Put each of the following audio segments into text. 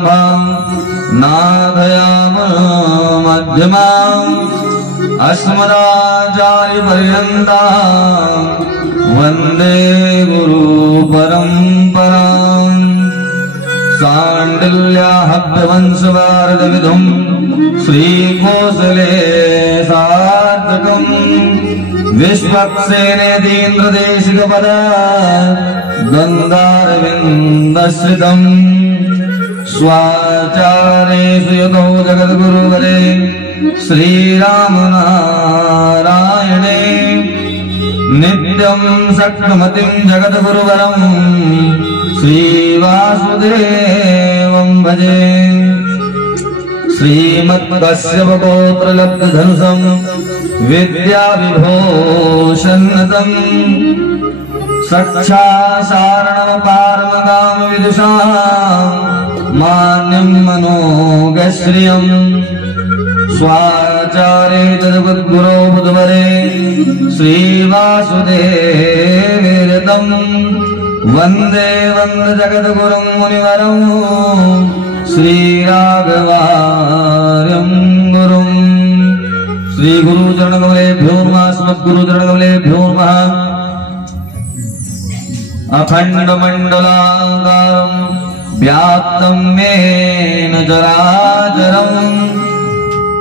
सदाशिवसमारम्भाम् नाथयामः मध्यमाम् अस्मदाचार्यपर्यन्ताम् वन्दे गुरुपरम्पराम्। शाण्डिल्याहव्यवंशवारदविधुम् श्रीकोसले सार्थकम् विश्वक्सेनेतीन्द्रदेशिकपदा गन्धारविन्दश्रितम् स्वाचार्येषु यतो जगद्गुरुवरे श्रीरामनारायणे नित्यं शक्तिमतिं जगद्गुरुवरं श्रीवासुदेवं भजे। श्रीमत्कश्यपगोत्रलब्धधनुषं विद्याविभूषन्नतम् सक्षासारणमपारमगामविदुषां मान्यं मनोगश्रियम् स्वाचार्ये जगद्गुरो बुधवरे श्रीवासुदेवेरतम् वन्दे वन्दे जगद्गुरुं मुनिवरं श्रीराघवार्यं गुरुम्। श्रीगुरुचरणकमलेभ्यो नमः। अस्मद्गुरुचरणकमलेभ्यो नमः। अखण्डमण्डलाकारं व्याप्तं येन चराचरम्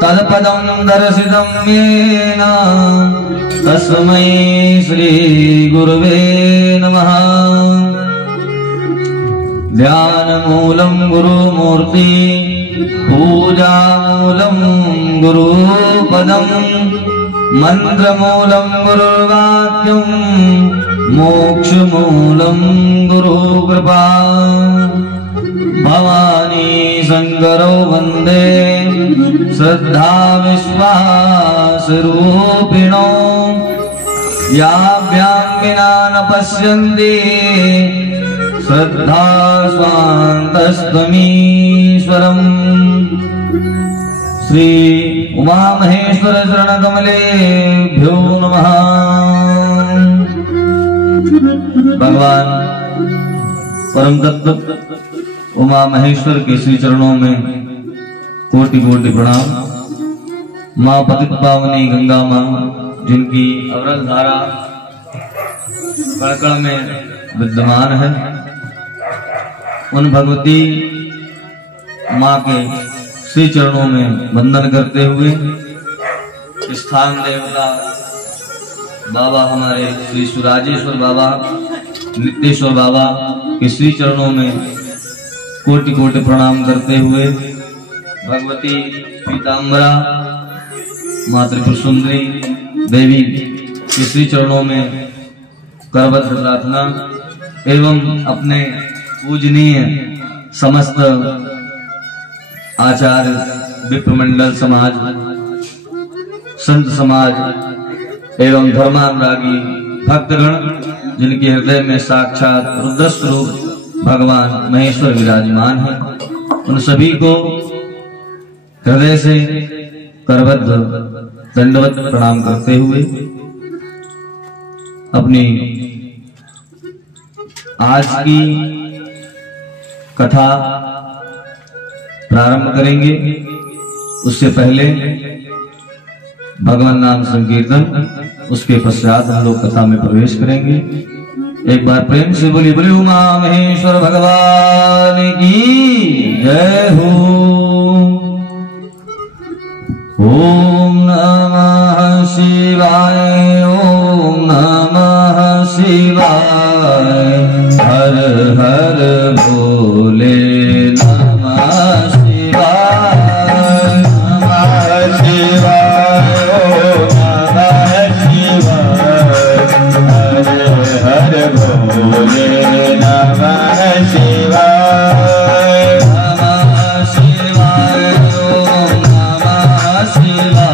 तत्पदं दर्शितं येन तस्मै श्रीगुरुवे नमः। ध्यानमूलं गुरुमूर्ति पूजामूलं गुरुपदम् मन्त्रमूलं गुरुवाक्यं मोक्षमूलं गुरुकृपा। भवानी शंकरो वन्दे श्रद्धा विश्वासरूपिणो याभ्यां विना न पश्यन्ति श्रद्धा स्वान्तस्तमीश्वरम्। श्री उमामहेश्वर चरणकमलेभ्यो नमः। भगवान परम तत्व उमा महेश्वर के श्री चरणों में कोटि कोटि प्रणाम। माँ पतित पावनी गंगा माँ जिनकी अविरल धारा कण में विद्यमान है, उन भगवती माँ के श्री चरणों में वंदन करते हुए स्थान देवता बाबा हमारे श्री सुराजेश्वर बाबा नित्येश्वर बाबा के श्री चरणों में कोटि कोटि प्रणाम करते हुए भगवती पीताम्बरा माँ त्रिपुर सुंदरी देवी के श्री चरणों में करबद्ध प्रार्थना एवं अपने पूजनीय समस्त आचार्य विप्रमंडल समाज संत समाज एवं धर्मानुरागी भक्तगण जिनके हृदय में साक्षात रुद्र स्वरूप भगवान महेश्वर विराजमान है, उन सभी को हृदय से करबद्ध दंडवत प्रणाम करते हुए अपनी आज की कथा प्रारंभ करेंगे। उससे पहले भगवान नाम संकीर्तन, उसके पश्चात हम लोग कथा में प्रवेश करेंगे। एक बार प्रेम से बोली बोली उमा महेश्वर भगवान की जय हो। ओम नमः शिवाय ओम नमः शिवाय हर हर भोले नमः शिवाय नमः शिवाय ओम नमः शिवाय हर हर भोले नमः शिवाय नमः शिवाय ओम नमः शिवाय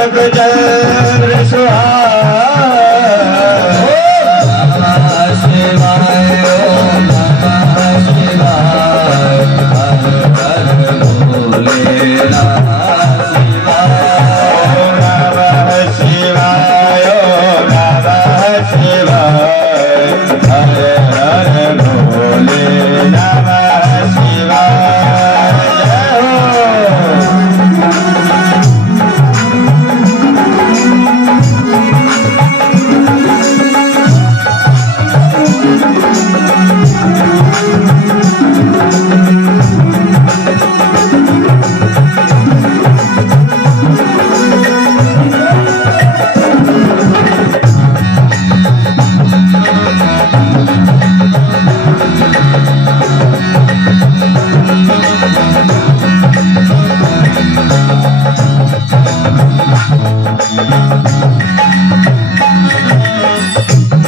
लोक चंद्र सुहाए नमः शिवाय ओम नमः शिवाय हर हर भोले नमः शिवाय नमः शिवाय हर हर भोले नमः शिवाय जय हो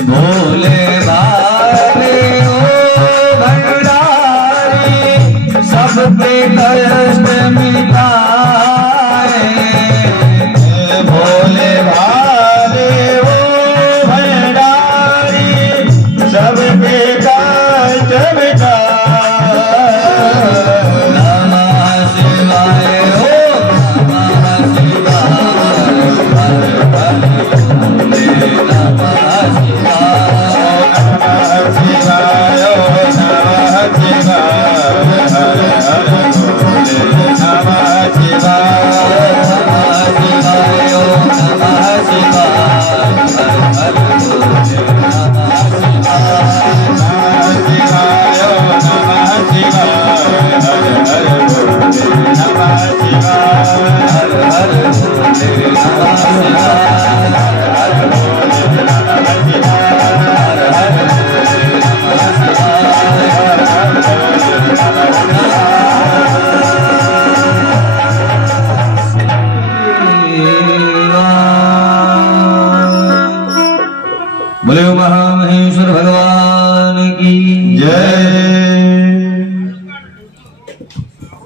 भोले भाले ओ भंडारी सबके कष्ट मिटाए भोले भाले ओ भंडारी सबके कष्ट मिटाए नमः शिवाय ओम नमः शिवाय हर हर भोले नमः शिवाय नमः शिवाय हर हर भोले नमः शिवाय शिवाय ओम नमः शिवाय हर हर भोले नमः शिवाय नमः शिवाय हर हर भोले नमः शिवाय हर हर भोले नमः शिवाय हर भोले नमः शिवाय हर हर भोले नमः शिवाय हर हर भोले नमः शिवाय। बोले महामहेश्वर भगवान की जय।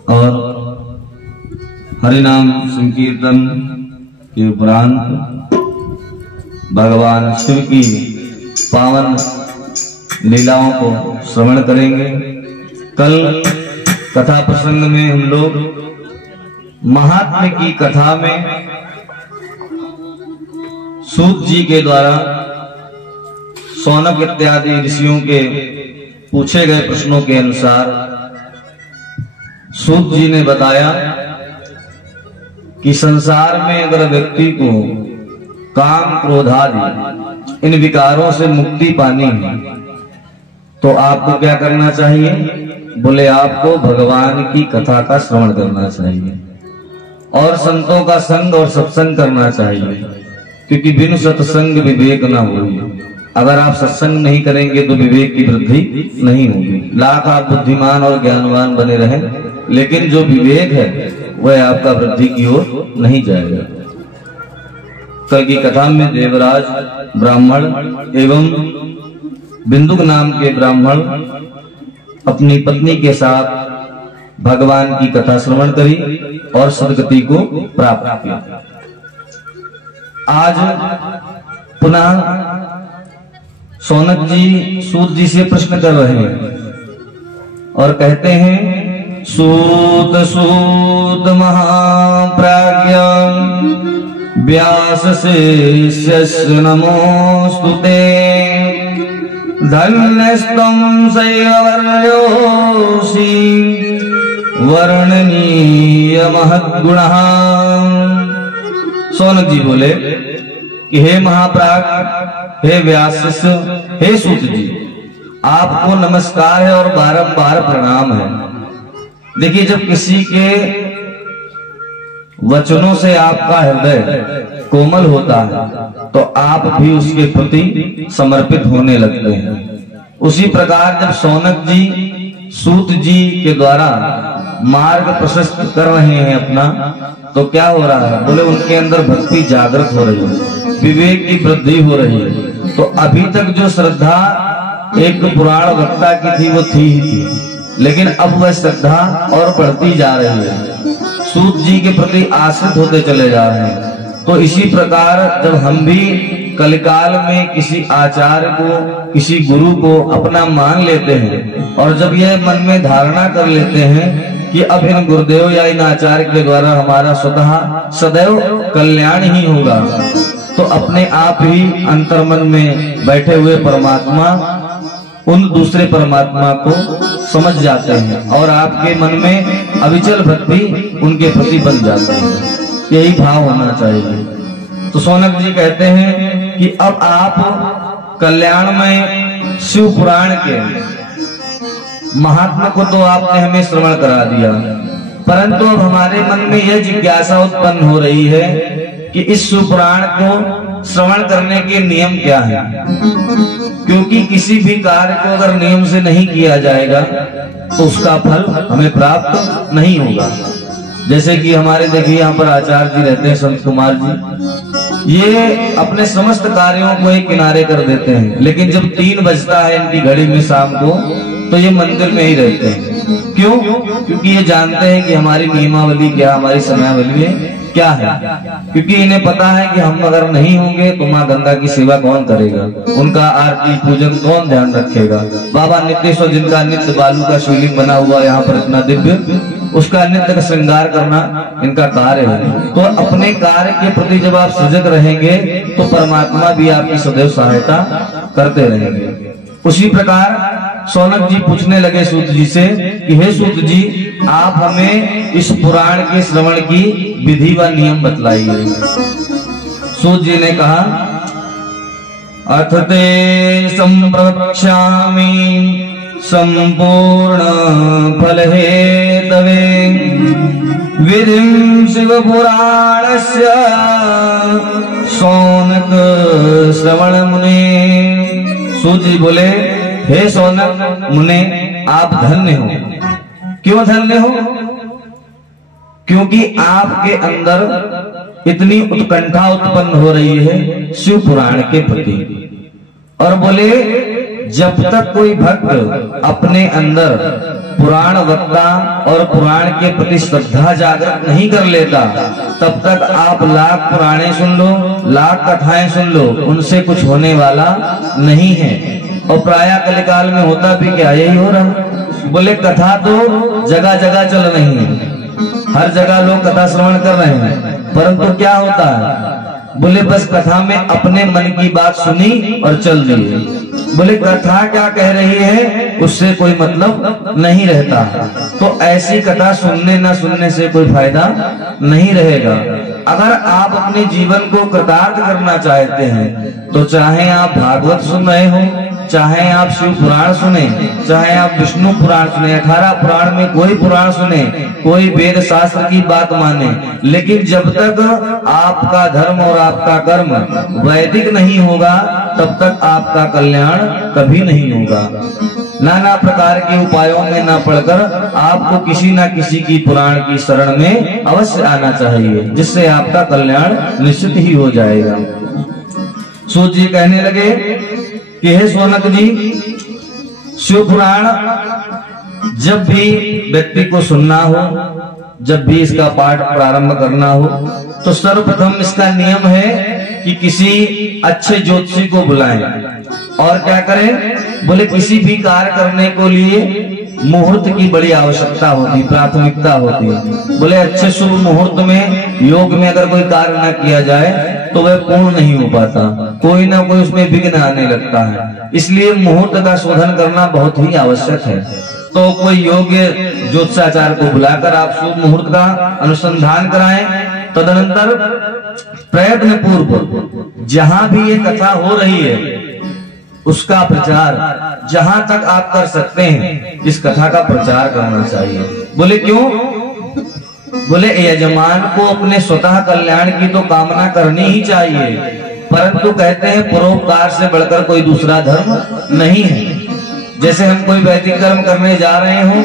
और हरिनाम संकीर्तन के उपरांत भगवान शिव की पावन लीलाओं को श्रवण करेंगे। कल कथा प्रसंग में हम लोग महात्म्य की कथा में सूत जी के द्वारा सौनक इत्यादि ऋषियों के पूछे गए प्रश्नों के अनुसार सूत जी ने बताया कि संसार में अगर व्यक्ति को काम क्रोध आदि इन विकारों से मुक्ति पानी है तो आपको क्या करना चाहिए? बोले आपको भगवान की कथा का श्रवण करना चाहिए और संतों का संग और सत्संग करना चाहिए, क्योंकि बिनु सत्संग विवेक न होगी। अगर आप सत्संग नहीं करेंगे तो विवेक की वृद्धि नहीं होगी। लाख आप बुद्धिमान और ज्ञानवान बने रहें, लेकिन जो विवेक है वह आपका वृद्धि की ओर नहीं जाएगा। कल की कथा में देवराज ब्राह्मण एवं बिंदुक नाम के ब्राह्मण अपनी पत्नी के साथ भगवान की कथा श्रवण करी और सदगति को प्राप्त किया। आज पुनः सौनक जी सूत जी से प्रश्न कर रहे हैं और कहते हैं, सूत सूत महाप्राज्ञ व्यास शिष्य नमोस्तुते धन्यस्त्वं शैववर्योऽसि वर्णनीय महद्गुणः। सौनक जी बोले कि हे महाप्राज्ञ, हे व्यास शिष्य, हे सूत जी, आपको नमस्कार है और बारंबार प्रणाम है। देखिए, जब किसी के वचनों से आपका हृदय कोमल होता है तो आप भी उसके प्रति समर्पित होने लगते हैं। उसी प्रकार जब सौनक जी सूत जी के द्वारा मार्ग प्रशस्त कर रहे हैं अपना, तो क्या हो रहा है? बोले उनके अंदर भक्ति जागृत हो रही है, विवेक की वृद्धि हो रही है। तो अभी तक जो श्रद्धा एक पुराण वक्ता की थी वो थी ही थी, लेकिन अब वह श्रद्धा और बढ़ती जा रही है, सूत जी के प्रति आश्रित होते चले जा रहे हैं। तो इसी प्रकार जब हम भी कलिकाल में किसी आचार्य को, किसी गुरु को अपना मान लेते हैं और जब यह मन में धारणा कर लेते हैं कि अब इन गुरुदेव या इन आचार्य के द्वारा हमारा स्वतः सदैव कल्याण ही होगा, तो अपने आप ही अंतर्मन में बैठे हुए परमात्मा उन दूसरे परमात्मा को समझ जाते हैं और आपके मन में अविचल भक्ति उनके प्रति बन जाती है। यही भाव होना चाहिए। तो शौनक जी कहते हैं कि अब आप कल्याण में शिव पुराण के महात्मा को तो आपने हमें श्रवण करा दिया, परंतु अब हमारे मन में यह जिज्ञासा उत्पन्न हो रही है कि इस शिव पुराण को श्रवण करने के नियम क्या है, क्योंकि किसी भी कार्य को अगर नियम से नहीं किया जाएगा तो उसका फल हमें प्राप्त नहीं होगा। जैसे कि हमारे देखिए यहाँ पर आचार्य जी रहते हैं, संत कुमार जी, ये अपने समस्त कार्यों को एक किनारे कर देते हैं, लेकिन जब 3 बजता है इनकी घड़ी में शाम को तो ये मंदिर में ही रहते हैं। क्यों? क्योंकि ये जानते हैं कि हमारी नियमावली क्या, हमारी समयावली क्या है, क्योंकि इन्हें पता है कि हम अगर नहीं होंगे तो माँ गंगा की सेवा कौन करेगा, उनका आरती पूजन कौन ध्यान रखेगा। बाबा नित्येश्वर जिनका नित्य बालू का शिवलिंग बना हुआ यहाँ पर इतना दिव्य, उसका नित्य का श्रृंगार करना इनका कार्य है। तो अपने कार्य के प्रति जब आप सजग रहेंगे तो परमात्मा भी आपकी सदैव सहायता करते रहेंगे। उसी प्रकार शौनक जी पूछने लगे सूत जी से कि हे सूत जी, आप हमें इस पुराण के श्रवण की विधि व नियम बतलाइए। सूत जी ने कहा, अथ ते संप्रवक्ष्यामि संपूर्ण फल हेतवे विधिं शिव पुराणस्य शौनक श्रवण मुने। सूत जी बोले, हे शौनक मुने, आप धन्य हो। क्यों धन्य हो? क्योंकि आपके अंदर इतनी उत्कंठा उत्पन्न हो रही है शिव पुराण के प्रति। और बोले, जब तक कोई भक्त अपने अंदर पुराण वक्ता और पुराण के प्रति श्रद्धा जागृत नहीं कर लेता, तब तक आप लाख पुराणे सुन लो, लाख कथाएं सुन लो, उनसे कुछ होने वाला नहीं है। और प्रायः कलिकाल में होता भी क्या, यही हो रहा। बोले कथा तो जगह जगह चल रही है, हर जगह लोग कथा श्रवण कर रहे हैं, परंतु क्या होता है, बोले बस कथा में अपने मन की बात सुनी और चल दिए। बोले कथा क्या कह रही है उससे कोई मतलब नहीं रहता। तो ऐसी कथा सुनने न सुनने से कोई फायदा नहीं रहेगा। अगर आप अपने जीवन को कृतार्थ करना चाहते हैं तो चाहे आप भागवत सुन रहे हो, चाहे आप शिव पुराण सुने, चाहे आप विष्णु पुराण सुने, 18 पुराण में कोई पुराण सुने, कोई वेद शास्त्र की बात माने, लेकिन जब तक आपका धर्म और आपका कर्म वैदिक नहीं होगा तब तक आपका कल्याण कभी नहीं होगा। नाना प्रकार के उपायों में न पड़कर आपको किसी न किसी की पुराण की शरण में अवश्य आना चाहिए, जिससे आपका कल्याण निश्चित ही हो जाएगा। सूत जी कहने लगे कि हे शौनक जी, शिव पुराण जब भी व्यक्ति को सुनना हो, जब भी इसका पाठ प्रारंभ करना हो, तो सर्वप्रथम इसका नियम है कि किसी अच्छे ज्योतिषी को बुलाएं। और क्या करें? बोले किसी भी कार्य करने को लिए मुहूर्त की बड़ी आवश्यकता होती, प्राथमिकता होती है। बोले अच्छे शुभ मुहूर्त में, योग में अगर कोई कार्य ना किया जाए तो वह पूर्ण नहीं हो पाता, कोई ना कोई उसमें विघ्न आने लगता है। इसलिए मुहूर्त का शोधन करना बहुत ही आवश्यक है। तो कोई योग्य ज्योतिषाचार्य को बुलाकर आप शुभ मुहूर्त का अनुसंधान कराएं। तदनंतर प्रयत्न पूर्वक जहां भी ये कथा हो रही है उसका प्रचार जहां तक आप कर सकते हैं इस कथा का प्रचार करना चाहिए। बोले क्यों? बोले यजमान को अपने स्वतः कल्याण की तो कामना करनी ही चाहिए, परंतु कहते हैं परोपकार से बढ़कर कोई दूसरा धर्म नहीं है। जैसे हम कोई वैदिक कर्म करने जा रहे हो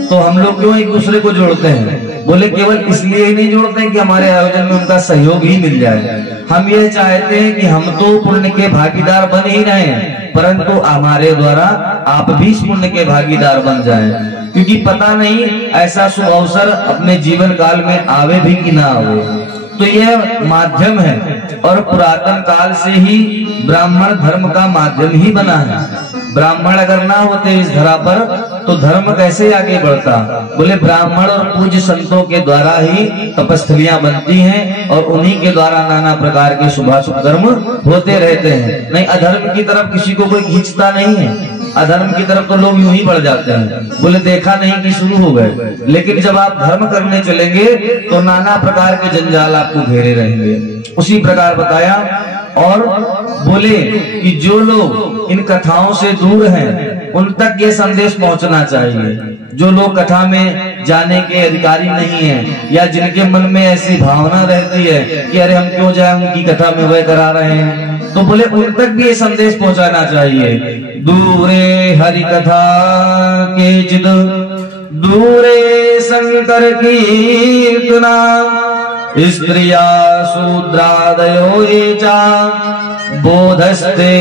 तो हम लोग क्यों एक दूसरे को जोड़ते हैं? बोले केवल इसलिए ही नहीं जोड़ते हैं कि हमारे आयोजन में उनका सहयोग ही मिल जाए। हम ये चाहते हैं कि हम तो पुण्य के भागीदार बन ही रहे हैं, परंतु हमारे द्वारा आप भी इस पुण्य के भागीदार बन जाएं, क्योंकि पता नहीं ऐसा शुभ अवसर अपने जीवन काल में आवे भी कि ना आवे। तो यह माध्यम है और पुरातन काल से ही ब्राह्मण धर्म का माध्यम ही बना है। ब्राह्मण अगर ना होते इस धरा पर तो धर्म कैसे आगे बढ़ता। बोले ब्राह्मण और पूज्य संतों के द्वारा ही तपस्थलियां बनती हैं और उन्हीं के द्वारा नाना प्रकार के शुभाशुभ कर्म होते रहते हैं। नहीं, अधर्म की तरफ किसी को कोई खींचता नहीं है। अधर्म की तरफ तो लोग यूं ही बढ़ जाते हैं। बोले देखा नहीं कि शुरू हो गए। लेकिन जब आप धर्म करने चलेंगे तो नाना प्रकार के जंजाल आपको घेरे रहेंगे। उसी प्रकार बताया और बोले कि जो लोग इन कथाओं से दूर हैं उन तक ये संदेश पहुंचना चाहिए। जो लोग कथा में जाने के अधिकारी नहीं है या जिनके मन में ऐसी भावना रहती है कि अरे हम क्यों जाए उनकी कथा में, वह करा रहे हैं, तो बोले उन तक भी ये संदेश पहुंचाना चाहिए। दूरे हरि कथा के जिद दूरे शंकर कीर्तना स्त्रिया शूद्रादयो ये चा बोधस्ते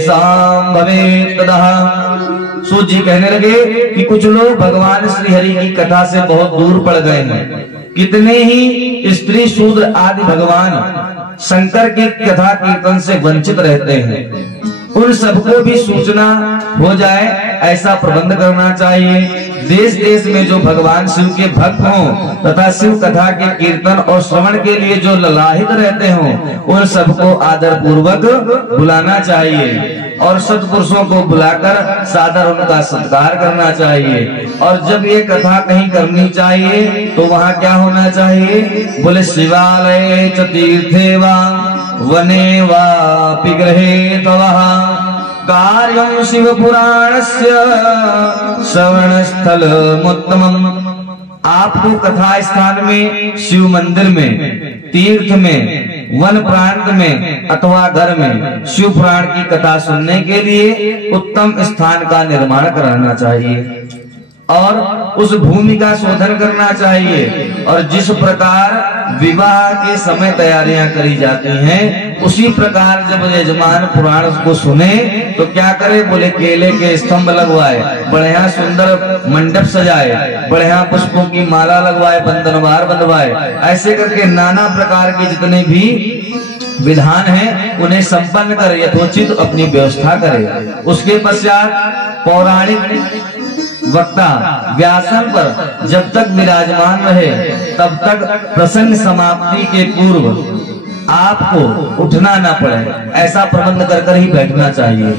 साम भवेत् तदः। सूत जी कहने लगे कि कुछ लोग भगवान श्री हरि की कथा से बहुत दूर पड़ गए हैं। कितने ही स्त्री शूद्र आदि भगवान शंकर की कथा कीर्तन से वंचित रहते हैं। उन सबको भी सूचना हो जाए ऐसा प्रबंध करना चाहिए। देश देश में जो भगवान शिव के भक्त हों तथा शिव कथा के कीर्तन और श्रवण के लिए जो ललाहित रहते हों उन सबको आदर पूर्वक बुलाना चाहिए और सत्पुरुषों को बुलाकर सादर उनका सत्कार करना चाहिए। और जब ये कथा कहीं करनी चाहिए तो वहाँ क्या होना चाहिए। बोले शिवालय च तीर्थे वा वने वापि गृहे तवः कार्यं शिव पुराणस्य श्रवण स्थल मुत्तमम्। आपको कथा स्थान में, शिव मंदिर में, तीर्थ में, वन प्रांत में अथवा घर में शिव पुराण की कथा सुनने के लिए उत्तम स्थान का निर्माण कराना चाहिए और उस भूमि का शोधन करना चाहिए। और जिस प्रकार विवाह के समय तैयारियां करी जाती हैं उसी प्रकार जब यजमान पुराण को सुने तो क्या करे। बोले केले के स्तंभ लगवाए, बढ़िया सुंदर मंडप सजाए, बढ़िया पुष्पों की माला लगवाए, बंधनवार बंधवाए, ऐसे करके नाना प्रकार के जितने भी विधान हैं उन्हें संपन्न करे, यथोचित अपनी व्यवस्था करे। उसके पश्चात पौराणिक वक्ता व्यासन पर जब तक विराजमान रहे तब तक प्रसंग समाप्ति के पूर्व आपको उठना ना पड़े, ऐसा प्रबंध कर ही बैठना चाहिए।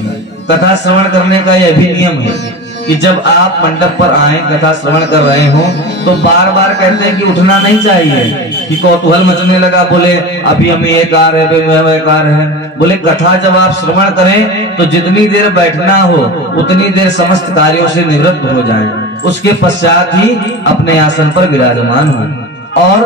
कथा श्रवण करने का यह भी नियम है कि जब आप मंडप पर आए, कथा श्रवण कर रहे हो तो बार बार कहते हैं कि उठना नहीं चाहिए कि कौतूहल मचने लगा। बोले अभी हम ये कार्य है, वह कार्य है। बोले कथा जब आप श्रवण करें तो जितनी देर बैठना हो उतनी देर समस्त कार्यों से निवृत्त हो जाएं। उसके पश्चात ही अपने आसन पर विराजमान हो। और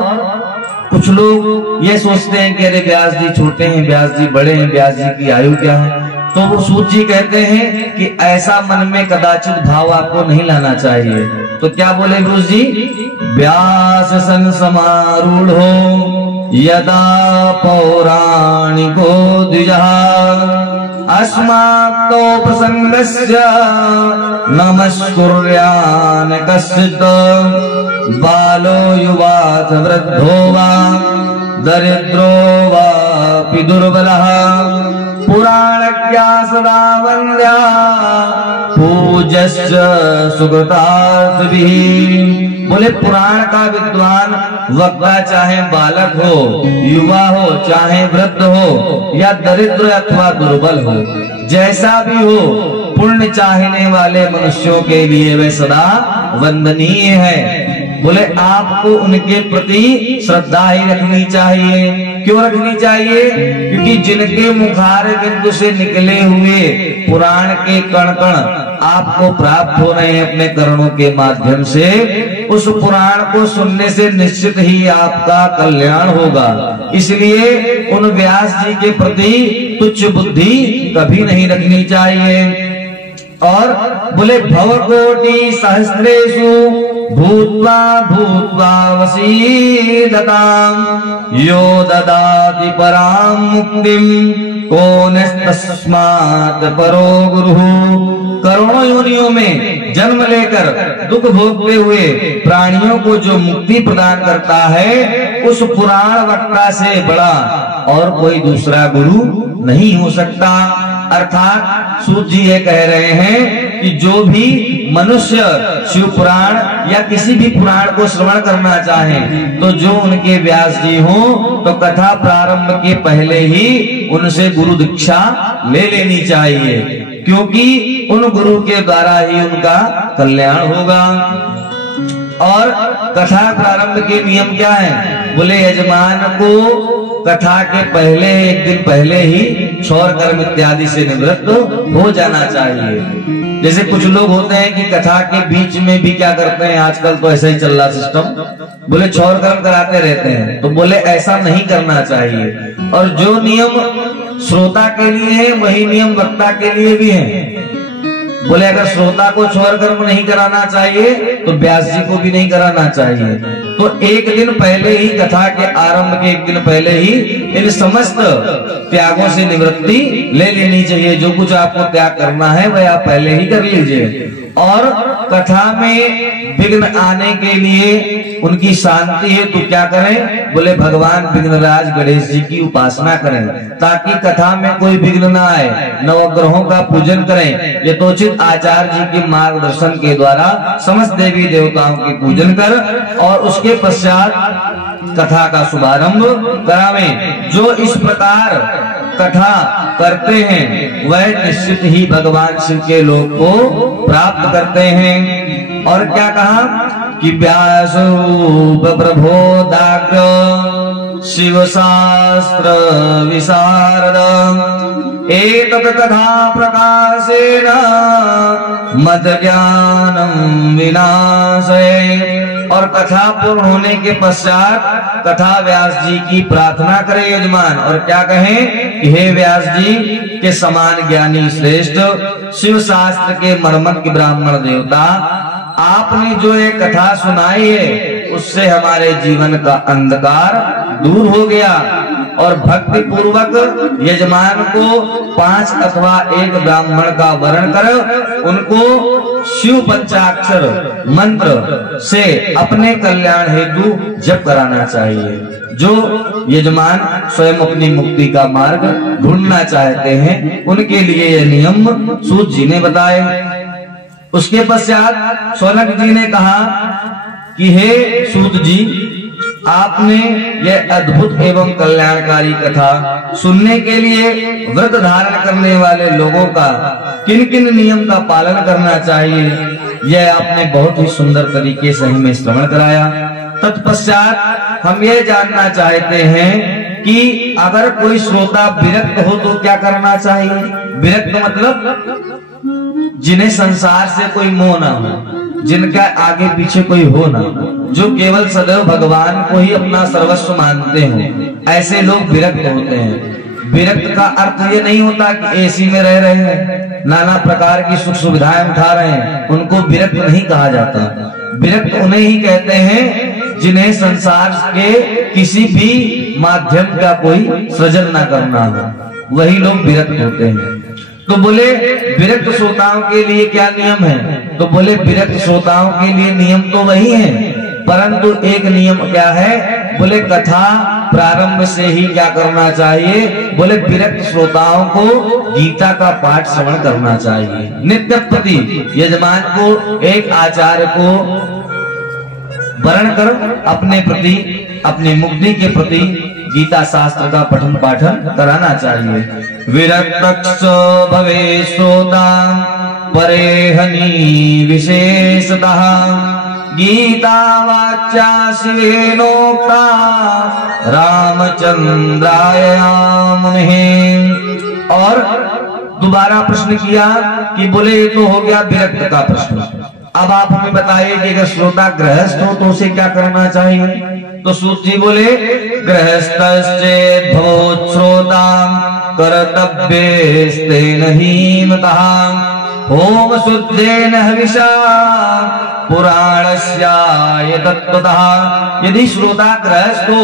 कुछ लोग ये सोचते हैं कि अरे व्यास जी छोटे हैं, व्यास जी बड़े हैं, व्यास जी की आयु क्या है। तो वो सूत जी कहते हैं कि ऐसा मन में कदाचित भाव आपको नहीं लाना चाहिए। तो क्या बोले गुरु जी। व्यास सन समारूढ़ो यदा पौराणिको द्विजः अस्मात्तो प्रसंगस्य नमस्कुर्यान् कश्चित् बालो युवाथ वृद्धो वा दरिद्रो वापि दुर्बलः पुराणज्ञा सदा वन्द्या पूज्यश्च सुकृतार्थभिः। बोले पुराण का विद्वान वक्ता चाहे बालक हो, युवा हो, चाहे वृद्ध हो या दरिद्र अथवा दुर्बल हो, जैसा भी हो पुण्य चाहने वाले मनुष्यों के लिए वे सदा वंदनीय है। बोले आपको उनके प्रति श्रद्धा ही रखनी चाहिए। क्यों रखनी चाहिए। क्योंकि जिनके मुखार बिंदु से निकले हुए पुराण के कण कण आपको प्राप्त हो रहे हैं अपने कर्णों के माध्यम से, उस पुराण को सुनने से निश्चित ही आपका कल्याण होगा। इसलिए उन व्यास जी के प्रति तुच्छ बुद्धि कभी नहीं रखनी चाहिए। और बोले भवकोटि सहस्रेषु भूत्वा भूत्वा वसीदताम् यो ददाति याति पराम मुक्तिम कोनस्तस्मात् परो गुरुः। करोड़ों योनियों में जन्म लेकर दुख भोगते हुए प्राणियों को जो मुक्ति प्रदान करता है, उस पुराण वक्ता से बड़ा और कोई दूसरा गुरु नहीं हो सकता। अर्थात सूत जी ये कह रहे हैं कि जो भी मनुष्य शिव पुराण या किसी भी पुराण को श्रवण करना चाहे, तो जो उनके व्यास जी हो, तो कथा प्रारंभ के पहले ही उनसे गुरु दीक्षा ले लेनी चाहिए, क्योंकि उन गुरु के द्वारा ही उनका कल्याण होगा। और कथा प्रारंभ के नियम क्या है? बोले यजमान को कथा के पहले एक दिन पहले ही क्षौर कर्म इत्यादि से निवृत्त हो जाना चाहिए। जैसे कुछ लोग होते हैं कि कथा के बीच में भी क्या करते हैं, आजकल तो ऐसा ही चल रहा सिस्टम, बोले क्षौर कर्म कराते रहते हैं। तो बोले ऐसा नहीं करना चाहिए। और जो नियम श्रोता के लिए है, वही नियम वक्ता के लिए भी है। बोले अगर श्रोता को क्षौर कर्म नहीं कराना चाहिए, तो व्यास जी को भी नहीं कराना चाहिए। तो एक दिन पहले ही, कथा के आरंभ के एक दिन पहले ही इन समस्त त्यागों से निवृत्ति ले लेनी चाहिए। जो कुछ आपको त्याग करना है वह आप पहले ही कर लीजिए। और कथा में विघ्न आने के लिए उनकी शांति है तो क्या करें? बोले भगवान विघ्नराज गणेश जी की उपासना करें, ताकि कथा में कोई विघ्न ना आए। नवग्रहों का पूजन करें, यथोचित आचार्य जी के मार्गदर्शन के द्वारा समस्त देवी देवताओं के पूजन कर, और उसके पश्चात कथा का शुभारंभ करावें। जो इस प्रकार कथा करते हैं वह निश्चित ही भगवान शिव के लोक को प्राप्त करते हैं। और क्या कहा कि व्यास रूप प्रबोधाग्र शिव शास्त्र विशारद एतत् कथा प्रकाशेन मद ज्ञानम विनाशय। और कथा पूर्ण होने के पश्चात कथा व्यास जी की प्रार्थना करे यजमान, और क्या कहें कि हे व्यास जी के समान ज्ञानी श्रेष्ठ शिव शास्त्र के मर्मज्ञ ब्राह्मण देवता, आपने जो ये कथा सुनाई है उससे हमारे जीवन का अंधकार दूर हो गया। और भक्ति पूर्वक यजमान को 5 अथवा 1 ब्राह्मण का वर्ण कर उनको शिव पंचाक्षर मंत्र से अपने कल्याण हेतु जप कराना चाहिए। जो यजमान स्वयं अपनी मुक्ति का मार्ग ढूंढना चाहते हैं, उनके लिए यह नियम सूत जी ने बताए। उसके पश्चात शौनक जी ने कहा कि हे सूत जी, आपने यह अद्भुत एवं कल्याणकारी कथा सुनने के लिए व्रत धारण करने वाले लोगों का किन किन नियम का पालन करना चाहिए, यह आपने बहुत ही सुंदर तरीके से हमें श्रवण कराया। तत्पश्चात हम ये जानना चाहते हैं कि अगर कोई श्रोता विरक्त हो तो क्या करना चाहिए? विरक्त मतलब जिन्हें संसार से कोई मोह ना हो, जिनका आगे पीछे कोई हो ना, जो केवल सदैव भगवान को ही अपना सर्वस्व मानते हो, ऐसे लोग विरक्त होते हैं। विरक्त का अर्थ ये नहीं होता कि एसी में रह रहे हैं, नाना प्रकार की सुख सुविधाएं उठा रहे हैं, उनको विरक्त नहीं कहा जाता। विरक्त उन्हें ही कहते हैं जिन्हें संसार के किसी भी माध्यम का कोई सृजन न करना हो, वही लोग विरक्त होते हैं। तो बोले विरक्त श्रोताओं के लिए क्या नियम है? तो बोले विरक्त श्रोताओं के लिए नियम तो वही है, परंतु एक नियम क्या है? बोले कथा प्रारंभ से ही क्या करना चाहिए? बोले विरक्त श्रोताओं को गीता का पाठ श्रवण करना चाहिए। नित्य प्रति यजमान को एक आचार्य को वर्ण कर अपने प्रति, अपनी मुक्ति के प्रति गीता शास्त्र का पठन पाठन कराना चाहिए। विरक्त भवे श्रोता परेहनी विशेषतः गीता वाच्या शिवेनोक्ता रामचंद्राय मुनिः। और दोबारा प्रश्न किया कि बोले ये तो हो गया विरक्त का प्रश्न। अब आप हमें बताइए कि अगर श्रोता गृहस्थ हो तो उसे क्या करना चाहिए? तो सूत जी बोले गृहस्थश्चेत् भवोत् श्रोता कर्तव्यस्तेन हीमतः होम शुद्धेन हविषा पुराणस्याय तत्त्वतः। यदि श्रोता गृहस्थ हो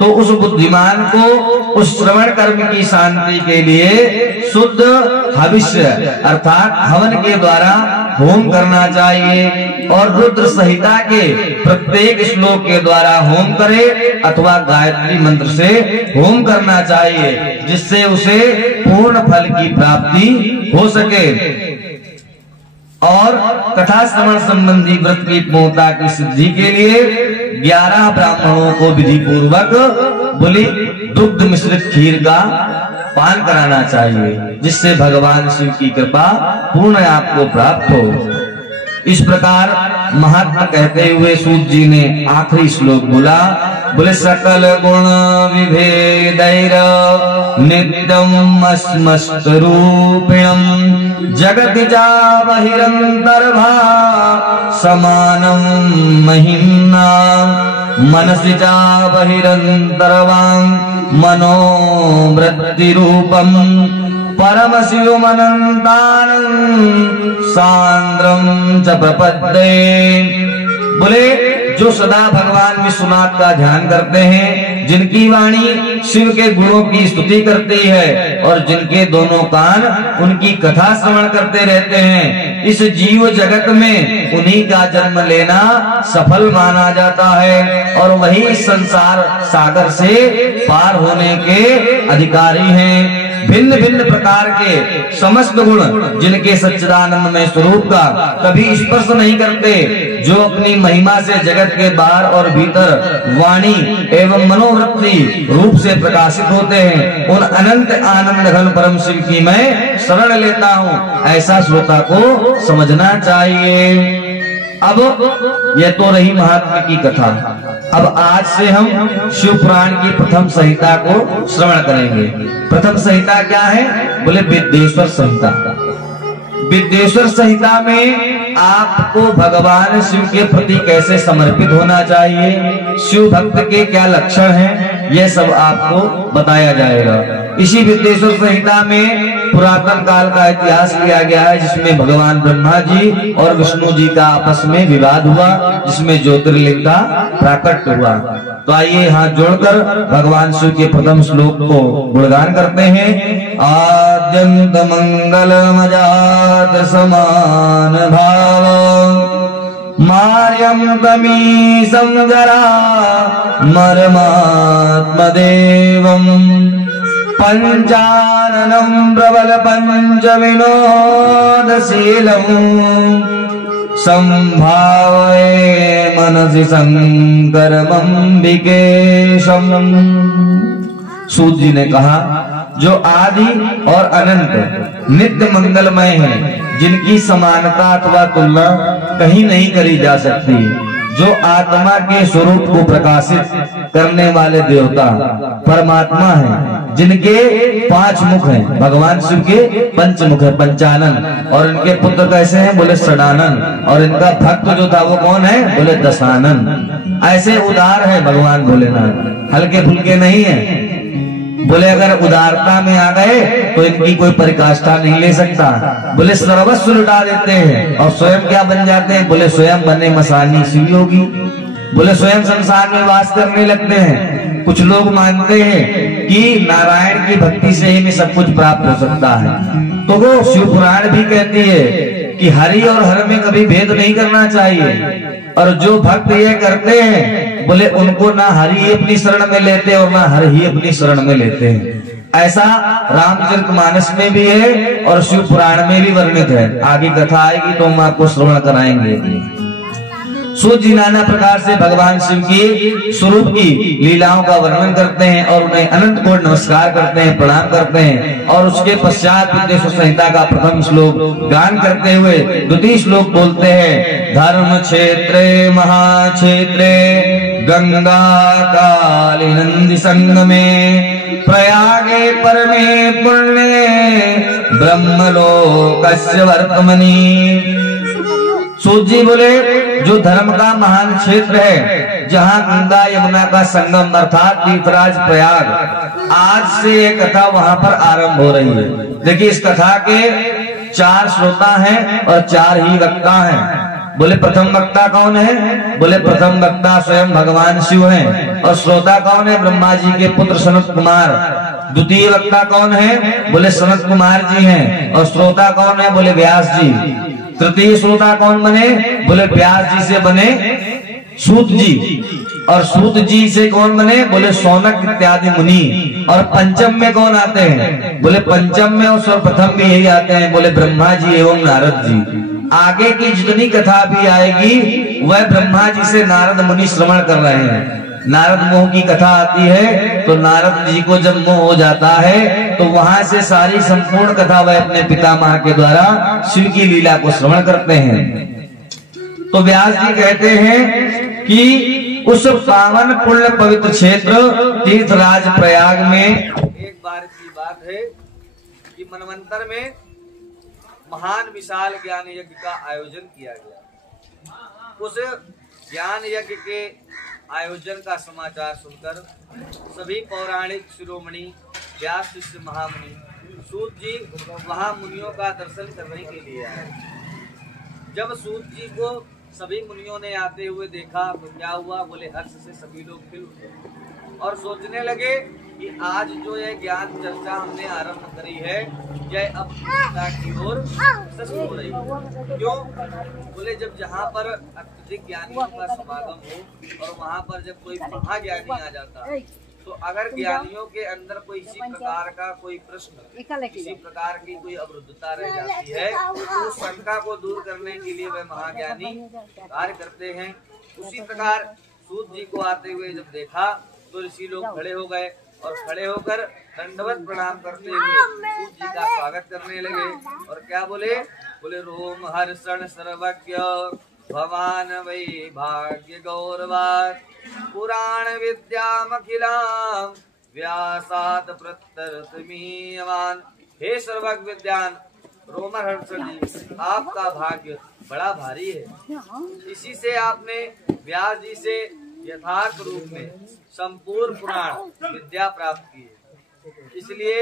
तो उस बुद्धिमान को उस श्रवण कर्म की शांति के लिए शुद्ध हविष्य अर्थात हवन के द्वारा होम करना चाहिए और रुद्र संहिता के प्रत्येक श्लोक के द्वारा होम करे अथवा गायत्री मंत्र से होम करना चाहिए, जिससे उसे पूर्ण फल की प्राप्ति हो सके। और कथा श्रवण संबंधी व्रत की पूर्णता की सिद्धि के लिए 11 ब्राह्मणों को विधि पूर्वक बोली दुग्ध मिश्रित खीर का पान कराना चाहिए, जिससे भगवान शिव की कृपा पूर्ण आपको प्राप्त हो। इस प्रकार महात्मा कहते हुए सूत जी ने आखिरी श्लोक बोला, बोले सकल गुण विभेदैर नित्यम अस्मस्त रूपिणम जगति जा बहिरंतर्भा समानम महिम्ना मनसि जा बहिरंतर्वां मनोवृत्ति रूपम परम शिवमनंतानं सांद्रम च प्रपद्ये। बोले जो सदा भगवान विश्वनाथ का ध्यान करते हैं, जिनकी वाणी शिव के गुणों की स्तुति करती है और जिनके दोनों कान उनकी कथा श्रवण करते रहते हैं, इस जीव जगत में उन्हीं का जन्म लेना सफल माना जाता है और वही इस संसार सागर से पार होने के अधिकारी हैं। भिन्न भिन्न प्रकार के समस्त गुण जिनके सच्चिदानंदमय स्वरूप का कभी स्पर्श नहीं करते, जो अपनी महिमा से जगत के बाहर और भीतर वाणी एवं मनोवृत्ति रूप से प्रकाशित होते हैं, उन अनंत आनंद घन परम शिव की मैं शरण लेता हूँ, ऐसा श्रोता को समझना चाहिए। अब यह तो रही महात्मा की कथा। अब आज से हम शिव पुराण की प्रथम संहिता को श्रवण करेंगे। प्रथम संहिता क्या है? बोले विद्येश्वर संहिता। विद्येश्वर संहिता में आपको भगवान शिव के प्रति कैसे समर्पित होना चाहिए, शिव भक्त के क्या लक्षण हैं, यह सब आपको बताया जाएगा। इसी विद्येश्वर संहिता में पुरातन काल का इतिहास लिया गया है, जिसमें भगवान ब्रह्मा जी और विष्णु जी का आपस में विवाद हुआ, जिसमें ज्योतिर्लिंग का प्राकट्य हुआ। तो आइए हाथ जोड़कर भगवान शिव के प्रथम श्लोक को गुणगान करते हैं। आद्यंत मंगलमजात समान भाव मार्यम तमीशं जरा मरमात्मदेवम् पंचाननं प्रबल पंच विनोदशीलम् संभावये मनसि शंकरमंबिकेशम्। सूत जी ने कहा, जो आदि और अनंत नित्य मंगलमय है, जिनकी समानता अथवा तुलना कहीं नहीं करी जा सकती, जो आत्मा के स्वरूप को प्रकाशित करने वाले देवता परमात्मा है, जिनके 5 मुख हैं, भगवान शिव के 5 मुख है, पंचानन, और इनके पुत्र कैसे हैं? बोले षडानन, और इनका भक्त जो था वो कौन है? बोले दशानन। ऐसे उदार है भगवान भोलेनाथ, हल्के फुल्के नहीं है। बोले अगर उदारता में आ गए तो इनकी कोई परिकाष्ठा नहीं ले सकता। बोले सर्वस्व लुटा देते हैं और स्वयं क्या बन जाते हैं? बोले स्वयं बने मसानी शिव योगी। बोले स्वयं संसार में वास करने लगते हैं। कुछ लोग मानते हैं कि नारायण की भक्ति से ही में सब कुछ प्राप्त हो सकता है, तो वो शिव पुराण भी कहती है कि हरि और हर में कभी भेद नहीं करना चाहिए, और जो भक्त ये करते हैं बोले उनको ना हरि ही अपनी शरण में लेते और ना हर ही अपनी शरण में लेते हैं। ऐसा रामचरितमानस में भी है और शिव पुराण में भी वर्णित है। आगे कथा आएगी तो हम आपको श्रवण कराएंगे। सूत जी नाना प्रकार से भगवान शिव की स्वरूप की लीलाओं का वर्णन करते हैं और उन्हें अनंत कोटि नमस्कार करते हैं, प्रणाम करते हैं, और उसके पश्चात विद्येश्वर संहिता का प्रथम श्लोक गान करते हुए द्वितीय श्लोक बोलते हैं। धर्म क्षेत्रे महाक्षेत्रे गंगा काली नंदी संगमे प्रयागे परमे पुण्ये ब्रह्मलोकस्य वर्तमनि। सूत जी बोले जो धर्म का महान क्षेत्र है, जहाँ गंगा यमुना का संगम अर्थात तीर्थराज प्रयाग, आज से ये कथा वहाँ पर आरंभ हो रही है। देखिए इस कथा के 4 श्रोता हैं और 4 ही वक्ता हैं। बोले प्रथम वक्ता कौन है? बोले प्रथम वक्ता स्वयं भगवान शिव हैं। और श्रोता कौन है? ब्रह्मा जी के पुत्र सनत कुमार। द्वितीय वक्ता कौन है? बोले सनत कुमार जी हैं। और श्रोता कौन है? बोले व्यास जी। तृतीय श्रोता कौन बने? बोले व्यास जी से बने सूत जी। और सूत जी से कौन बने? बोले शौनक इत्यादि मुनि। और पंचम में कौन आते हैं? बोले पंचम में और सर्वप्रथम भी यही आते हैं, बोले ब्रह्मा जी एवं नारद जी। आगे की जितनी कथा भी आएगी वह ब्रह्मा जी से नारद मुनि श्रवण कर रहे हैं। नारद मोह की कथा आती है तो नारद जी को जब मोह हो जाता है तो वहां से सारी संपूर्ण कथा वह अपने पितामह के द्वारा शिव की लीला को श्रवण करते हैं। तो व्यास जी कहते हैं कि उस पावन पुण्य पवित्र क्षेत्र तीर्थराज प्रयाग में एक बार की बात है कि मनवंतर में महान विशाल ज्ञान यज्ञ का आयोजन किया गया। उस ज्ञान यज्ञ के आयोजन का समाचार सुनकर सभी पौराणिक शिरोमणि व्यास शिष्य महामुनि सूत जी वहां मुनियों का दर्शन करने के लिए आए। जब सूत जी को सभी मुनियों ने आते हुए देखा तो क्या हुआ? बोले हर्ष से सभी लोग खिल उठे और सोचने लगे कि आज जो ये ज्ञान चर्चा हमने आरंभ करी है यह अब की ओर सच हो रही है। क्यों? बोले जब जहाँ पर अत्यधिक ज्ञानियों का समागम हो और वहाँ पर जब कोई महाज्ञानी आ जाता तो अगर ज्ञानियों के अंदर कोई इसी प्रकार का कोई प्रश्न, किसी प्रकार की कोई अवरुद्धता रह जाती है तो उस शंका को दूर करने के लिए वह महाज्ञानी कार्य करते हैं। उसी प्रकार सूत जी को आते हुए जब देखा तो ऋषि लोग खड़े हो गए और खड़े होकर दंडवत प्रणाम करते हुए सूत जी का स्वागत करने लगे। और क्या बोले? बोले रोम हर्षण सर्वज्ञ भवान वै भाग्य गौरवात् पुराण विद्यामखिलाम व्यासाद प्रत्यर्थ। हे सर्वज्ञ विद्यान रोमर हर्षण जी, आपका भाग्य बड़ा भारी है। इसी से आपने व्यास जी से यथार्थ रूप में संपूर्ण पुराण विद्या प्राप्त की है, इसलिए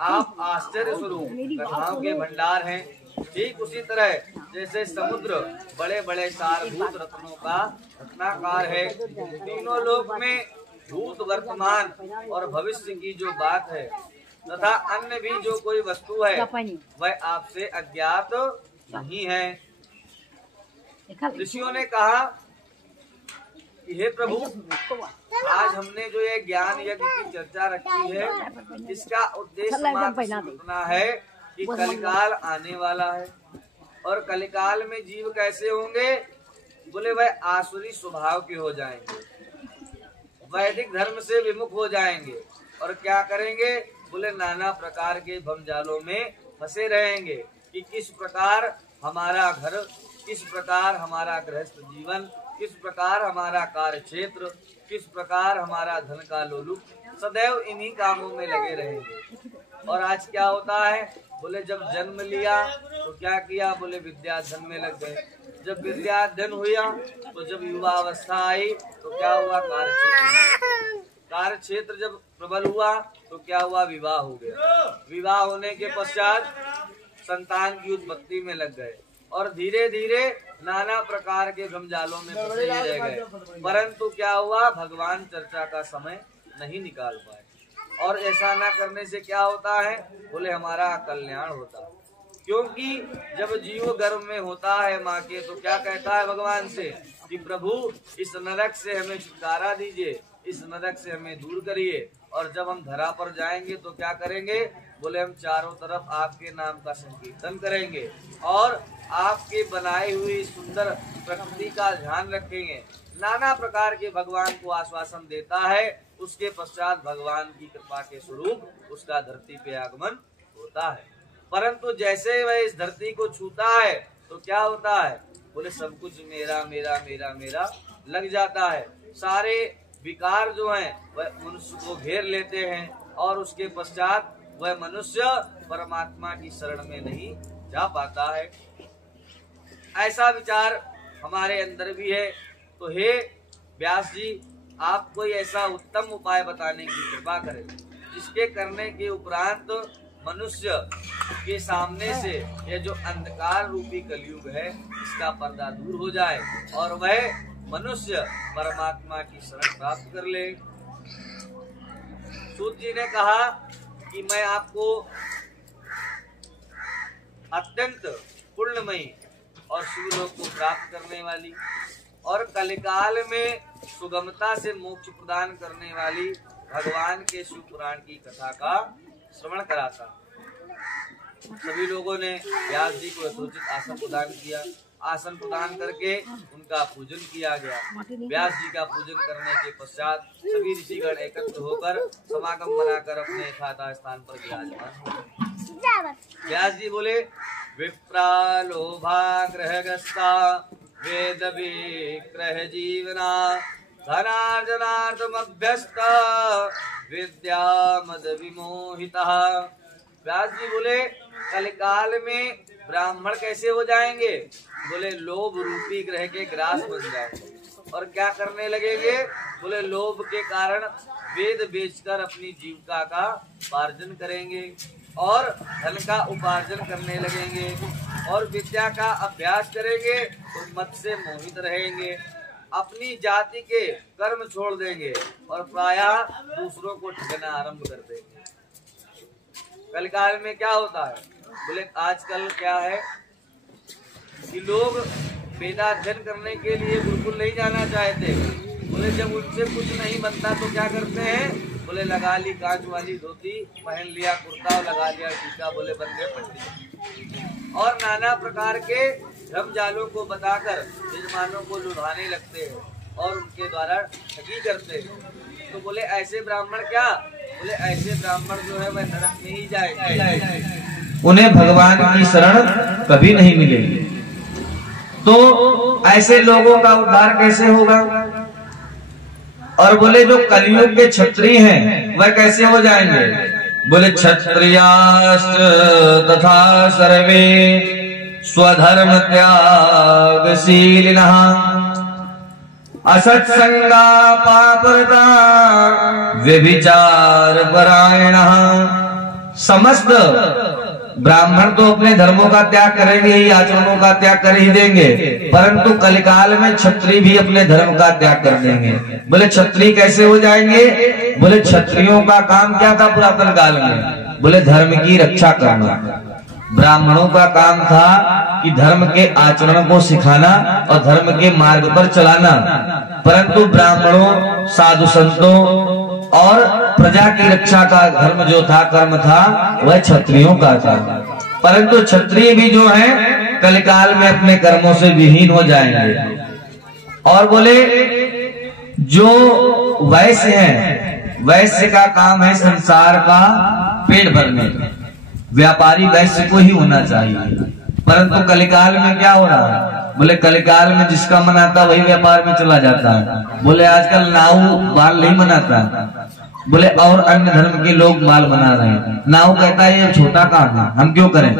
आप आश्चर्य स्वरूप कथाओं के भंडार हैं। ठीक उसी तरह जैसे समुद्र बड़े बड़े सारभूत रत्नों का रत्नाकार है, तीनों लोक में भूत वर्तमान और भविष्य की जो बात है तथा अन्य भी जो कोई वस्तु है वह आपसे अज्ञात नहीं है। ऋषियों ने कहा कि हे प्रभु, आज हमने जो ये ज्ञान यज्ञ की चर्चा रखी है इसका उद्देश्य मात्र इतना है कि कलिकाल आने वाला है और कलिकाल में जीव कैसे होंगे? बोले वह आसुरी स्वभाव के हो जाएंगे, वैदिक धर्म से विमुख हो जाएंगे और क्या करेंगे? बोले नाना प्रकार के भंजालों में फंसे रहेंगे कि किस प्रकार हमारा घर, किस प्रकार हमारा गृहस्थ जीवन, किस प्रकार हमारा कार्य क्षेत्र, किस प्रकार हमारा धन का लोलुप, सदैव इन्हीं कामों में लगे रहेंगे। और आज क्या होता है? बोले जब जन्म लिया तो क्या किया? बोले विद्या धन में लग गए। जब विद्या धन हुआ तो जब युवा अवस्था आई तो क्या हुआ? कार्य क्षेत्र जब प्रबल हुआ तो क्या हुआ? विवाह हो गया। विवाह होने के पश्चात संतान की उत्पत्ति में लग गए और धीरे धीरे नाना प्रकार के भ्रमजालों में फंसे रह गए। परंतु क्या हुआ? भगवान चर्चा का समय नहीं निकाल पाए। और ऐसा ना करने से क्या होता है? बोले हमारा कल्याण होता है। क्योंकि जब जीव गर्भ में होता है माँ के तो क्या कहता है भगवान से कि प्रभु इस नरक से हमें छुटकारा दीजिए, इस नरक से हमें दूर करिए। और जब हम धरा पर जाएंगे तो क्या करेंगे? बोले हम चारों तरफ आपके नाम का संकीर्तन करेंगे और आपके बनाई हुई सुंदर प्रकृति का ध्यान रखेंगे। नाना प्रकार के भगवान को आश्वासन देता है। उसके पश्चात भगवान की कृपा के स्वरूप उसका धरती पे आगमन होता है। परंतु जैसे वह इस धरती को छूता है तो क्या होता है? बोले सब कुछ मेरा मेरा मेरा मेरा लग जाता है। सारे विकार जो हैं वह मनुष्य को घेर लेते हैं और उसके पश्चात वह मनुष्य परमात्मा की शरण में नहीं जा पाता है। ऐसा विचार हमारे अंदर भी है। तो हे व्यास जी, आप कोई ऐसा उत्तम उपाय बताने की कृपा करें जिसके करने के उपरांत मनुष्य के सामने से यह जो अंधकार रूपी कलयुग है इसका पर्दा दूर हो जाए और वह मनुष्य परमात्मा की शरण प्राप्त कर ले। सूत जी ने कहा कि मैं आपको अत्यंत पुण्यमयी और शिवलोक को प्राप्त करने वाली और कलिकाल में सुगमता से मोक्ष प्रदान करने वाली भगवान के शिव पुराण की कथा का श्रवण कराता। सभी लोगों ने व्यास जी को यथोचित आसन प्रदान किया। आसन प्रदान करके उनका पूजन किया गया। व्यास जी का पूजन करने के पश्चात सभी ऋषिगण एकत्र होकर समागम बनाकर अपने यथाथा स्थान पर विराजमान। व्यास जी बोले, विप्रा लोभाग्रहग्रस्ता वेद विग्रह जीवना धनार्जनार्थमभ्यस्त विद्या मद विमोहिता। व्यास जी बोले, कलिकाल में ब्राह्मण कैसे हो जाएंगे? बोले, लोभ रूपी ग्रह के ग्रास बन जाएंगे और क्या करने लगेंगे? बोले, लोभ के कारण वेद बेचकर अपनी जीविका का उपार्जन करेंगे और धन का उपार्जन करने लगेंगे और विद्या का अभ्यास करेंगे और मत से मोहित रहेंगे, अपनी जाति के कर्म छोड़ देंगे और प्रायः दूसरों को ठगना आरंभ कर देंगे। कलिकाल में क्या होता है? बोले, आजकल क्या है कि लोग वेदाध्ययन करने के लिए बिल्कुल नहीं जाना चाहते। बोले, जब उनसे कुछ नहीं बनता तो क्या करते हैं? बोले, लगा ली कांच वाली धोती, पहन लिया कुर्ता और लगा लिया टीका, बोले बन गए पंडित। और नाना प्रकार के धर्म जालों को बताकर यजमानों को लुभाने लगते हैं और उनके द्वारा ठगी करते हैं। तो बोले, ऐसे ब्राह्मण क्या? बोले, ऐसे ब्राह्मण जो है वह नरक में ही जाएंगे, उन्हें भगवान की शरण कभी नहीं मिलेगी। तो ऐसे लोगों का उद्धार कैसे होगा? और बोले, जो कलियुग के क्षत्रिय हैं वह कैसे हो जाएंगे? बोले, क्षत्रियाश्च तथा सर्वे स्वधर्म त्यागशीलिनः असत्संगा पापरता व्यभिचार परायणः। समस्त ब्राह्मण तो अपने धर्मों का त्याग करेंगे ही, आचरणों का त्याग कर ही देंगे, परंतु कलिकाल में क्षत्रिय भी अपने धर्म का त्याग कर देंगे। बोले, क्षत्रिय कैसे हो जाएंगे? बोले, क्षत्रियों का काम क्या था पुरातन काल में? बोले, धर्म की रक्षा करना। ब्राह्मणों का काम था कि धर्म के आचरण को सिखाना और धर्म के मार्ग पर चलाना, परंतु ब्राह्मणों, साधु संतों और प्रजा की रक्षा का धर्म जो था, कर्म था, वह क्षत्रियों का था। परंतु क्षत्रिय भी जो हैं कलिकाल में अपने कर्मों से विहीन हो जाएंगे। और बोले, जो वैश्य हैं, वैश्य का काम है संसार का पेट भरने, व्यापारी वैश्य को ही होना चाहिए। परंतु कलिकाल में क्या हो रहा है? बोले, कलिकाल में जिसका मन आता वही व्यापार में चला जाता है। बोले, आजकल नाऊ बाल नहीं बनाता, बोले और अन्य धर्म के लोग माल बना रहे हैं। नाऊ कहता है ये छोटा काम है, हम क्यों करें,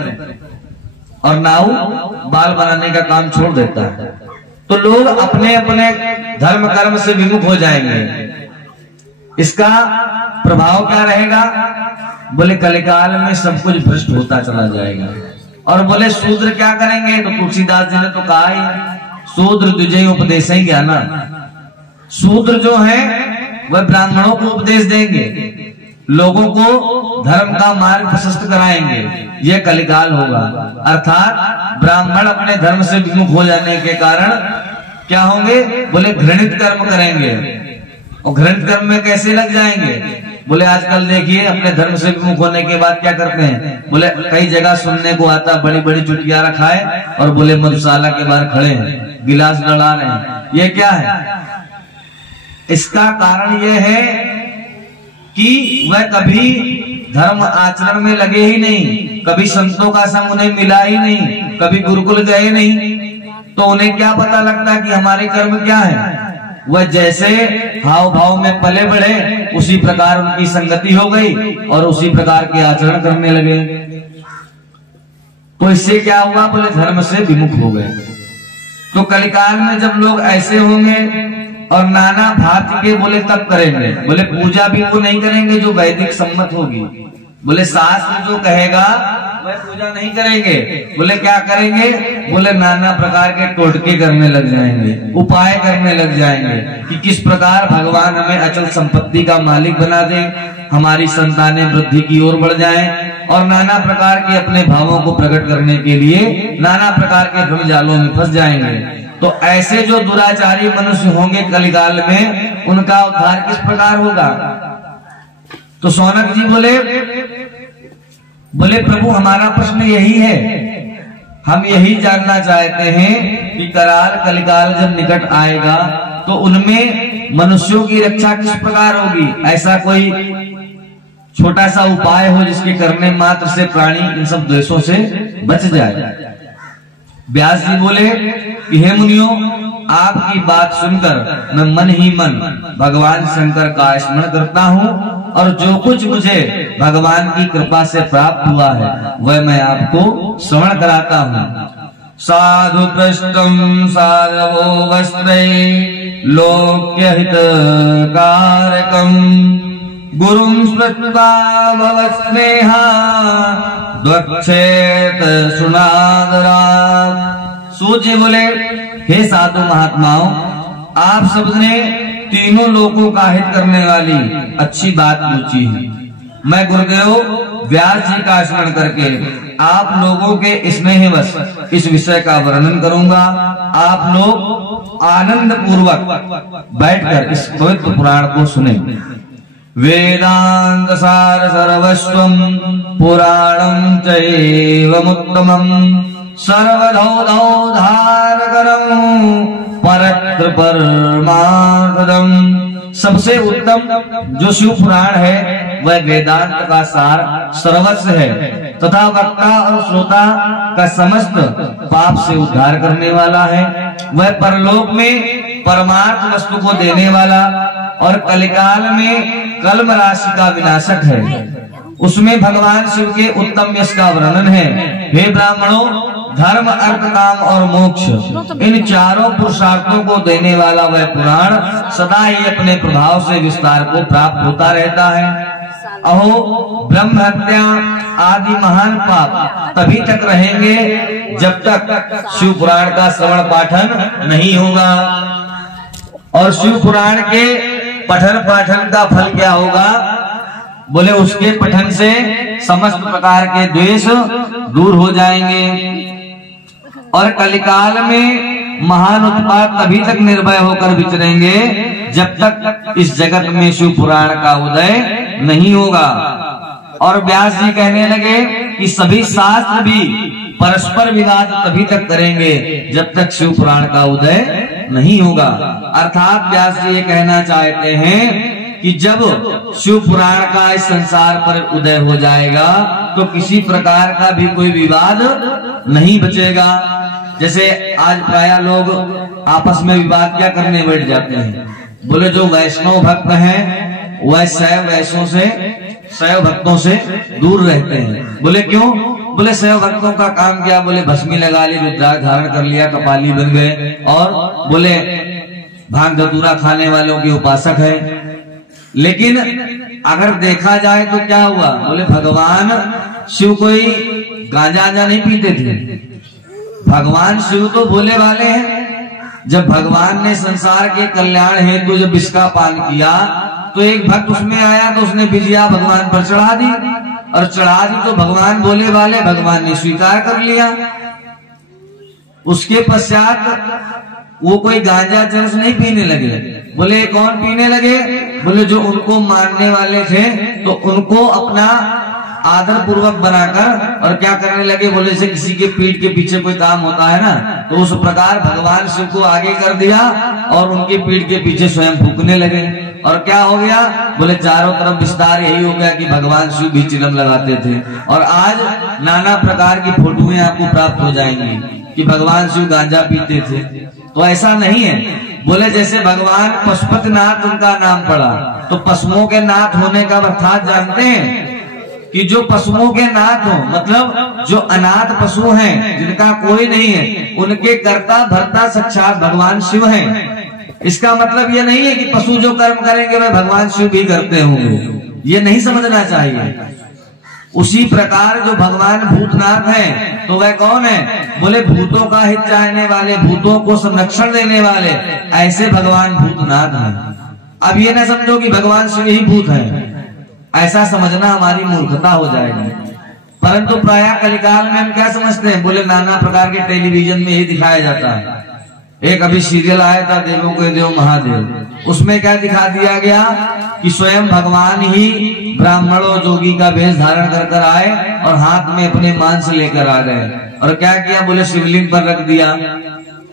और नाऊ बाल बनाने का काम छोड़ देता है। तो लोग अपने अपने धर्म कर्म से विमुख हो जाएंगे। इसका प्रभाव क्या रहेगा? बोले, कलिकाल में सब कुछ भ्रष्ट होता चला जाएगा। और बोले, शूद्र क्या करेंगे? तो तुलसीदास जी ने तो कहा ही, शूद्र द्विजय उपदेश ही ज्ञाना। शूद्र जो है वह ब्राह्मणों को उपदेश देंगे, लोगों को धर्म का मार्ग प्रशस्त कराएंगे। यह कलिकाल होगा। अर्थात ब्राह्मण अपने धर्म से विमुख हो जाने के कारण क्या होंगे? बोले, घृणित कर्म करेंगे। और घृणित कर्म में कैसे लग जाएंगे? बोले, आजकल देखिए अपने धर्म से विमुख होने के बाद क्या करते हैं? बोले, कई जगह सुनने को आता, बड़ी बड़ी चुटिया रखाए और बोले मधुशाला के बाहर खड़े हैं, गिलास लड़ा रहे हैं। ये क्या है? इसका कारण यह है कि वह कभी धर्म आचरण में लगे ही नहीं, कभी संतों का संग उन्हें मिला ही नहीं, कभी गुरुकुल गए नहीं, तो उन्हें क्या पता लगता कि हमारे कर्म क्या है। वह जैसे हाव भाव में पले बढ़े उसी प्रकार उनकी संगति हो गई और उसी प्रकार के आचरण करने लगे। तो इससे क्या हुआ? बोले, धर्म से विमुख हो गए। तो कलिकाल में जब लोग ऐसे होंगे और नाना भांति के बोले तप करेंगे, बोले पूजा भी वो नहीं करेंगे जो वैदिक सम्मत होगी, बोले शास्त्र जो कहेगा वह पूजा नहीं करेंगे। बोले क्या करेंगे? बोले नाना प्रकार के टोटके करने लग जाएंगे, उपाय करने लग जाएंगे कि किस प्रकार भगवान हमें अचल संपत्ति का मालिक बना दे, हमारी संतानें वृद्धि की ओर बढ़ जाएं, और नाना प्रकार के अपने भावों को प्रकट करने के लिए नाना प्रकार के भ्रम जालों में फंस जाएंगे। तो ऐसे जो दुराचारी मनुष्य होंगे कलिकाल में, उनका उद्धार किस प्रकार होगा? तो शौनक जी बोले प्रभु हमारा प्रश्न यही है, हम यही जानना चाहते हैं कि कराल कलिकाल जब निकट आएगा तो उनमें मनुष्यों की रक्षा किस प्रकार होगी। ऐसा कोई छोटा सा उपाय हो जिसके करने मात्र से प्राणी इन सब द्वेषों से बच जाए। व्यास जी बोले कि हे मुनियों, आपकी बात सुनकर मैं मन ही मन भगवान शंकर का स्मरण करता हूँ, और जो कुछ मुझे भगवान की कृपा से प्राप्त हुआ है वह मैं आपको श्रवण कराता हूँ। साधु पृष्ठम साधवो वस्त्रै लोक्य हित कारकम गुरुं स्मृत्वा भवस्नेहा द्वक्षेत सुनादरात्। सूर्य बोले हे साधु महात्माओं, आप सबने तीनों लोगों का हित करने वाली अच्छी बात पूछी है। मैं गुरुदेव व्यास जी का स्मरण करके आप लोगों के स्नेहवश इस विषय का वर्णन करूंगा। आप लोग आनंद पूर्वक बैठकर इस पवित्र पुराण को सुने। वेदांत सार सर्वस्वं पुराणं चैवमुत्तमं सर्वधौधारकरं परत्र परमार्थदं। सबसे उत्तम जो शिव पुराण है वह वेदांत का सार सर्वस्व है तथा वक्ता और श्रोता का समस्त पाप से उद्धार करने वाला है। वह परलोक में परमार्थ वस्तु को देने वाला और कलिकाल में कल्म राशि का विनाशक है। उसमें भगवान शिव के उत्तम यश का वर्णन है। हे ब्राह्मणों, धर्म अर्थ काम और मोक्ष इन चारों पुरुषार्थों को देने वाला वह पुराण सदा ही अपने प्रभाव से विस्तार को प्राप्त होता रहता है। अहो, ब्रह्म हत्या आदि महान पाप तभी तक रहेंगे जब तक शिव पुराण का श्रवण पाठन नहीं होगा। और शिव पुराण के पठन पाठन का फल क्या होगा? बोले उसके पठन से समस्त प्रकार के द्वेष दूर हो जाएंगे और कलिकाल में महान उत्पात तभी तक निर्भय होकर विचरेंगे जब तक इस जगत में शिव पुराण का उदय नहीं होगा। और व्यास जी कहने लगे कि सभी शास्त्र भी परस्पर विवाद तभी तक करेंगे जब तक शिव पुराण का उदय नहीं होगा। अर्थात व्यास जी ये कहना चाहते हैं कि जब शिव पुराण का इस संसार पर उदय हो जाएगा तो किसी प्रकार का भी कोई विवाद नहीं बचेगा। जैसे आज प्राय लोग आपस में विवाद क्या करने बैठ जाते हैं। बोले जो वैष्णव भक्त हैं वह शैव भक्तों से दूर रहते हैं। बोले क्यों? बोले शैव भक्तों का काम क्या? बोले भस्मी लगा ली, रुद्राक्ष धारण कर लिया, कपाली बन गए और बोले भांग धतूरा खाने वालों के उपासक है। लेकिन अगर देखा जाए तो क्या हुआ? बोले भगवान शिव कोई गांजा नहीं पीते थे। भगवान शिव तो भोले वाले हैं। जब भगवान ने संसार के कल्याण हेतु जब विष का पान किया तो एक भक्त उसमें आया तो उसने बिजिया भगवान पर चढ़ा दी और चढ़ा दी तो भगवान भोले वाले, भगवान ने स्वीकार कर लिया। उसके पश्चात वो कोई गांजा चरस नहीं पीने लगे। बोले कौन पीने लगे? बोले जो उनको मानने वाले थे तो उनको अपना आदर पूर्वक बनाकर और क्या करने लगे? बोले से किसी के पीठ के पीछे कोई काम होता है ना, तो उस प्रकार भगवान शिव को आगे कर दिया और उनके पीठ के पीछे स्वयं फूकने लगे। और क्या हो गया? बोले चारों तरफ विस्तार यही हो गया कि भगवान शिव भी चिलम लगाते थे। और आज नाना प्रकार की फोटोएं आपको प्राप्त हो जाएंगी कि भगवान शिव गांजा पीते थे। तो ऐसा नहीं है। बोले जैसे भगवान पशुपतिनाथ उनका नाम पड़ा तो पशुओं के नाथ होने का अर्थात जानते हैं कि जो पशुओं के नाथ हो मतलब जो अनाथ पशु हैं जिनका कोई नहीं है उनके कर्ता भर्ता साक्षात भगवान शिव हैं। इसका मतलब ये नहीं है कि पशु जो कर्म करेंगे वह भगवान शिव भी करते होंगे, ये नहीं समझना चाहिए। उसी प्रकार जो भगवान भूतनाथ हैं, तो वह कौन है? बोले भूतों का हित चाहने वाले, भूतों को संरक्षण देने वाले, ऐसे भगवान भूतनाथ हैं। अब ये ना समझो कि भगवान शिव ही भूत है, ऐसा समझना हमारी मूर्खता हो जाएगी। परंतु प्रायः कलिकाल में हम क्या समझते हैं? बोले नाना प्रकार के टेलीविजन में ही दिखाया जाता है। एक अभी सीरियल आया था देवों के देव महादेव, उसमें क्या दिखा दिया गया कि स्वयं भगवान ही ब्राह्मणों जोगी का वेश धारण कर कर आए और हाथ में अपने मांस लेकर आ गए, और क्या किया? बोले शिवलिंग पर रख दिया,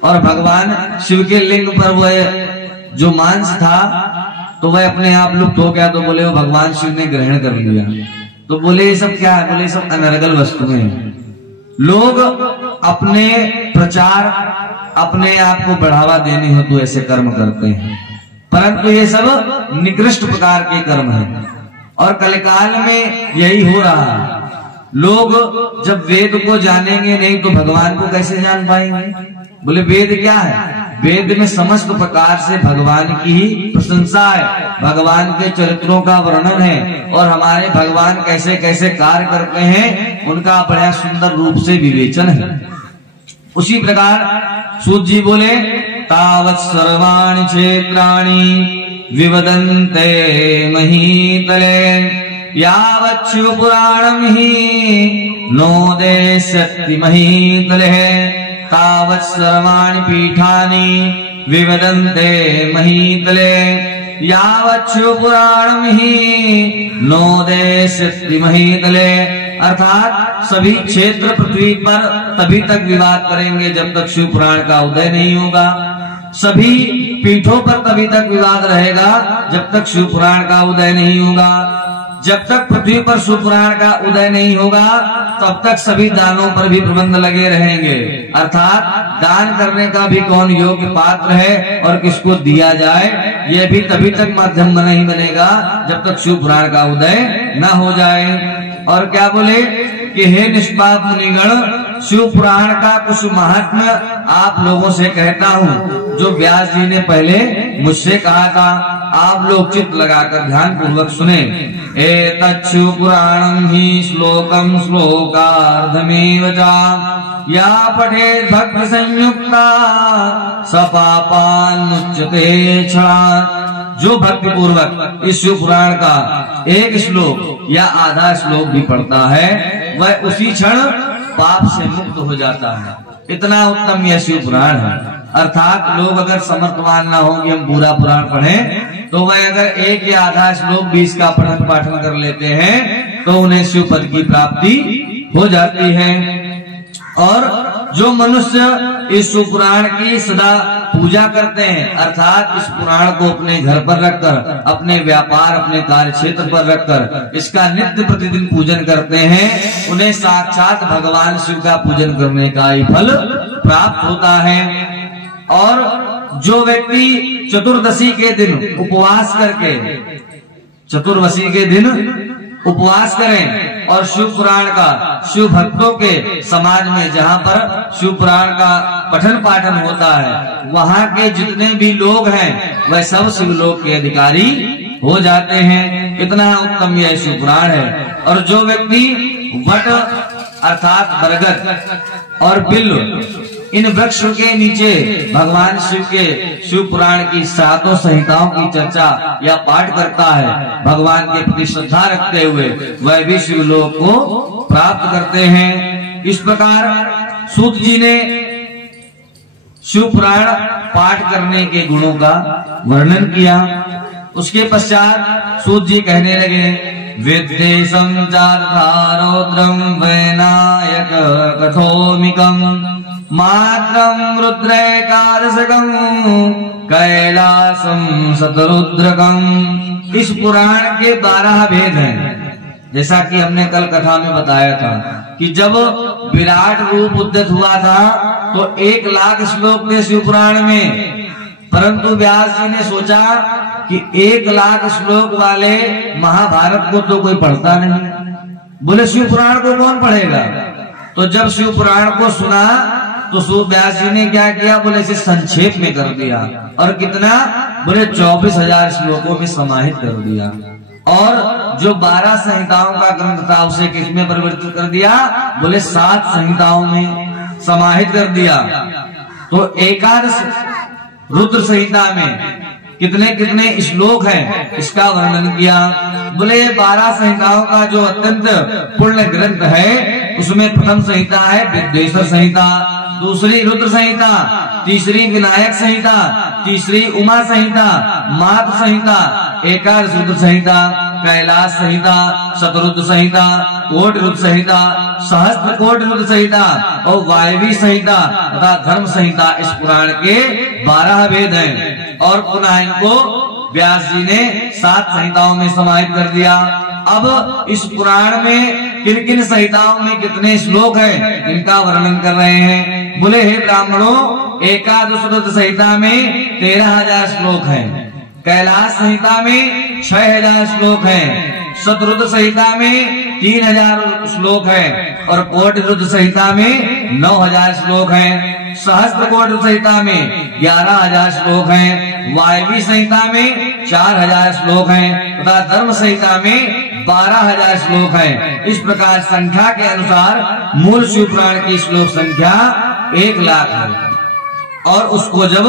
और भगवान शिव के लिंग पर वह जो मांस था तो वह अपने आप लुप्त हो गया। तो बोले वो भगवान शिव ने ग्रहण कर लिया। तो बोले ये सब क्या है? बोले ये सब अनर्गल वस्तुएं हैं। लोग अपने प्रचार, अपने आप को बढ़ावा देने हो तो ऐसे कर्म करते हैं, परंतु ये सब निकृष्ट प्रकार के कर्म हैं। और कलिकाल में यही हो रहा है। लोग जब वेद को जानेंगे नहीं तो भगवान को कैसे जान पाएंगे? बोले वेद क्या है? वेद में समस्त प्रकार से भगवान की ही प्रशंसा है, भगवान के चरित्रों का वर्णन है, और हमारे भगवान कैसे कैसे कार्य करते हैं उनका बड़ा सुंदर रूप से विवेचन है। उसी प्रकार सूत जी बोले तावत् सर्वाणि क्षेत्राणि विवदन्ते महीतले यावत् शिव पुराणं हि नोदेष्यति महीतले तावत् सर्वाणि पीठानि विवदन्ते महीतले यावत् शिव पुराणं हि नोदेष्यति महीतले। अर्थात सभी क्षेत्र पृथ्वी पर तभी तक विवाद करेंगे जब तक शिव पुराण का उदय नहीं होगा। सभी पीठों पर तभी तक विवाद रहेगा जब तक शिव पुराण का उदय नहीं होगा। जब तक पृथ्वी पर शिव पुराण का उदय नहीं होगा तब तक सभी दानों पर भी प्रबंध लगे रहेंगे। अर्थात दान करने का भी कौन योग्य पात्र है और किसको दिया जाए, यह भी तभी तक माध्यम नहीं बनेगा जब तक शिव पुराण का उदय न हो जाए। और क्या बोले कि हे निष्पाप मुनिगण, शिव पुराण का कुछ महात्म्य आप लोगों से कहता हूँ जो व्यास जी ने पहले मुझसे कहा था। आप लोग चित्त लगाकर ध्यान पूर्वक सुने। एतत् शिव पुराणं हि श्लोकं श्लोकार्धमेव च या पठेत् भक्ति संयुक्ता स पापान्मुच्यते क्षणात्। जो भक्ति पूर्वक इस शिव पुराण का एक श्लोक या आधा श्लोक भी पढ़ता है वह उसी क्षण पाप से मुक्त हो जाता है। इतना उत्तम यह शिव पुराण है। अर्थात लोग अगर समर्थवान ना हो कि हम पूरा पुराण पढ़ें तो वह अगर एक या आधा श्लोक 20 का पठन पाठन कर लेते हैं तो उन्हें शिव पद की प्राप्ति हो जाती है। और जो मनुष्य इस शिव पुराण की सदा पूजा करते हैं, अर्थात इस पुराण को अपने घर पर रखकर, अपने व्यापार, अपने कार्य क्षेत्र पर रखकर इसका नित्य प्रतिदिन पूजन करते हैं, उन्हें साक्षात भगवान शिव का पूजन करने का ही फल प्राप्त होता है। और जो व्यक्ति चतुर्दशी के दिन उपवास करके, चतुर्दशी के दिन उपवास करें और शिव पुराण का शिव भक्तों के समाज में जहाँ पर शिव पुराण का पठन पाठन होता है वहाँ के जितने भी लोग हैं वह सब शिवलोक के अधिकारी हो जाते हैं। इतना उत्तम यह शिव पुराण है। और जो व्यक्ति वट अर्थात बरगद और बिल्व इन वृक्ष के नीचे भगवान शिव के शिव पुराण की सातों संहिताओं की चर्चा या पाठ करता है, भगवान के प्रति श्रद्धा रखते हुए वह भी शिवलोक को प्राप्त करते हैं। इस प्रकार सूत जी ने शिव पुराण पाठ करने के गुणों का वर्णन किया। उसके पश्चात सूत जी कहने लगे विद्वेषं चार्थारौद्रं वैनायक कथोमिकं मात्रं रुद्रैकादशकं कैलासं शतरुद्रकं। इस पुराण के 12 भेद हैं। जैसा कि हमने कल कथा में बताया था कि जब विराट रूप उद्यत हुआ था तो 1 लाख श्लोक थे शिव पुराण में, परंतु व्यास जी ने सोचा कि 1 लाख श्लोक वाले महाभारत को तो कोई पढ़ता नहीं, बोले शिव पुराण को कौन पढ़ेगा। तो जब शिव पुराण को सुना तो व्यास जी ने क्या किया, बोले इसे संक्षेप में कर दिया। और कितना, बोले 24,000 श्लोकों में समाहित कर दिया। और जो 12 संहिताओं का ग्रंथ था उसे किसमें परिवर्तित कर दिया? बोले 7 संहिताओं में समाहित कर दिया। तो एकादश रुद्र संहिता में कितने कितने श्लोक हैं इसका वर्णन किया। बोले 12 संहिताओं का जो अत्यंत पूर्ण ग्रंथ है उसमें प्रथम संहिता है विद्वेश्वर संहिता, दूसरी रुद्र संहिता, तीसरी विनायक संहिता, तीसरी उमा संहिता, मातृ संहिता, एकादश रुद्र संहिता, कैलाश संहिता, शतरुद्र संहिता, कोटि रुद्र संहिता, सहस्त्र कोटि रुद्र संहिता और वायवी संहिता तथा धर्म संहिता। इस पुराण के 12 वेद हैं और पुनः इनको व्यास जी ने 7 संहिताओं में समाहित कर दिया। अब इस पुराण में किन किन संहिताओं में कितने श्लोक हैं इनका वर्णन कर रहे हैं। बोले हे ब्राह्मणों, एकादश रुद्र संहिता में 13,000 श्लोक हैं, कैलाश संहिता में 6,000 श्लोक हैं, शतरुद्र संहिता में 3,000 श्लोक हैं और कोटि रुद्र संहिता में 9,000 श्लोक हैं, सहस्त्र कोटि संहिता में 11,000 श्लोक हैं, वायवी संहिता में 4,000 श्लोक हैं तथा धर्म संहिता में 12,000 श्लोक हैं। इस प्रकार संख्या के अनुसार मूल शिव पुराण की श्लोक संख्या 1,00,000 है। और उसको जब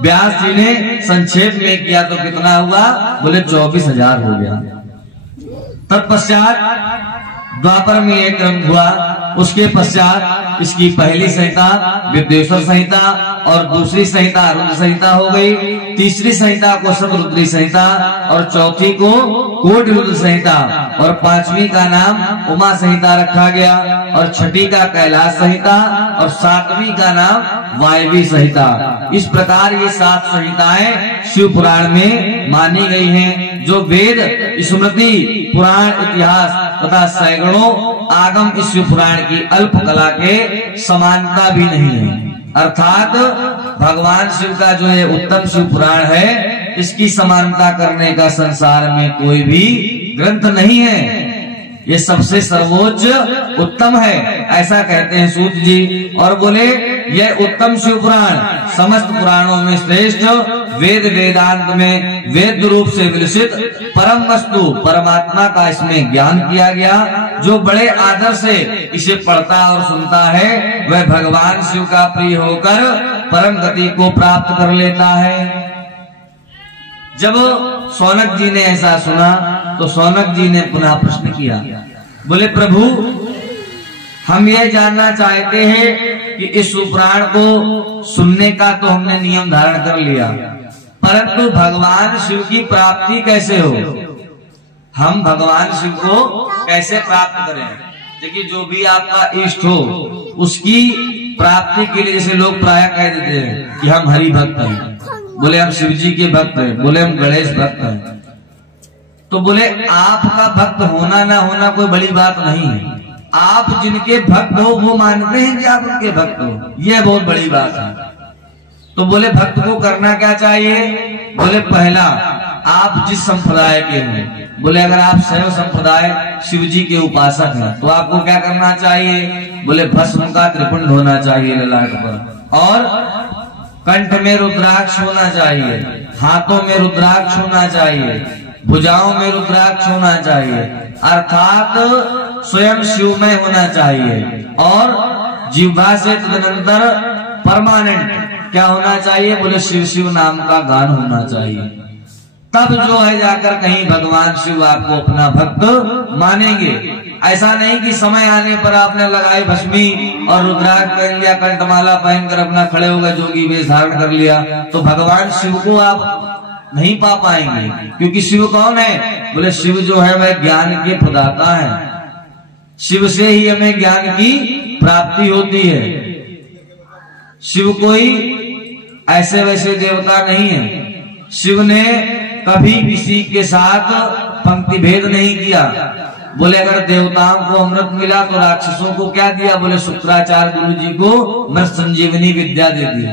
व्यास जी ने संक्षेप में किया तो कितना हुआ? बोले 24,000 हो गया। तत्पश्चात द्वापर में एक ग्रंथ हुआ, उसके पश्चात इसकी पहली संहिता विद्वेश्वर संहिता और दूसरी संहिता रुद्र संहिता हो गई, तीसरी संहिता को शतरुद्री संहिता और चौथी को कोटि रुद्र संहिता और 5वीं का नाम उमा संहिता रखा गया और 6ठी का कैलाश संहिता और 7वीं का नाम वायवी संहिता। इस प्रकार ये 7 संहिताएं शिव पुराण में मानी गई हैं, जो वेद, स्मृति, पुराण, इतिहास तथा सैकड़ों आगम इस शिव पुराण की अल्प कला के समानता भी नहीं है। अर्थात भगवान शिव का जो ये उत्तम शिव पुराण है इसकी समानता करने का संसार में कोई भी ग्रंथ नहीं है। ये सबसे सर्वोच्च उत्तम है, ऐसा कहते हैं सूत जी। और बोले यह उत्तम शिव पुराण समस्त पुराणों में श्रेष्ठ, वेद वेदांत में वेद रूप से विलसित परम वस्तु परमात्मा का इसमें ज्ञान किया गया। जो बड़े आदर से इसे पढ़ता और सुनता है वह भगवान शिव का प्रिय होकर परम गति को प्राप्त कर लेता है। जब सौनक जी ने ऐसा सुना तो सौनक जी ने पुनः प्रश्न किया। बोले प्रभु, हम यह जानना चाहते हैं कि इस पुराण को सुनने का तो हमने नियम धारण कर लिया, परंतु भगवान शिव की प्राप्ति कैसे हो? हम भगवान शिव को कैसे प्राप्त करें? देखिए, जो भी आपका इष्ट हो उसकी प्राप्ति के लिए जैसे लोग प्राय कह देते हैं कि हम हरि भक्त हैं, बोले हम शिव जी के भक्त हैं, बोले हम गणेश भक्त हैं, तो बोले आपका भक्त होना ना होना कोई बड़ी बात नहीं है। आप जिनके भक्त हो वो मानते हैं कि आप उनके भक्त हो, यह बहुत बड़ी बात है। तो बोले भक्त को करना क्या चाहिए? बोले पहला, आप जिस संप्रदाय के हैं, बोले अगर आप शैव संप्रदाय शिव जी के उपासक हैं तो आपको क्या करना चाहिए? बोले भस्म का त्रिपुंड होना चाहिए ललाट पर, और कंठ में रुद्राक्ष होना चाहिए, हाथों में रुद्राक्ष होना चाहिए, भुजाओं में रुद्राक्ष होना चाहिए, अर्थात स्वयं शिवमय होना चाहिए। और जिह्वा से तदनंतर परमानेंट क्या होना चाहिए? बोले शिव शिव नाम का गान होना चाहिए। तब जो है जाकर कहीं भगवान शिव आपको अपना भक्त मानेंगे। ऐसा नहीं कि समय आने पर आपने लगाई भस्मी और रुद्राक्ष पहन लिया, कंठमाला पहनकर अपना खड़े हो गए, जोगी वेश धारण कर लिया, तो भगवान शिव को आप नहीं पा पाएंगे। क्योंकि शिव कौन है? बोले शिव जो है वह ज्ञान के प्रदाता है, शिव से ही हमें ज्ञान की प्राप्ति होती है। शिव कोई ऐसे वैसे देवता नहीं है। शिव ने कभी किसी के साथ पंक्ति भेद नहीं किया। बोले अगर देवताओं को अमृत मिला तो राक्षसों को क्या दिया? बोले शुक्राचार्य गुरु जी को मृत संजीवनी विद्या दे दी।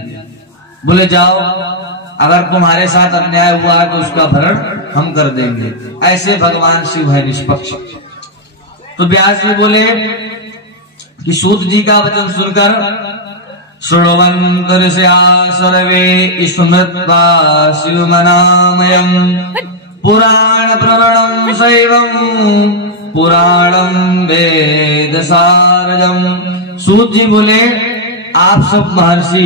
बोले जाओ, अगर तुम्हारे साथ अन्याय हुआ तो उसका भरण हम कर देंगे। ऐसे भगवान शिव है निष्पक्ष। तो व्यास जी बोले कि सूत जी का वचन सुनकर श्रृण्वन्तु सर्वे स्मृत्वा शिवमनामयम् पुराण प्रवणम् मनसैवं पुराणं वेद सारजम। सूत जी बोले आप सब महर्षि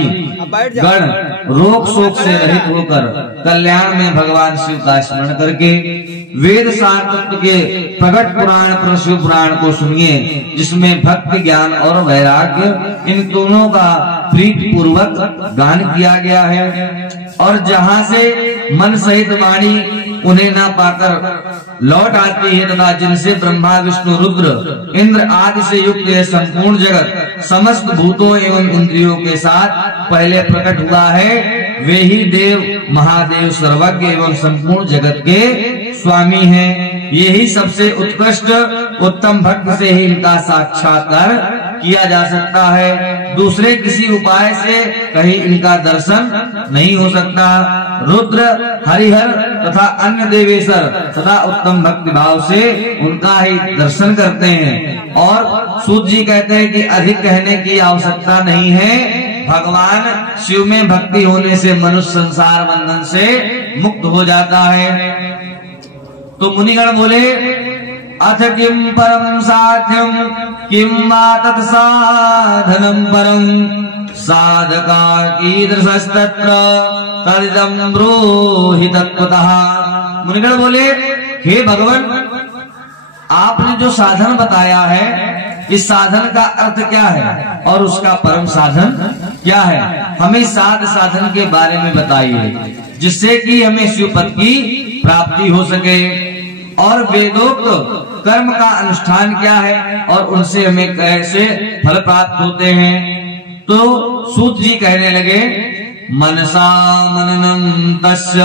गण रोग शोक से रहित होकर कल्याण में भगवान शिव का स्मरण करके वेद सार तत्व के प्रकट पुराण पर शिव पुराण को सुनिए, जिसमें भक्ति ज्ञान और वैराग्य इन दोनों का प्रीति पूर्वक गान किया गया है। और जहाँ से मन सहित वाणी उन्हें न पाकर लौट आती है तथा जिनसे ब्रह्मा विष्णु रुद्र इंद्र आदि से युक्त यह संपूर्ण जगत समस्त भूतों एवं इंद्रियों के साथ पहले प्रकट हुआ है, वे ही देव महादेव सर्वज्ञ एवं संपूर्ण जगत के स्वामी हैं। यही सबसे उत्कृष्ट उत्तम भक्त से ही इनका साक्षात्कार किया जा सकता है। दूसरे किसी उपाय से कहीं इनका दर्शन नहीं हो सकता। रुद्र हरिहर तथा अन्य देवेश्वर सदा उत्तम भक्ति भाव से उनका ही दर्शन करते हैं। और सूत जी कहते हैं कि अधिक कहने की आवश्यकता नहीं है, भगवान शिव में भक्ति होने से मनुष्य संसार बंधन से मुक्त हो जाता है। तो मुनिगण बोले अथ किम परम साध्यम किम वा तत्साधनम परम साधका कीदृशस्तत्र तदिदं ब्रूहि तत्त्वतः। मुनिगण बोले हे भगवान, आपने जो साधन बताया है इस साधन का अर्थ क्या है और उसका परम साधन क्या है, हमें साधन के बारे में बताइए, जिससे कि हमें शिव पद की प्राप्ति हो सके। और वेदोक्त कर्म का अनुष्ठान क्या है और उनसे हमें कैसे फल प्राप्त होते हैं। तो सूत जी कहने लगे मनसा मननं तस्य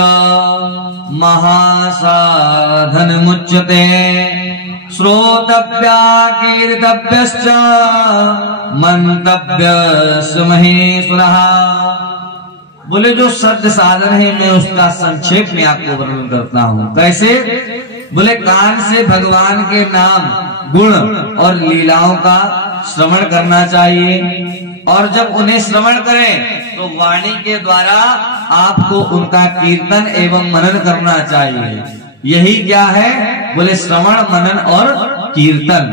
महासाधन मुच्यते श्रोतव्या कीर्तव्यश्च मंतव्यस्य महेश्वरः। बोले जो सत्य साधन है मैं उसका संक्षेप में आपको वर्णन करता हूँ। कैसे? बोले कान से भगवान के नाम गुण और लीलाओं का श्रवण करना चाहिए, और जब उन्हें श्रवण करें तो वाणी के द्वारा आपको उनका कीर्तन एवं मनन करना चाहिए। यही क्या है? बोले श्रवण मनन और कीर्तन।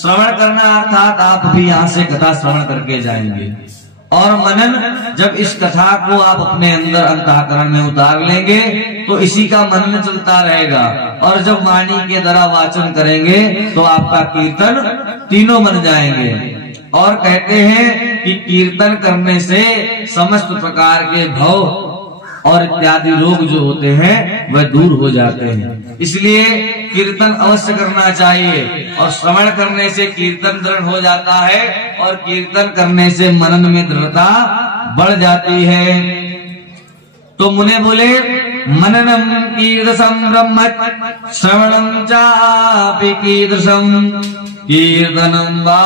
श्रवण करना अर्थात आप भी यहाँ से कथा श्रवण करके जाएंगे, और मनन जब इस कथा को आप अपने अंदर अंतःकरण में उतार लेंगे तो इसी का मनन चलता रहेगा। और जब वाणी के द्वारा वाचन करेंगे तो आपका कीर्तन तीनों बन जाएंगे। और कहते हैं कि कीर्तन करने से समस्त प्रकार के भव और इत्यादि रोग जो होते हैं वह दूर हो जाते हैं। इसलिए कीर्तन अवश्य करना चाहिए, और श्रवण करने से कीर्तन दृढ़ हो जाता है, और कीर्तन करने से मनन में दृढ़ता बढ़ जाती है। तो मुने बोले मननम कीदृशं ब्रह्म श्रवणं चापि कीदृशं कीर्तनं वा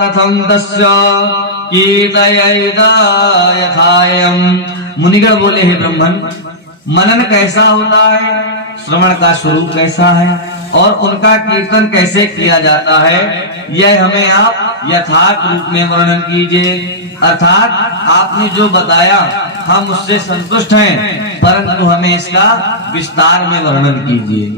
कथं तस्य कीर्तयेत यथायम्। मुनिगण बोले हे ब्रह्मन, मनन कैसा होता है, श्रवण का स्वरूप कैसा है और उनका कीर्तन कैसे किया जाता है, यह हमें आप यथार्थ रूप में वर्णन कीजिए। अर्थात आपने जो बताया हम उससे संतुष्ट हैं, परंतु हमें इसका विस्तार में वर्णन कीजिए।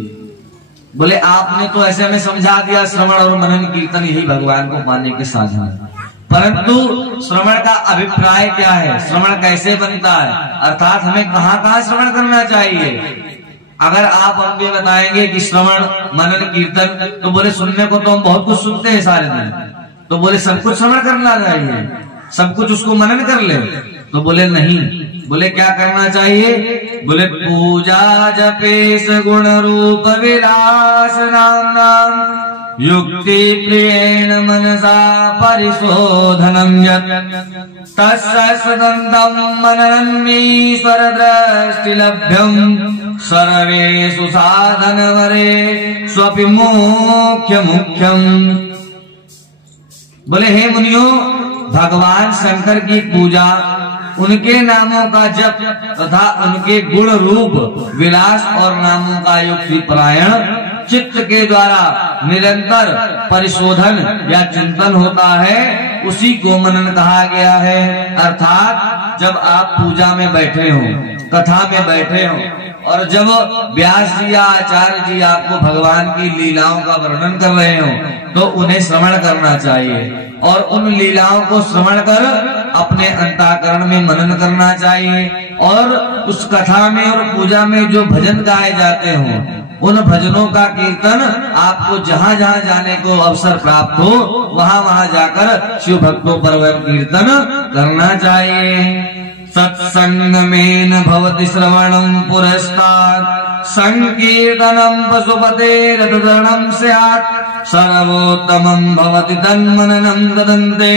बोले आपने तो ऐसे हमें समझा दिया श्रवण और मनन कीर्तन यही भगवान को पाने के साधन है, परंतु श्रवण का अभिप्राय क्या है, श्रवण कैसे बनता है, अर्थात हमें कहाँ कहाँ श्रवण करना चाहिए। अगर आप हमें बताएंगे कि श्रवण मनन कीर्तन, तो बोले सुनने को तो हम बहुत कुछ सुनते हैं सारे दिन, तो बोले सब कुछ श्रवण करना चाहिए, सब कुछ उसको मनन कर ले, तो बोले नहीं। बोले क्या करना चाहिए? बोले पूजा जपेश गुण रूप विलास नाम युक्ति प्रियेण मनसा परिशोधनं यत् तस्य सदन्तं मननमीश्वर दृष्टिलभ्यं सर्वेषु साधनवरे स्वपि मुख्यम्। बोले हे मुनियों, भगवान शंकर की पूजा, उनके नामों का जप तथा उनके गुण रूप विलास और नामों का युक्ति परायण चित्त के द्वारा निरंतर परिशोधन या चिंतन होता है, उसी को मनन कहा गया है। अर्थात जब आप पूजा में बैठे हो, कथा में बैठे हो और जब व्यास जी या आचार्य जी आपको भगवान की लीलाओं का वर्णन कर रहे हो तो उन्हें श्रवण करना चाहिए और उन लीलाओं को श्रवण कर अपने अंतःकरण में मनन करना चाहिए और उस कथा में और पूजा में जो भजन गाए जाते हों उन भजनों का कीर्तन आपको जहाँ जहाँ जाने को अवसर प्राप्त हो वहाँ वहाँ जाकर शिव भक्तों पर वह कीर्तन करना चाहिए। सत्संगमेन भवति श्रवणं पुरस्तात् संकीर्तनं पशुपतेरतरणं स्यात् सर्वोत्तमं भवति तन्मननं ददन्ते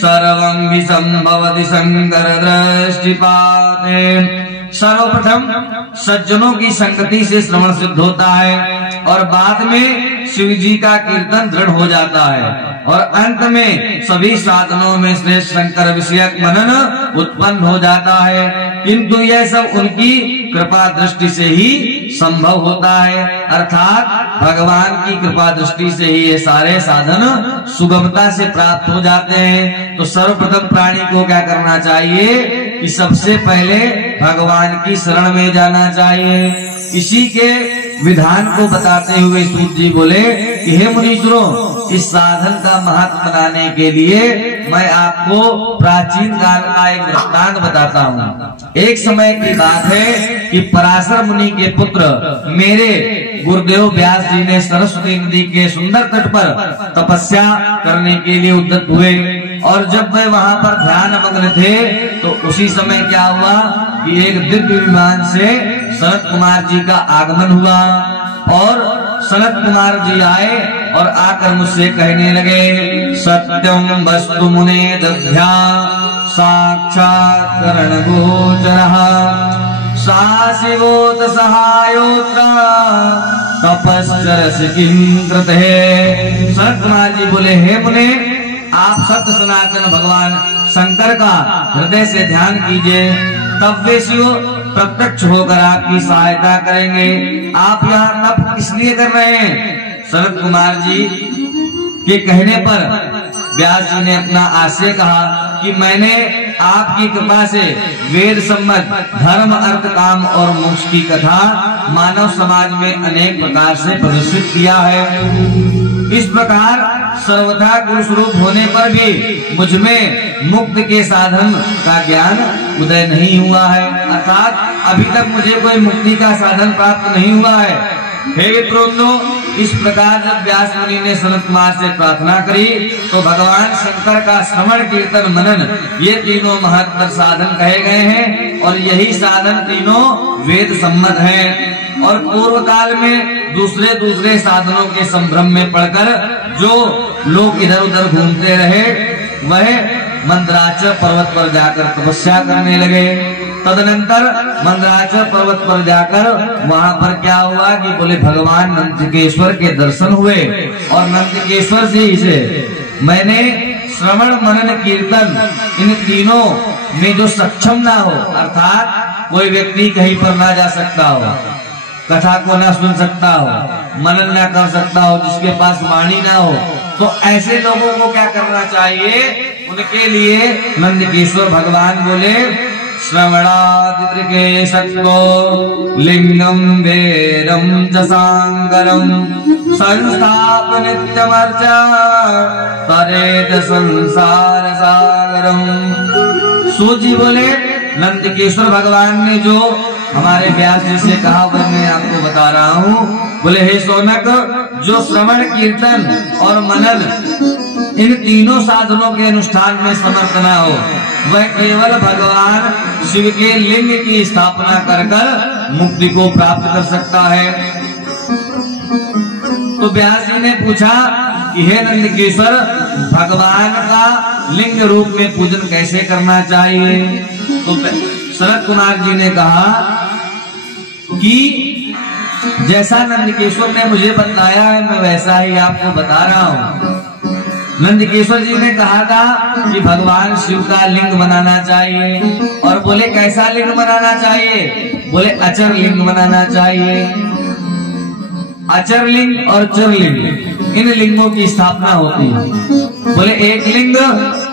सर्वं विषं भवति शंकर दृष्टिपाते। सर्वप्रथम सज्जनों की संगति से श्रवण सिद्ध होता है और बाद में शिव जी का कीर्तन दृढ़ हो जाता है और अंत में सभी साधनों में श्रेष्ठ शंकर विषयक मनन उत्पन्न हो जाता है। किंतु यह सब उनकी कृपा दृष्टि से ही संभव होता है, अर्थात भगवान की कृपा दृष्टि से ही ये सारे साधन सुगमता से प्राप्त हो जाते हैं। तो सर्वप्रथम प्राणी को क्या करना चाहिए कि सबसे पहले भगवान की शरण में जाना चाहिए। इसी के विधान को बताते हुए सूत जी बोले कि हे मुनीश्वरों, इस साधन का महत्व बनाने के लिए मैं आपको प्राचीन काल का एक वृत्तांत बताता हूँ। एक समय की बात है कि पराशर मुनि के पुत्र मेरे गुरुदेव व्यास जी ने सरस्वती नदी के सुंदर तट पर तपस्या करने के लिए उद्यत हुए और जब वे वहां पर ध्यान मग्न थे तो उसी समय क्या हुआ कि एक दिव्य विमान से सनत कुमार जी का आगमन हुआ और सनत कुमार जी आए और आकर मुझसे कहने लगे, सत्यम वस्तु मुने दध्या साक्षात्करण गोचरः सा शिवोत सहायोत्र तपश्चरस किं कृते। सनत कुमार जी बोले, हे मुने, आप सत्य सनातन भगवान शंकर का हृदय से ध्यान कीजिए, तब वे शिव प्रत्यक्ष होकर आपकी सहायता करेंगे। आप यहाँ तप किस लिए कर रहे हैं? सनत कुमार जी के कहने पर व्यास जी ने अपना आशय कहा कि मैंने आपकी कृपा से वेद सम्मत धर्म अर्थ काम और मोक्ष की कथा मानव समाज में अनेक प्रकार से प्रदर्शित किया है। इस प्रकार सर्वथा गुरु स्वरूप होने पर भी मुझ में मुक्ति के साधन का ज्ञान उदय नहीं हुआ है, अर्थात अभी तक मुझे कोई मुक्ति का साधन प्राप्त नहीं हुआ है। हे विप्रोन्नो, इस प्रकार जब व्यास मुनि ने सनत कुमार से प्रार्थना करी तो भगवान शंकर का श्रवण कीर्तन मनन ये तीनों महत्तर साधन कहे गए हैं और यही साधन तीनों वेद सम्मत हैं। और पूर्व काल में दूसरे दूसरे साधनों के संभ्रम में पड़कर जो लोग इधर उधर घूमते रहे वह मंदराचल पर्वत पर जाकर तपस्या करने लगे। तदनंतर मंदराचल पर्वत पर जाकर वहां पर क्या हुआ कि बोले भगवान नंदकेश्वर के दर्शन हुए और नंदकेश्वर जी से मैंने श्रवण मनन कीर्तन इन तीनों में जो सक्षम ना हो, अर्थात कोई व्यक्ति कहीं पर ना जा सकता हो, कथा को ना सुन सकता हो, मनन ना कर सकता हो, जिसके पास वाणी ना हो, तो ऐसे लोगों को क्या करना चाहिए? उनके लिए नंदकेश्वर भगवान बोले, श्रवणादित्रिके सत्को लिंगम वेदम च सांकरम संस्थाप नित्यमर्चा तरेत संसार सागरम। सूजी बोले, नंदकेश्वर भगवान ने जो हमारे व्यास जी से कहा वह मैं आपको बता रहा हूँ। बोले, हे सोनक, जो श्रवण कीर्तन और मनन इन तीनों साधनों के अनुष्ठान में समर्थ न हो वह केवल भगवान शिव के लिंग की स्थापना कर कर मुक्ति को प्राप्त कर सकता है। तो व्यास जी ने पूछा कि हे नंदकेश्वर, भगवान का लिंग रूप में पूजन कैसे करना चाहिए? तो सनत कुमार जी ने कहा कि जैसा नंदकेश्वर ने मुझे बताया है मैं वैसा ही आपको बता रहा हूँ। नंदकेश्वर जी ने कहा था कि भगवान शिव का लिंग बनाना चाहिए और बोले कैसा लिंग बनाना चाहिए? बोले अचर लिंग बनाना चाहिए। अचर लिंग और चर लिंग इन लिंगों की स्थापना होती है। बोले एक लिंग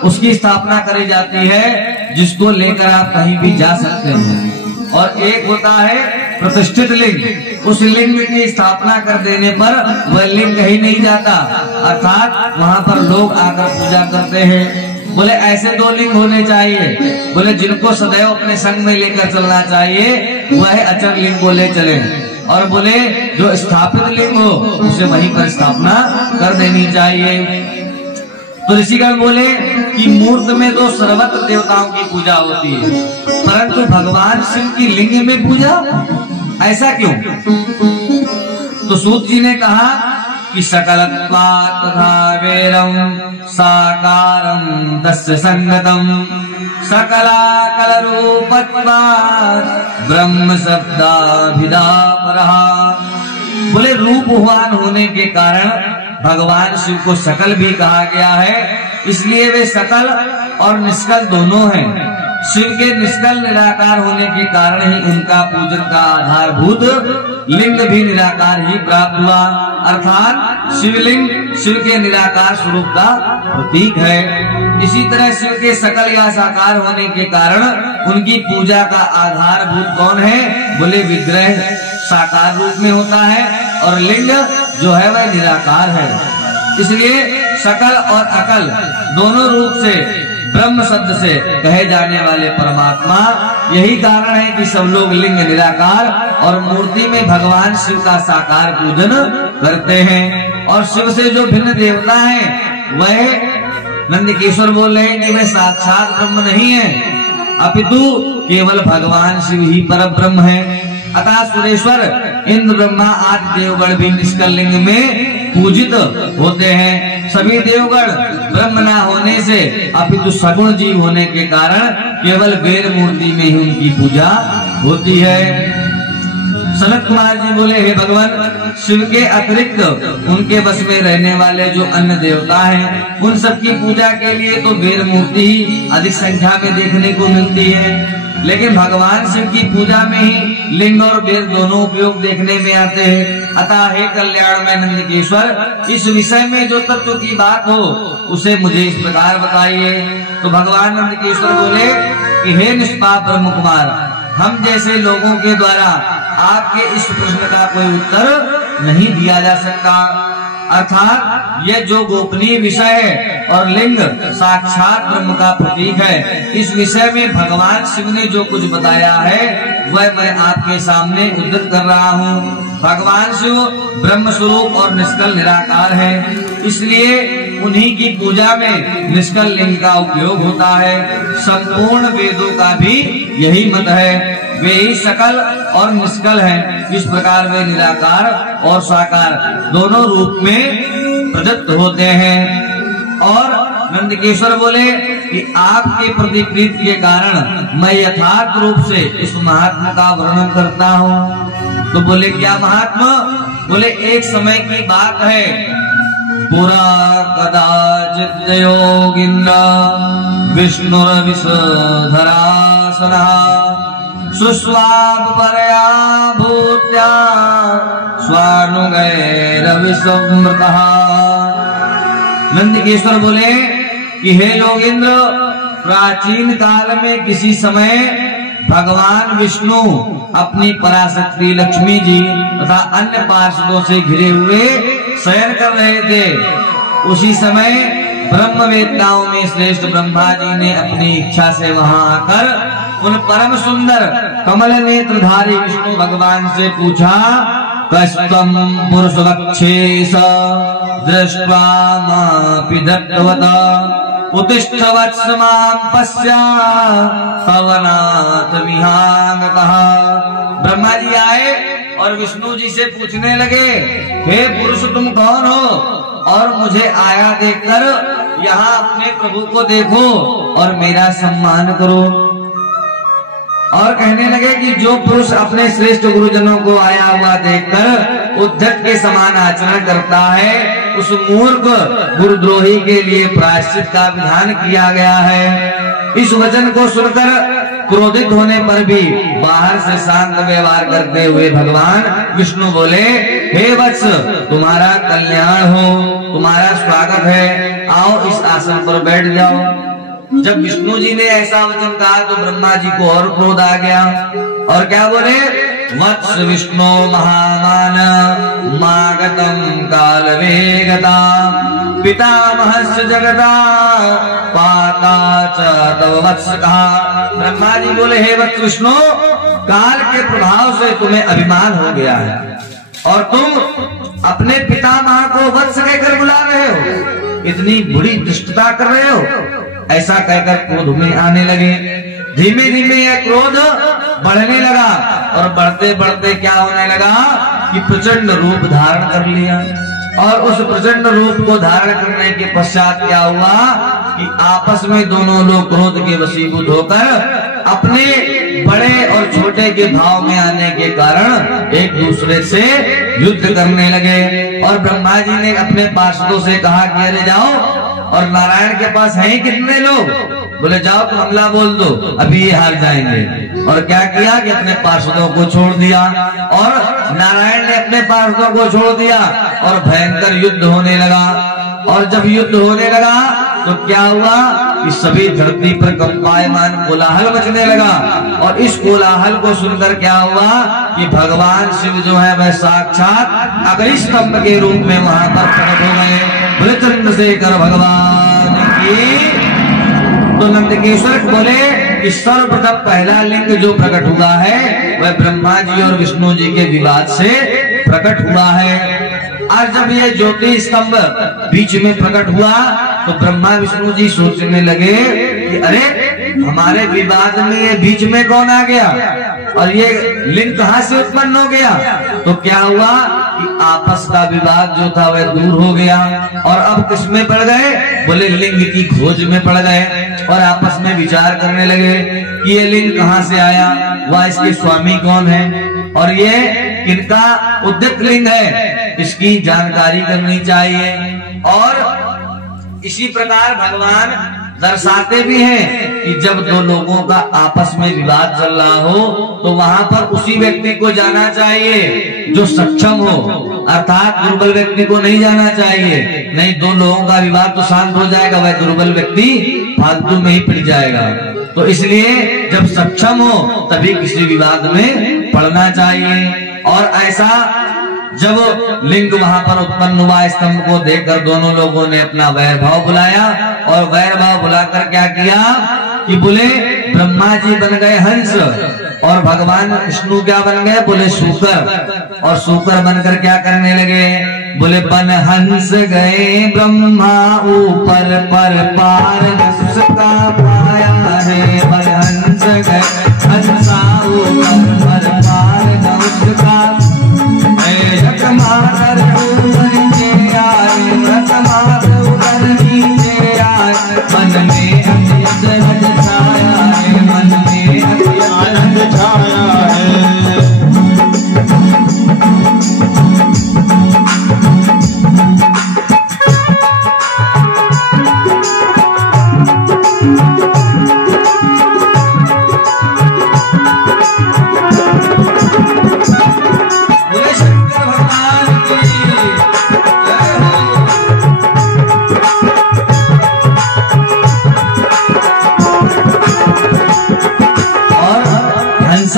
उसकी स्थापना करी जाती है जिसको लेकर आप कहीं भी जा सकते हैं और एक होता है प्रतिष्ठित लिंग, उस लिंग की स्थापना कर देने पर वह लिंग कहीं नहीं जाता, अर्थात वहां पर लोग आकर पूजा करते हैं। बोले ऐसे 2 लिंग होने चाहिए, बोले जिनको सदैव अपने संग में लेकर चलना चाहिए वह अचर लिंग को ले चले, और बोले जो स्थापित लिंग हो उसे वहीं पर स्थापना कर देनी चाहिए। तो ऋषिगण बोले कि मूर्त में तो सर्वत्र देवताओं की पूजा होती है, परंतु भगवान शिव की लिंग में पूजा ऐसा क्यों? तो सूत जी ने कहा कि सकलत्वात् तथा वेरं साकारं तस्य संगतम् सकलाकल रूपत्वात् ब्रह्म शब्दाभिधा परः। बोले रूपवान होने के कारण भगवान शिव को सकल भी कहा गया है, इसलिए वे सकल और निष्कल दोनों हैं। शिव के निष्कल निराकार होने के कारण ही उनका पूजन का आधारभूत लिंग भी निराकार ही प्राप्त हुआ, अर्थात शिवलिंग शिव के निराकार स्वरूप का प्रतीक है। इसी तरह शिव के सकल या साकार होने के कारण उनकी पूजा का आधारभूत कौन है? बोले विग्रह साकार रूप में होता है और लिंग जो है वह निराकार है। इसलिए सकल और अकल दोनों रूप से ब्रह्म शब्द से कहे जाने वाले परमात्मा, यही कारण है कि सब लोग लिंग निराकार और मूर्ति में भगवान शिव का साकार पूजन करते हैं। और शिव से जो भिन्न देवता हैं वह नंदकेश्वर बोल रहे हैं कि वे साक्षात ब्रह्म नहीं है, अपितु केवल भगवान शिव ही पर ब्रह्म है। अतः सुरेश्वर इंद्र ब्रह्मा आदि देवगण भी निष्कल लिंग में पूजित होते हैं। सभी देवगण ब्रह्म न होने से अपितु सगुण जीव होने के कारण केवल वेद मूर्ति में ही उनकी पूजा होती है। सनत कुमार जी बोले, हे भगवान, शिव के अतिरिक्त उनके बस में रहने वाले जो अन्य देवता हैं उन सब की पूजा के लिए तो वेद मूर्ति ही अधिक संख्या में देखने को मिलती है, लेकिन भगवान शिव की पूजा में ही लिंग और वेद दोनों उपयोग देखने में आते हैं। अतः हे कल्याण में नंदकेश्वर, इस विषय में जो तत्व की बात हो उसे मुझे इस प्रकार बताइए। तो भगवान नंदकेश्वर बोले कि हे निष्पाप ब्रह्म कुमार, हम जैसे लोगों के द्वारा आपके इस प्रश्न का कोई उत्तर नहीं दिया जा सकता, अर्थात यह जो गोपनीय विषय है और लिंग साक्षात ब्रह्म का प्रतीक है, इस विषय में भगवान शिव ने जो कुछ बताया है वह मैं आपके सामने उद्धृत कर रहा हूँ। भगवान शिव ब्रह्म स्वरूप और निष्कल निराकार है, इसलिए उन्हीं की पूजा में निष्कल लिंग का उपयोग होता है। संपूर्ण वेदों का भी यही मत है, वे ही सकल और निष्कल हैं। इस प्रकार वे निराकार और साकार दोनों रूप में प्रदत्त होते हैं। और नंदकेश्वर बोले कि आपके प्रति प्रीति के कारण मैं यथार्थ रूप से इस महात्मा का वर्णन करता हूँ। तो बोले क्या महात्मा? बोले एक समय की बात है, पुरा कदाचित् योगिन्द्र विष्णुरविषधरासनः सुस्वापरया भूत्या स्वानुगैरविसंवृतः। नंदकेश्वर बोले कि हे योगेंद्र, प्राचीन काल में किसी समय भगवान विष्णु अपनी पराशक्ति लक्ष्मी जी तथा अन्य पार्षदों से घिरे हुए शयन कर रहे थे। उसी समय ब्रह्मवेत्ताओं में श्रेष्ठ ब्रह्मा जी ने अपनी इच्छा से वहां आकर उन परम सुंदर कमल नेत्रधारी विष्णु भगवान से पूछा, कष्टम पुरुष वक्षेश दृष्ट्वा मापि दत्तवत उत्तिष्ठ वत्स मां पश्या पवनाथ विहांगतः। ब्रह्मा जी आए और विष्णु जी से पूछने लगे, हे पुरुष तुम कौन हो और मुझे आया देखकर यहाँ अपने प्रभु को देखो और मेरा सम्मान करो। और कहने लगे कि जो पुरुष अपने श्रेष्ठ गुरुजनों को आया हुआ देखकर उद्धत के समान आचरण करता है, उस मूर्ख गुरुद्रोही के लिए प्रायश्चित का विधान किया गया है। इस वचन को सुनकर क्रोधित होने पर भी बाहर से शांत व्यवहार करते हुए भगवान विष्णु बोले, हे वत्स, तुम्हारा कल्याण हो, तुम्हारा स्वागत है, आओ इस आसन पर बैठ जाओ। जब विष्णु जी ने ऐसा वचन कहा तो ब्रह्मा जी को और क्रोध आ गया और क्या बोले वत्स विष्णु महामान मागतम काल वेगता पितामहस्य जगता पाता च तव वत्स कहा। ब्रह्मा जी बोले हे वत्स विष्णु, काल के प्रभाव से तुम्हें अभिमान हो गया है और तुम अपने पितामह को वत्स कहकर बुला रहे हो, इतनी बुरी दुष्टता कर रहे हो। ऐसा कहकर क्रोध में आने लगे। धीमे धीमे यह क्रोध बढ़ने लगा और बढ़ते बढ़ते क्या होने लगा कि प्रचंड रूप धारण कर लिया। और उस प्रचंड रूप को धारण करने के पश्चात क्या हुआ कि आपस में दोनों लोग क्रोध के वशीभूत होकर अपने बड़े और छोटे के भाव में आने के कारण एक दूसरे से युद्ध करने लगे। और ब्रह्मा जी ने अपने पार्षदों से कहा कि अरे जाओ, और नारायण के पास हैं कितने लोग, बोले जाओ तो हमला बोल दो, अभी ये हार जाएंगे। और क्या किया कि अपने पार्षदों को छोड़ दिया और नारायण ने अपने पार्षदों को छोड़ दिया और भयंकर युद्ध होने लगा। और जब युद्ध होने लगा तो क्या हुआ कि सभी धरती पर कंपायमान कोलाहल मचने लगा। और इस कोलाहल को सुनकर क्या हुआ कि भगवान शिव जो है वह साक्षात अग्निस्तंभ के रूप में वहां पर प्रकट हो गए। बोले चंद्रशेखर भगवान की। तो नंदकेश्वर बोले कि सर्वप्रथम पहला लिंग जो प्रकट हुआ है वह ब्रह्मा जी और विष्णु जी के विवाद से प्रकट हुआ है। और जब ये ज्योति स्तंभ बीच में प्रकट हुआ तो ब्रह्मा विष्णु जी सोचने लगे कि अरे हमारे विवाद में ये बीच में कौन आ गया और ये लिंग कहां से उत्पन्न हो गया। तो क्या हुआ कि आपस का विवाद जो था वह दूर हो गया और अब किस में पड़ गए, बोले लिंग की खोज में पड़ गए और आपस में विचार करने लगे कि ये लिंग कहां से आया, वह इसके स्वामी कौन है और ये किनका उद्यत लिंग है, इसकी जानकारी करनी चाहिए। और इसी प्रकार भगवान दर्शाते भी हैं कि जब दो लोगों का आपस में विवाद चल रहा हो तो वहां पर उसी व्यक्ति को जाना चाहिए जो सक्षम हो, अर्थात दुर्बल व्यक्ति को नहीं जाना चाहिए, नहीं दो लोगों का विवाद तो शांत हो जाएगा, वह दुर्बल व्यक्ति फालतू में ही पिट जाएगा। तो इसलिए जब सक्षम हो तभी किसी विवाद में पड़ना चाहिए। और ऐसा जब लिंग वहां पर उत्पन्न हुआ, स्तंभ को देखकर दोनों लोगों ने अपना वैर भाव बुलाया और वैर भाव बुलाकर क्या किया कि बोले ब्रह्मा जी बन गए हंस और भगवान विष्णु क्या बन गए, बोले शूकर। और शूकर बनकर क्या करने लगे, बोले बन हंस गए ब्रह्मा ऊपर पर पार उसका पाया है, बन हंस गए हंसा ऊपर पर पार उसका मातर ऊपर नीचे आए, ऊपर नीचे आए, मन में आनंद छाया है, मन में आनंद छाया है।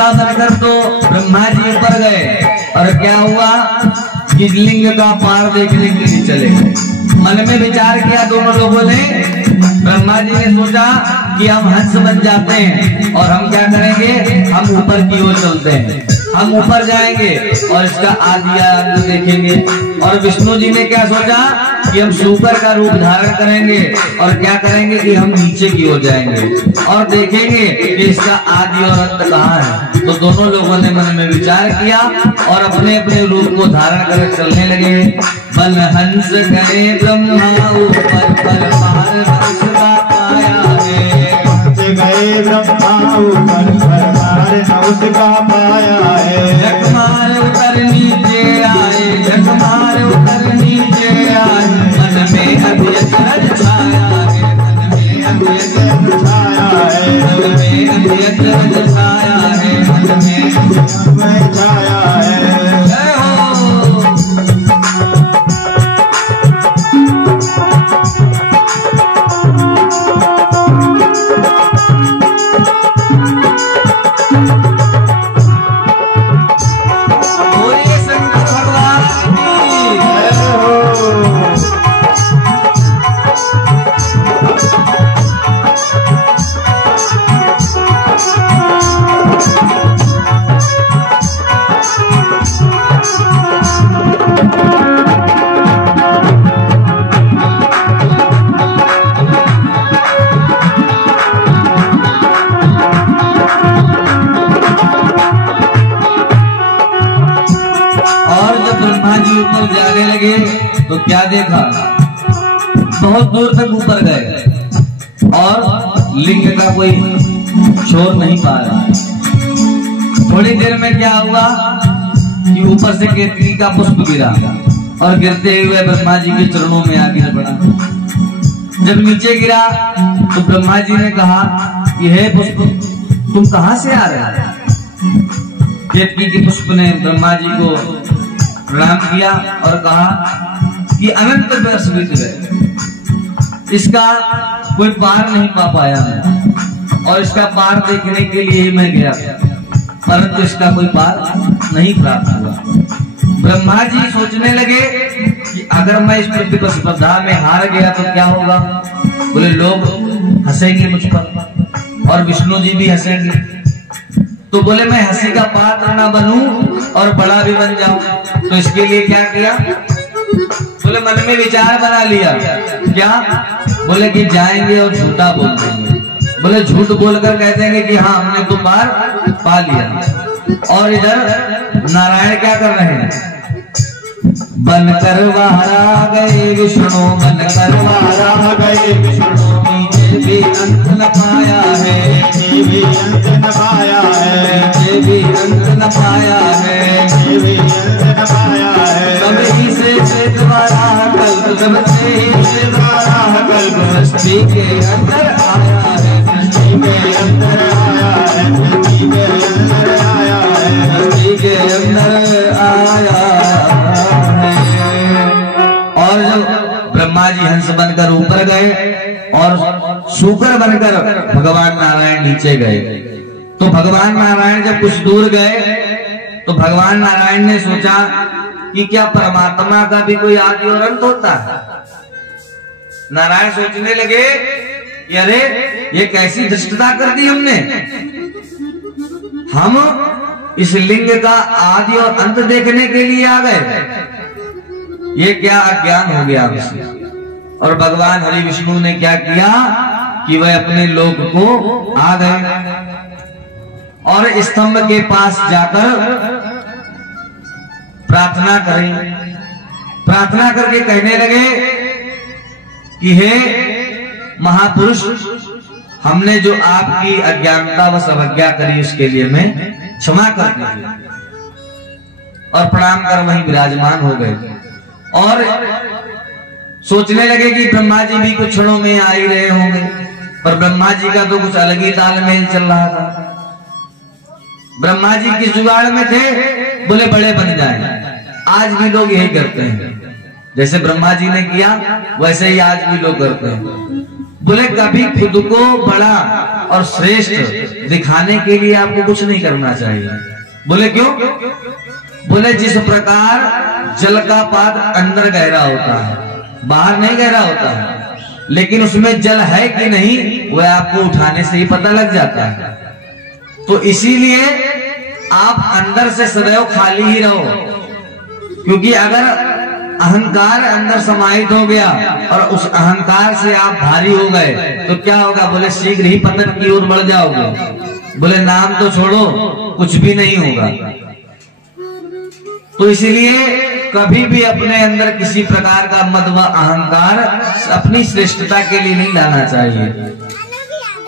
बनकर तो ब्रह्मा जी ऊपर गए और क्या हुआ कि लिंग का पार देखने के लिए चले गए। मन में विचार किया दोनों लोगों ने, ब्रह्मा जी ने सोचा कि हम हंस बन जाते हैं और हम क्या करेंगे, हम ऊपर की ओर चलते हैं, हम ऊपर जाएंगे और इसका आदि अंत देखेंगे। और विष्णु जी ने क्या सोचा कि हम शूकर का रूप धारण करेंगे और क्या करेंगे कि हम नीचे की ओर जाएंगे और देखेंगे कि इसका आदि और अंत कहाँ है। तो दोनों लोगों ने मन में विचार किया और अपने अपने रूप को धारण कर चलने लगे। बन हंस गए ब्रह्मा ऊपर पर पार उसका पाया है, हंस गए ब्रह्मा ऊपर पर पार उसका पाया है। जगमार उतर नीचे आए, जगमार उतर नीचे आए, मन में अभियंतर छाया है, मन में अभियंतर छाया है, मन में अभियंतर छाया है, मन में छाया है। जय हो। दूर तक ऊपर गए और लिंग का कोई शोर नहीं पा रहा। थोड़ी देर में क्या हुआ कि ऊपर से केतकी का पुष्प गिरा और गिरते हुए ब्रह्मा जी के चरणों में आकर पड़ा। जब नीचे गिरा तो ब्रह्मा जी ने कहा कि हे पुष्प, तुम कहां से आ रहे हो? केतकी के पुष्प ने ब्रह्मा जी को प्रणाम किया और कहा कि अनंत वर्ष बीत गए, इसका कोई पार नहीं पा पाया मैं, और इसका पार देखने के लिए ही मैं गया, परंतु इसका कोई पार नहीं प्राप्त हुआ। ब्रह्मा जी सोचने लगे कि अगर मैं इस प्रतिस्पर्धा में हार गया तो क्या होगा? बोले लोग हंसेंगे मुझ पर और विष्णु जी भी हंसेंगे, तो बोले मैं हंसी का पात्र ना बनूं और बड़ा भी बन जाऊं। तो इसके लिए क्या किया? बोले मन में विचार बना लिया। क्या? बोले कि जाएंगे और झूठा बोल देंगे। बोले झूठ बोलकर कह देंगे कि हाँ हमने तो पार पा लिया। और इधर नारायण क्या कर रहे हैं? बनकर वारा गए विष्णु, बनकर वारा गए विष्णु, नीचे भी अंत न पाया है, नीचे भी अंत न पाया है, नीचे भी अंत न पाया है, नीचे भी अंत न पाया है। कभी से द्वारा कल्प, जब से द्वारा कल्प सृष्टि के अंदर आया है, सृष्टि के अंदर आया है, सृष्टि के अंदर आया है, सृष्टि के अंदर आया है। और जब ब्रह्मा जी हंस बनकर ऊपर गए और शूकर बनकर भगवान नारायण नीचे गए, तो भगवान नारायण जब कुछ दूर गए तो भगवान नारायण ने सोचा कि क्या परमात्मा का भी कोई आदि और अंत होता है? नारायण सोचने लगे कि अरे ये कैसी धृष्टता कर दी हमने, हम इस लिंग का आदि और अंत देखने के लिए आ गए, ये क्या अज्ञान हो गया हमसे। और भगवान हरि विष्णु ने क्या किया कि वह अपने लोक को आ गए और स्तंभ के पास जाकर प्रार्थना करें। प्रार्थना करके कहने लगे कि हे महापुरुष, हमने जो आपकी अज्ञानता व अवज्ञा करी उसके लिए मैं क्षमा कर दीजिए। और प्रणाम कर वहीं विराजमान हो गए और सोचने लगे कि ब्रह्मा जी भी कुछ क्षणों में आ ही रहे होंगे, पर ब्रह्मा जी का तो कुछ अलग ही तालमेल चल रहा था। ब्रह्मा जी किस जुगाड़ में थे? बोले बड़े बन जाए। आज भी लोग यही करते हैं, जैसे ब्रह्मा जी ने किया वैसे ही आज भी लोग करते हैं। बोले कभी खुद को बड़ा और श्रेष्ठ दिखाने के लिए आपको कुछ नहीं करना चाहिए। बोले क्यों? बोले जिस प्रकार जल का पात्र अंदर गहरा होता है, बाहर नहीं गहरा होता है, लेकिन उसमें जल है कि नहीं वह आपको उठाने से ही पता लग जाता है। तो इसीलिए आप अंदर से सदैव खाली ही रहो, क्योंकि अगर अहंकार अंदर समाहित हो गया और उस अहंकार से आप भारी हो गए तो क्या होगा? बोले शीघ्र ही पतन की ओर बढ़ जाओगे। बोले नाम तो छोड़ो, कुछ भी नहीं होगा। तो इसलिए कभी भी अपने अंदर किसी प्रकार का मद व अहंकार अपनी श्रेष्ठता के लिए नहीं लाना चाहिए।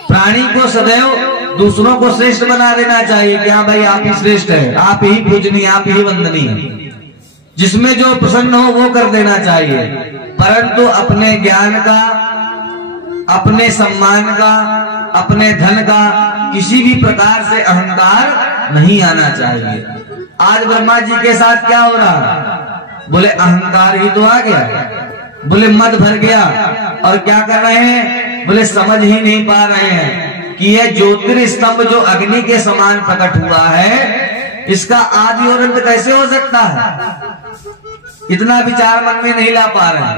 प्राणी को सदैव दूसरों को श्रेष्ठ बना देना चाहिए कि हाँ भाई आप ही श्रेष्ठ है, आप ही पूजनीय, आप ही वंदनीय। जिसमें जो प्रसन्न हो वो कर देना चाहिए, परंतु अपने ज्ञान का, अपने सम्मान का, अपने धन का किसी भी प्रकार से अहंकार नहीं आना चाहिए। आज ब्रह्मा जी के साथ क्या हो रहा? बोले अहंकार ही तो आ गया, बोले मद भर गया और क्या कर रहे हैं? बोले समझ ही नहीं पा रहे हैं कि यह ज्योतिर्स्तंभ जो अग्नि के समान प्रकट हुआ है, इसका आदि और अंत कैसे हो सकता है? इतना विचार मन में नहीं ला पा रहे हैं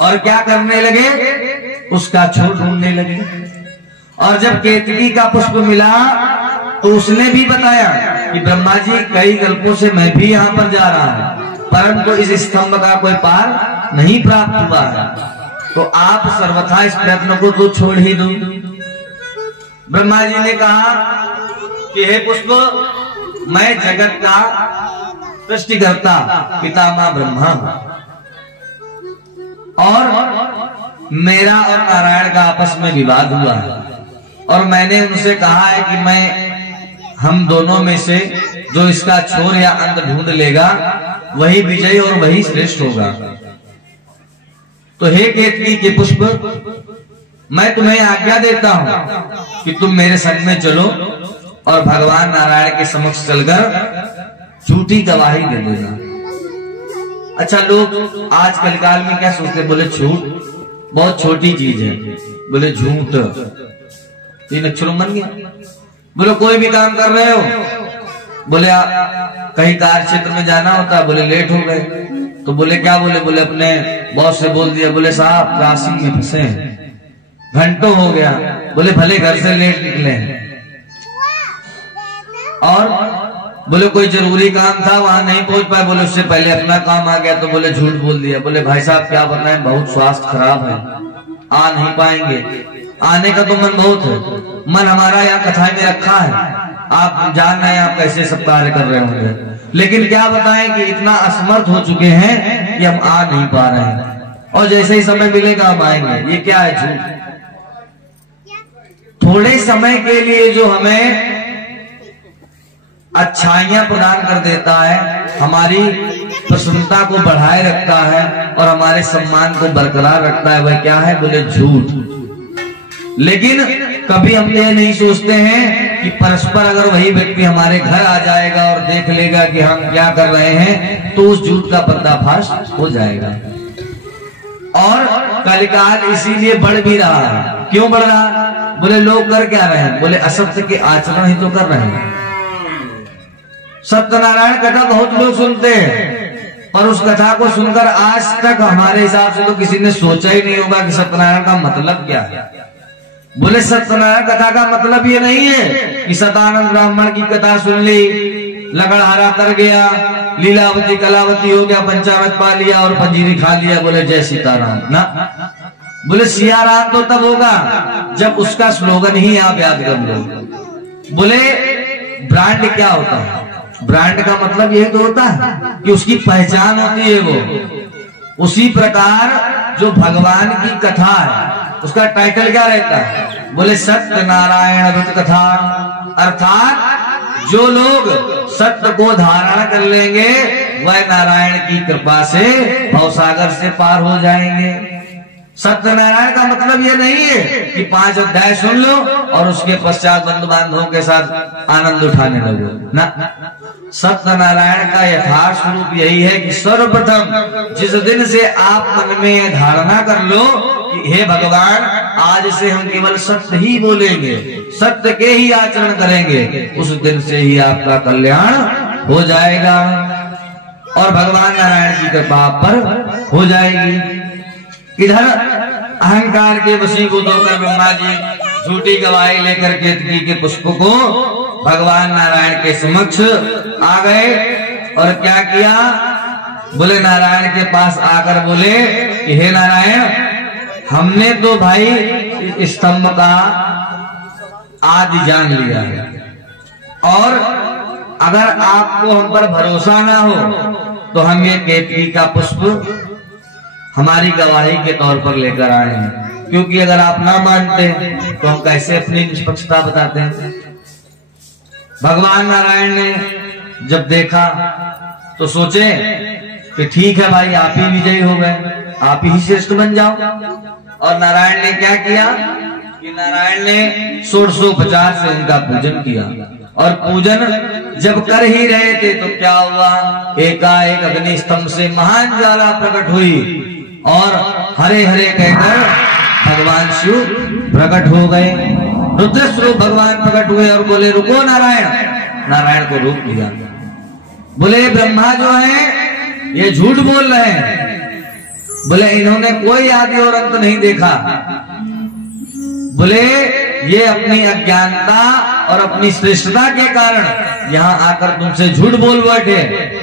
और क्या करने लगे? उसका छोर ढूंढने लगे। और जब केतकी का पुष्प मिला तो उसने भी बताया कि ब्रह्मा जी कई कल्पों से मैं भी यहाँ पर जा रहा हूँ, परंतु इस स्तंभ का कोई पार नहीं प्राप्त हुआ है, तो आप सर्वथा इस प्रयत्न को तो छोड़ ही दो। ब्रह्मा जी ने कहा कि हे पुष्प, मैं जगत का सृष्टिकर्ता पितामह ब्रह्मा हूं, और मेरा और नारायण का आपस में विवाद हुआ है और मैंने उनसे कहा है कि हम दोनों में से जो इसका छोर या अंत ढूंढ लेगा वही विजयी और वही श्रेष्ठ होगा। तो हे केतकी के पुष्प, मैं तुम्हें आज्ञा देता हूं कि तुम मेरे संग में चलो और भगवान नारायण के समक्ष चलकर झूठी गवाही दे देना। अच्छा, लोग आजकल काल में क्या सोचते, बोले झूठ बहुत छोटी चीज है, बोले झूठ 3 अक्षरों बन गया। बोले कोई भी काम कर रहे हो, बोले कहीं कार्य क्षेत्र में जाना होता, बोले लेट हो गए, तो बोले क्या बोले, बोले अपने बॉस से बोल दिया, बोले साहब क्रॉसिंग में फंसे घंटों हो गया, बोले भले घर से लेट निकले। और बोले कोई जरूरी काम था वहां नहीं पहुंच पाए, बोले उससे पहले अपना काम आ गया, तो बोले झूठ बोल दिया। बोले भाई साहब क्या बताएं, बहुत स्वास्थ्य खराब है, आ नहीं पाएंगे। आने का तो मन बहुत है, मन हमारा यहाँ कथाएं में रखा है, आप जान रहे हैं आप कैसे सब कार्य कर रहे होंगे, लेकिन क्या बताएं कि इतना असमर्थ हो चुके हैं कि हम आ नहीं पा रहे हैं, और जैसे ही समय मिलेगा हम आएंगे। ये क्या है, झूठ। थोड़े समय के लिए जो हमें अच्छाइयां प्रदान कर देता है, हमारी प्रसन्नता को बढ़ाए रखता है और हमारे सम्मान को बरकरार रखता है, वह क्या है, बोले झूठ। लेकिन कभी हम ये नहीं सोचते हैं कि परस्पर अगर वही व्यक्ति हमारे घर आ जाएगा और देख लेगा कि हम क्या कर रहे हैं, तो उस झूठ का पर्दाफाश हो जाएगा। और कलिकाल इसीलिए बढ़ भी रहा है। क्यों बढ़ रहा है, बोले लोग कर क्या रहे हैं, बोले असत्य के आचरण ही तो कर रहे हैं। सत्यनारायण कथा बहुत लोग सुनते हैं, पर उस कथा को सुनकर आज तक हमारे हिसाब से तो किसी ने सोचा ही नहीं होगा कि सत्यनारायण का मतलब क्या है। बोले सत्यनारायण कथा का मतलब ये नहीं है कि सतानंद ब्राह्मण की कथा सुन ली, लगड़हारा कर गया, लीलावती कलावती हो गया, पंचामृत पा लिया और पंजीरी खा लिया, बोले जय सीताराम ना। बोले सिया राम तो तब होगा जब उसका स्लोगन ही आप याद कर लो। बोले ब्रांड क्या होता है, ब्रांड का मतलब यही तो होता है कि उसकी पहचान होती है वो। उसी प्रकार जो भगवान की कथा है उसका टाइटल क्या रहता है, बोले सत्यनारायण व्रत कथा, अर्थात जो लोग सत्य को धारण कर लेंगे वह नारायण की कृपा से भवसागर से पार हो जाएंगे। सत्यनारायण का मतलब ये नहीं है कि 5 अध्याय सुन लो और उसके पश्चात बंधु बांधवों के साथ आनंद उठाने लगो ना। सत्यनारायण का यथार्थ स्वरूप यही है कि सर्वप्रथम जिस दिन से आप मन में धारणा कर लो कि हे भगवान आज से हम केवल सत्य ही बोलेंगे, सत्य के ही आचरण करेंगे, उस दिन से ही आपका कल्याण हो जाएगा और भगवान नारायण की कृपा पर हो जाएगी। इधर अहंकार के वशीभूत होकर ब्रह्मा जी झूठी गवाही लेकर केतकी के पुष्प को भगवान नारायण के समक्ष आ गए और क्या किया, बोले नारायण के पास आकर बोले कि हे नारायण, हमने तो भाई स्तंभ का आदि जान लिया है और अगर आपको हम पर भरोसा ना हो तो हम ये केतकी का पुष्प हमारी गवाही के तौर पर लेकर आए हैं, क्योंकि अगर आप ना मानते तो हम कैसे अपनी निष्पक्षता बताते हैं। भगवान नारायण ने जब देखा तो सोचे कि ठीक है भाई, आप ही विजयी हो गए, आप ही श्रेष्ठ बन जाओ। और नारायण ने क्या किया कि नारायण ने षोडशोपचार से उनका पूजन किया और पूजन जब कर ही रहे थे तो क्या हुआ, एकाएक अग्नि स्तंभ से महान ज्वाला प्रकट हुई और हरे हरे कहकर भगवान शिव प्रकट हो गए। रुद्र स्वरूप भगवान प्रकट हुए और बोले रुको नारायण, नारायण को रोक दिया। बोले ब्रह्मा जो है ये झूठ बोल रहे हैं, बोले इन्होंने कोई आदि और अंत नहीं देखा, बोले ये अपनी अज्ञानता और अपनी श्रेष्ठता के कारण यहाँ आकर तुमसे झूठ बोल बैठे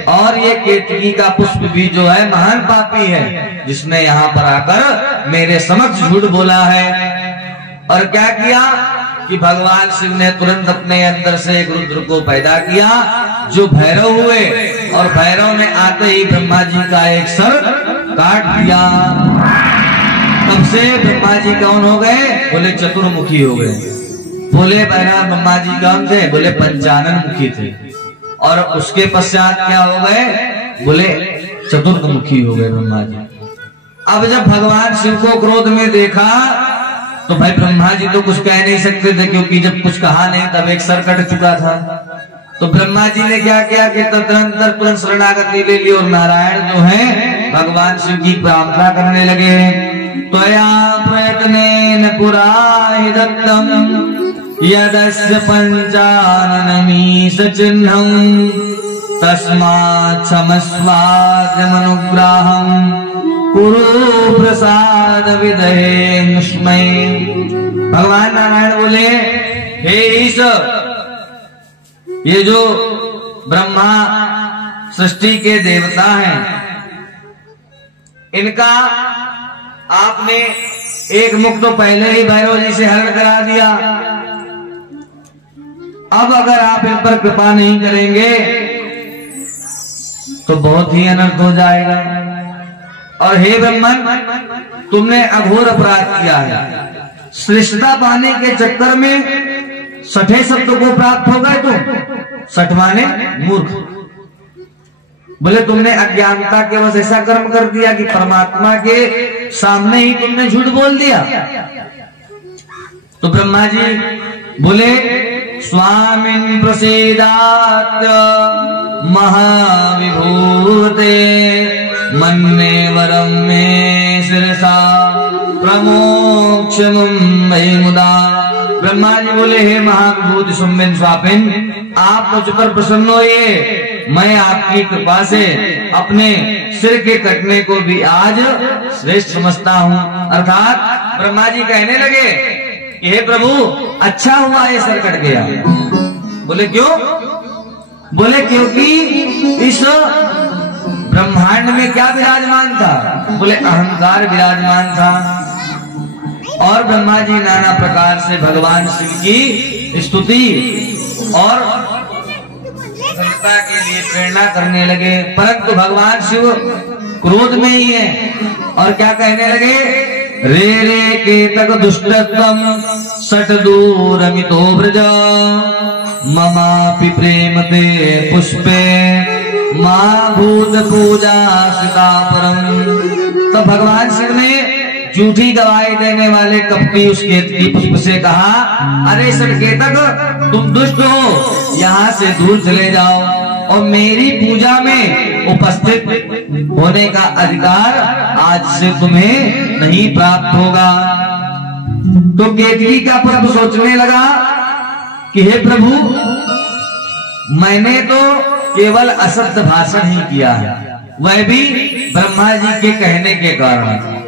और ये केतकी का पुष्प भी जो है महान पापी है जिसने यहाँ पर आकर मेरे समक्ष झूठ बोला है। और क्या किया कि भगवान शिव ने तुरंत अपने अंदर से एक रुद्र को पैदा किया जो भैरव हुए और भैरव ने आते ही ब्रह्मा जी का एक सर काट दिया। तब से ब्रह्मा जी कौन हो गए? बोले चतुर्मुखी हो गए। बोले बहरा ब्रह्मा जी कौन थे? बोले पंचानन मुखी थे। और उसके पश्चात क्या हो गए? बोले चतुर्मुखी हो गए ब्रह्मा जी। अब जब भगवान शिव को क्रोध में देखा तो भाई ब्रह्मा जी तो कुछ कह नहीं सकते थे, क्योंकि जब कुछ कहा नहीं तब एक सर कट चुका था। तो ब्रह्मा जी ने क्या किया कि तुरंत शरणागति ले ली और नारायण जो है भगवान शिव की प्रार्थना करने लगे। त्वया प्रयत्नेन पुरा हि दत्तम यदस्य पंचाननमीश चिह्नं तस्मात् क्षमस्वाद्यमनुग्रहम् कुरु प्रसाद विदहेष्मै। भगवान नारायण बोले, हे ईश, ये जो ब्रह्मा सृष्टि के देवता हैं, इनका आपने एक मुख तो पहले ही भैरव जी से हरण करा दिया। अब अगर आप इन पर कृपा नहीं करेंगे तो बहुत ही अनर्थ हो जाएगा। और हे ब्रह्मन, तुमने अघोर अपराध किया है। श्रेष्ठता पाने के चक्कर में सठे शब्द को प्राप्त हो गए तुम। सठ माने मूर्ख। बोले तुमने अज्ञानता के वश ऐसा कर्म कर दिया कि परमात्मा के सामने ही तुमने झूठ बोल दिया। तो ब्रह्मा जी बोले, स्वामिन् प्रसीदात् महाविभूते मन्ये वरम में शिरसा प्रमोक्षमं मयि मुदा। ब्रह्मा जी बोले, हे महाविभूति सुम्बिन स्वापिन, आप मुझ पर प्रसन्न होइए। मैं आपकी कृपा से अपने सिर के कटने को भी आज श्रेष्ठ समझता हूँ। अर्थात ब्रह्मा जी कहने लगे, हे प्रभु, अच्छा हुआ ये सर कट गया। बोले क्यों? बोले क्योंकि इस ब्रह्मांड में क्या विराजमान था? बोले अहंकार विराजमान था। और ब्रह्मा जी नाना प्रकार से भगवान शिव की स्तुति और प्रशंसा के लिए प्रेरणा करने लगे। परंतु भगवान शिव क्रोध में ही है और क्या कहने लगे? रे रे केतक दुष्टत्वम सट दूरमितो व्रज ममापि प्रेम ते पुष्पे मां भूत पूजा सिता परम। तो भगवान शिव ने झूठी गवाही देने वाले कपटी उस केतकी पुष्प से कहा, अरे सटकेतक, तुम दुष्ट हो, यहाँ से दूर चले जाओ और मेरी पूजा में उपस्थित होने का अधिकार आज से तुम्हें नहीं प्राप्त होगा। तो केतकी का पुष्प सोचने लगा कि हे प्रभु, मैंने तो केवल असत्य भाषण ही किया है, वह भी ब्रह्मा जी के कहने के कारण,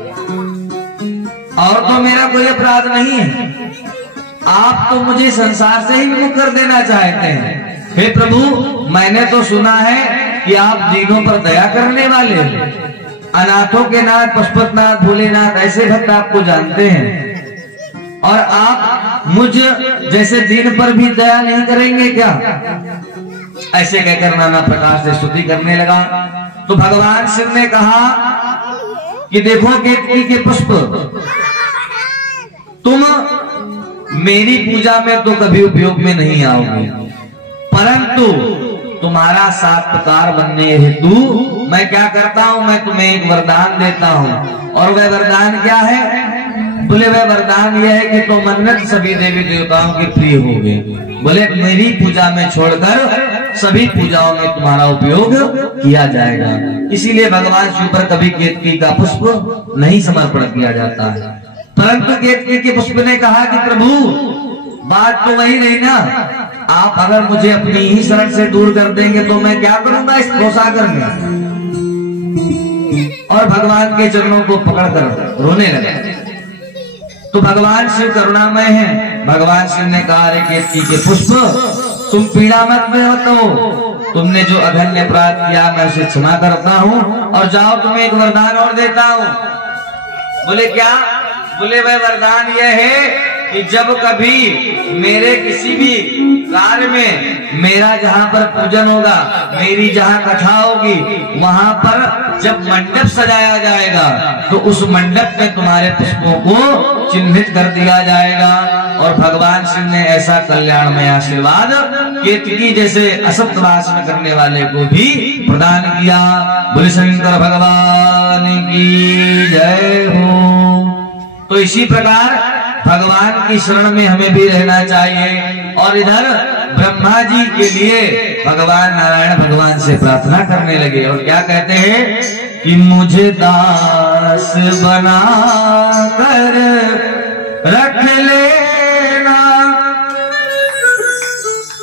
और तो मेरा कोई अपराध नहीं है। आप तो मुझे संसार से ही विमुख कर देना चाहते हैं। हे प्रभु, मैंने तो सुना है कि आप दीनों पर दया करने वाले हैं, अनाथों के नाथ पशुपतिनाथ भोलेनाथ ऐसे भक्त आपको जानते हैं, और आप मुझ जैसे दीन पर भी दया नहीं करेंगे क्या? ऐसे कहकर नाना प्रकार से स्तुति करने लगा। तो भगवान शिव ने कहा कि देखो केतकी के पुष्प, तुम मेरी पूजा में तो कभी उपयोग में नहीं आओगे, परंतु तुम्हारा साक्षात्कार बनने हेतु मैं क्या करता हूं? मैं तुम्हें एक वरदान देता हूं। और वह वरदान क्या है? बोले वह वरदान यह है कि तुम मन्नत सभी देवी देवताओं के प्रिय होगे। बोले मेरी पूजा में छोड़कर सभी पूजाओं में तुम्हारा उपयोग किया जाएगा। इसीलिए भगवान शिव पर कभी केतकी का पुष्प नहीं समर्पण किया जाता है। परंतु केतकी के पुष्प ने कहा कि प्रभु, बात तो वही नहीं ना, आप अगर मुझे अपनी ही शरण से दूर कर देंगे तो मैं क्या करूंगा इस भवसागर में? और भगवान के चरणों को पकड़कर रोने लगा। तो भगवान शिव करुणामय है। भगवान शिव ने कहा, रे केतकी के पुष्प, तुम पीड़ा मत हो, तुमने जो अधन्य अपराध किया मैं उसे क्षमा करता हूँ, और जाओ तुम्हें एक वरदान और देता हूँ। बोले क्या? बोले वह वरदान यह है कि जब कभी मेरे किसी भी कार्य में मेरा जहाँ पर पूजन होगा, मेरी जहाँ कथा होगी, वहाँ पर जब मंडप सजाया जाएगा तो उस मंडप में तुम्हारे पुष्पों को चिन्हित कर दिया जाएगा। और भगवान शिव ने ऐसा कल्याणमय आशीर्वाद केतकी जैसे असत भाषण करने वाले को भी प्रदान किया। बोले शंकर भगवान की जय हो। तो इसी प्रकार भगवान की शरण में हमें भी रहना चाहिए। और इधर ब्रह्मा जी के लिए भगवान नारायण भगवान से प्रार्थना करने लगे और क्या कहते हैं कि मुझे दास बना कर रख लेना।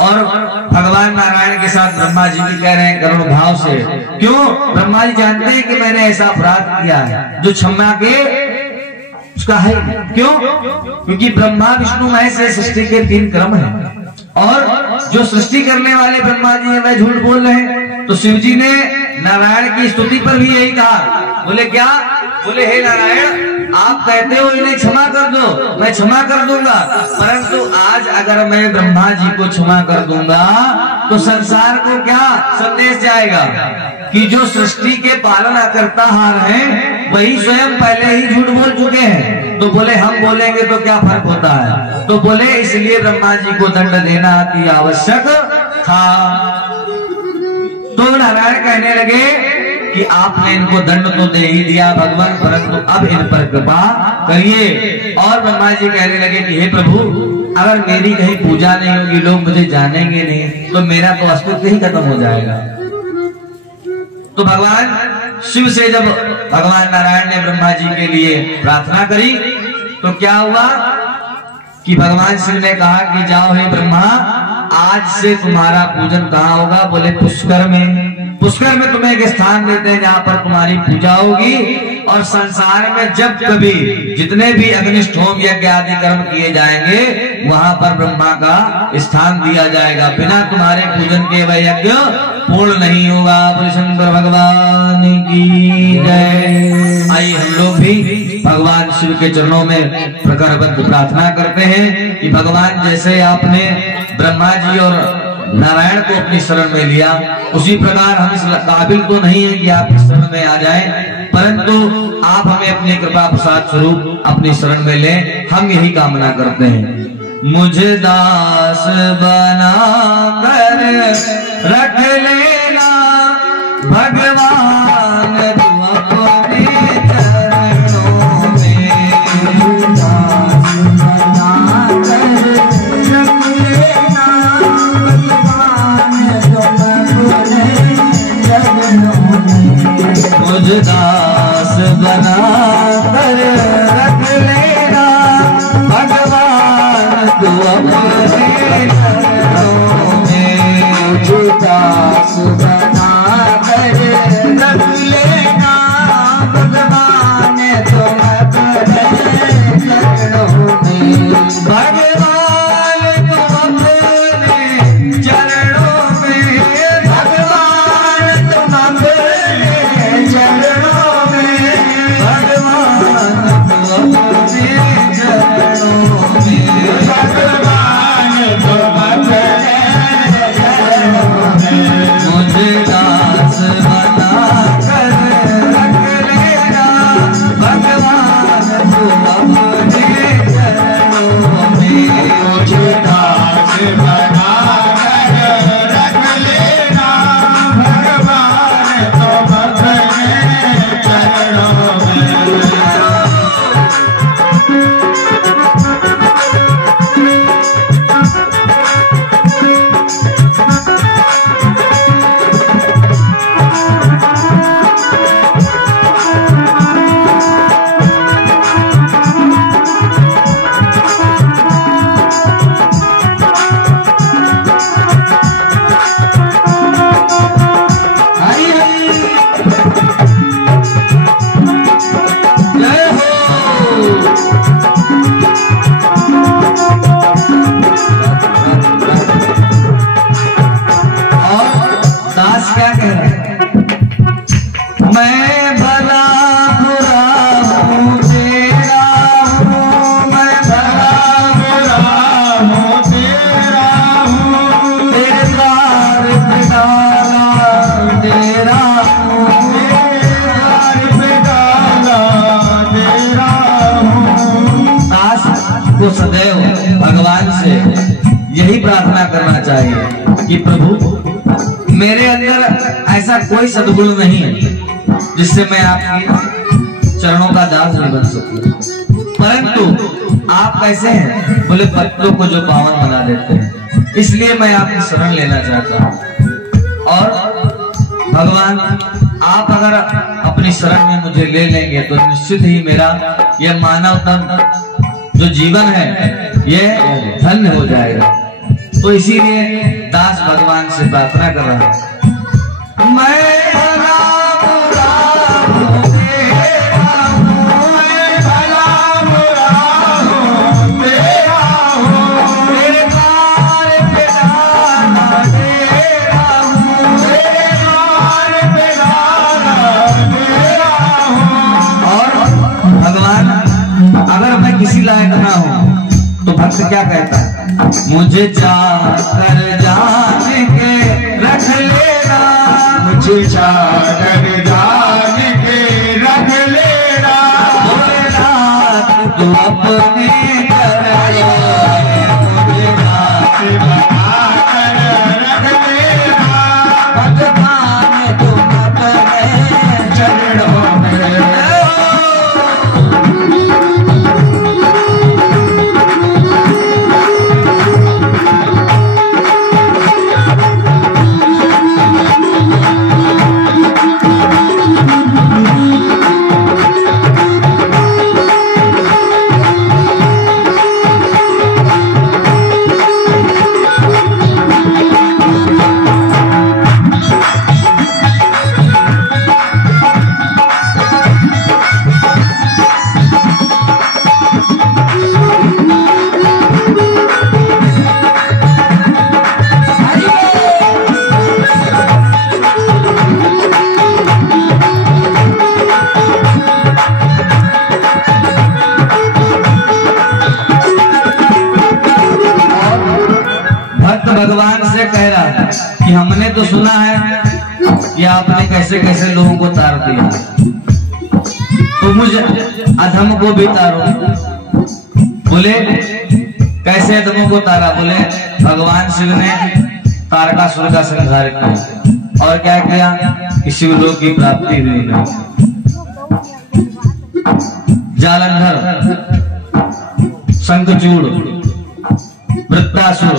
और भगवान नारायण के साथ ब्रह्मा जी भी कह रहे हैं करुण भाव से, क्यों? ब्रह्मा जी जानते हैं कि मैंने ऐसा अपराध किया है जो क्षमा के उसका है। क्यों? क्योंकि ब्रह्मा विष्णु महेश से सृष्टि के 3 क्रम हैं और जो सृष्टि करने वाले ब्रह्मा जी है वह झूठ बोल रहे हैं। तो शिव जी ने नारायण की स्तुति पर भी यही कहा। बोले क्या? बोले हे नारायण, आप कहते हो इन्हें क्षमा कर दो, मैं क्षमा कर दूंगा, परंतु आज अगर मैं ब्रह्मा जी को क्षमा कर दूंगा तो संसार को क्या संदेश जाएगा कि जो सृष्टि के पालन करता हार हैं वही स्वयं पहले ही झूठ बोल चुके हैं। तो बोले हम बोलेंगे तो क्या फर्क होता है? तो बोले इसलिए ब्रह्मा जी को दंड देना अति आवश्यक था। तो नारायण कहने लगे कि आपने इनको दंड तो दे ही दिया भगवान, परंतु अब इन पर कृपा करिए। और ब्रह्मा जी कहने लगे कि हे प्रभु, अगर मेरी कहीं पूजा नहीं होगी, लोग मुझे जानेंगे नहीं, तो मेरा तो अस्तित्व ही खत्म हो जाएगा। तो भगवान शिव से जब भगवान नारायण ने ब्रह्मा जी के लिए प्रार्थना करी तो क्या हुआ कि भगवान शिव ने कहा कि जाओ हे ब्रह्मा, आज से तुम्हारा पूजन कहाँ होगा? बोले पुष्कर में। पुष्कर में तुम्हें एक स्थान देते हैं जहाँ पर तुम्हारी पूजा होगी। और संसार में जब कभी जितने भी अग्निष्ठ होम यज्ञ आदि कर्म किए जाएंगे वहां पर ब्रह्मा का स्थान दिया जाएगा। बिना तुम्हारे पूजन के वह यज्ञ पूर्ण नहीं होगा। बोले शंकर भगवान की जय। आइए हम लोग भी भगवान शिव के चरणों में प्रकारबद्ध प्रार्थना करते हैं कि भगवान जैसे आपने ब्रह्मा जी और नारायण को अपनी शरण में लिया, उसी प्रकार हम इस काबिल तो नहीं है कि आप इस शरण में आ जाएं, परंतु आप हमें अपनी कृपा प्रसाद स्वरूप अपनी शरण में लें, हम यही कामना करते हैं। मुझे दास बना कर रख लेना भगवान, तू अपने चरणों में। दास बना कर रख लेना मुझ दास बना कर रख लेना भगवान, तू अपने चरणों में। मुझ दास बना कर रख को सदैव भगवान से यही प्रार्थना करना चाहिए कि प्रभु मेरे अंदर ऐसा कोई सद्गुण नहीं है जिससे मैं आपकी चरणों का दास नहीं बन सकूं, परंतु आप कैसे हैं? बोले पत्तों को जो पावन बना देते हैं, इसलिए मैं आपकी शरण लेना चाहता हूं। और भगवान आप अगर अपनी शरण में मुझे ले लेंगे तो निश्चित ही मेरा यह मानव तन जो जीवन है यह धन्य हो जाएगा। तो इसीलिए दास भगवान से प्रार्थना कर रहा है, मैं किसी लायक ना हो तो भक्त क्या कहता है, मुझे चाह कर जाने के रख लेना, मुझे चाह कर जाने के रख लेना, तू अपने कर लो, मुझे बना कर रख लेना, भगवान तुम अपने चरणों में भगवान से कह रहा है कि हमने तो सुना है कि आपने कैसे कैसे लोगों को तार दिया, तो मुझे अधम को भी तारो। बोले कैसे अधमों को तारा? बोले भगवान शिव ने तारकासुर का संहार किया और क्या किया कि शिवलोक की प्राप्ति हुई नहीं। जालंधर, शंखचूड़, वृत्तासुर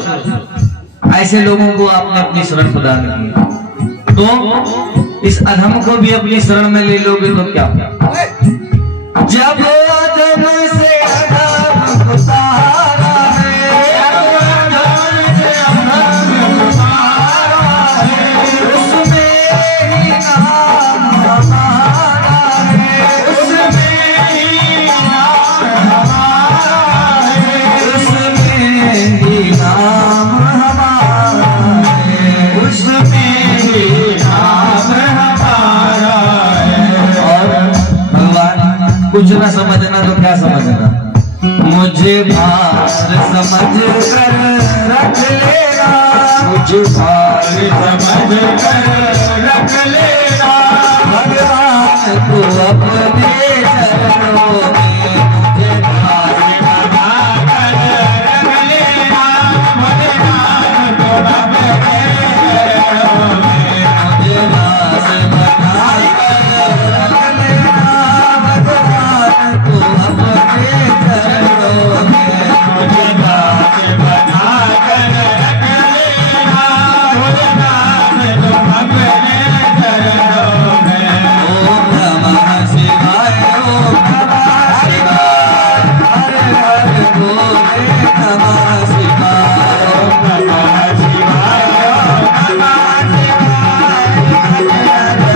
ऐसे लोगों को आपने अपनी शरण प्रदान की, तो इस अधम को भी अपनी शरण में ले लोगे तो क्या? जब अधम से अधम उतारा है, उसमें ही नाम हमारा है, उसमें ही नाम हमारा है, उसमें ही नाम कुछ न समझना तो क्या समझना, मुझे भार समझ कर रख लेना, मुझे भार समझ कर रख लेना, भगवान को अपने चरणों में मुझे भार बना कर रख लेना, भगवान को अपने चरणों में मुझे दास बना कर रख लेना, भगवान को अपने चरणों में मुझे दास बना कर रख लेना, भगवान को अपने चरणों में। ओम नमः शिवाय, ओम नमः शिवाय, हर हर भोले नमः शिवाय, ओम नमः शिवाय, ओम नमः शिवाय, हर हर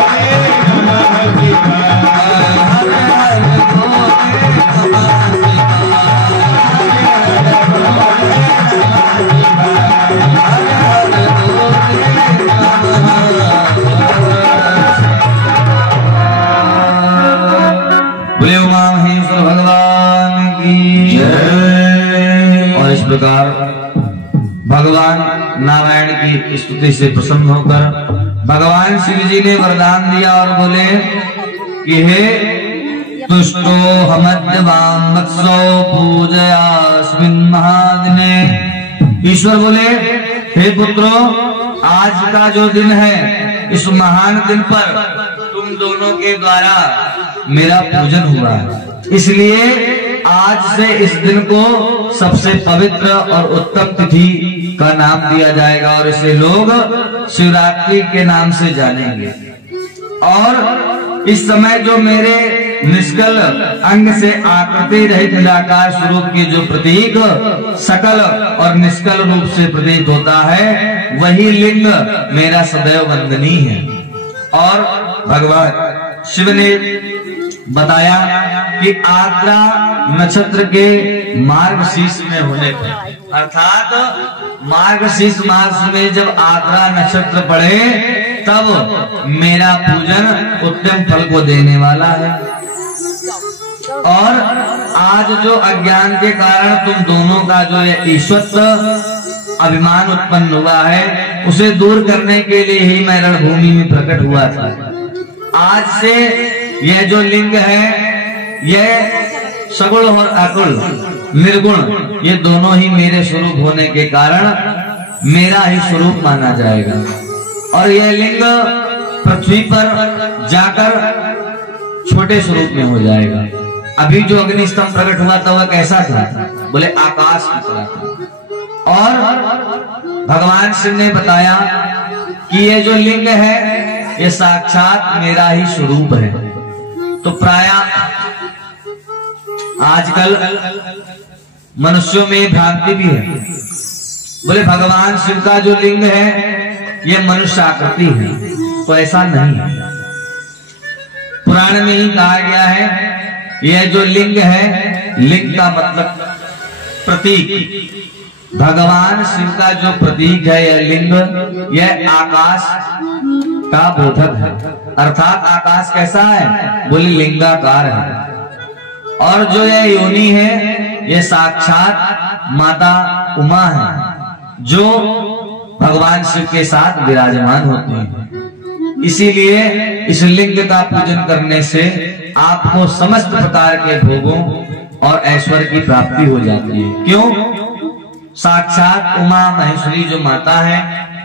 भोले नमः शिवाय, हर हर भोले नमः बोले उमा महेश्वर भगवान की जय। और इस प्रकार भगवान नारायण की स्तुति से प्रसन्न होकर भगवान शिव जी ने वरदान दिया और बोले कि हे तुष्टो हमद्यवाम वत्सो पूजयास्मिन् महादिने। ईश्वर बोले, हे पुत्रों, आज का जो दिन है, इस महान दिन पर तुम दोनों के द्वारा मेरा पूजन हुआ है, इसलिए आज से इस दिन को सबसे पवित्र और उत्तम तिथि का नाम दिया जाएगा और इसे लोग शिवरात्रि के नाम से जानेंगे। और इस समय जो मेरे निष्कल अंग से आकृति रहित निराकार स्वरूप की जो प्रतीक सकल और निष्कल रूप से प्रतीत होता है, वही लिंग मेरा सदैव वंदनीय है। और भगवान शिव ने बताया कि आद्रा नक्षत्र के मार्गशीर्ष में होने पर, अर्थात मार्गशीर्ष मास में जब आद्रा नक्षत्र पड़े, तब मेरा पूजन उत्तम फल को देने वाला है। और आज जो अज्ञान के कारण तुम दोनों का जो ये ईश्वरत्व अभिमान उत्पन्न हुआ है, उसे दूर करने के लिए ही मैं रणभूमि में प्रकट हुआ था। आज से यह जो लिंग है, यह सगुण और अकुल निर्गुण ये दोनों ही मेरे स्वरूप होने के कारण मेरा ही स्वरूप माना जाएगा। और यह लिंग पृथ्वी पर जाकर छोटे स्वरूप में हो जाएगा। अभी जो अग्नि स्तंभ प्रकट हुआ था वह कैसा था? बोले आकाश की तरह था। और भगवान शिव ने बताया कि ये जो लिंग है, ये साक्षात मेरा ही स्वरूप है। तो प्राय आजकल मनुष्यों में भ्रांति भी है, बोले भगवान शिव का जो लिंग है ये मनुष्य आकृति है, तो ऐसा नहीं है। पुराण में ही कहा गया है, यह जो लिंग है, लिंग का मतलब प्रतीक। भगवान शिव का जो प्रतीक है यह लिंग, यह आकाश का बोधक है। अर्थात आकाश कैसा है? बोले लिंगाकार है। और जो यह योनि है, यह साक्षात माता उमा है, जो भगवान शिव के साथ विराजमान होती है। इसीलिए इस लिंग का पूजन करने से आपको समस्त प्रकार के भोगों और ऐश्वर्य की प्राप्ति हो जाती है। क्यों? साक्षात उमा महेश्वरी जो माता है,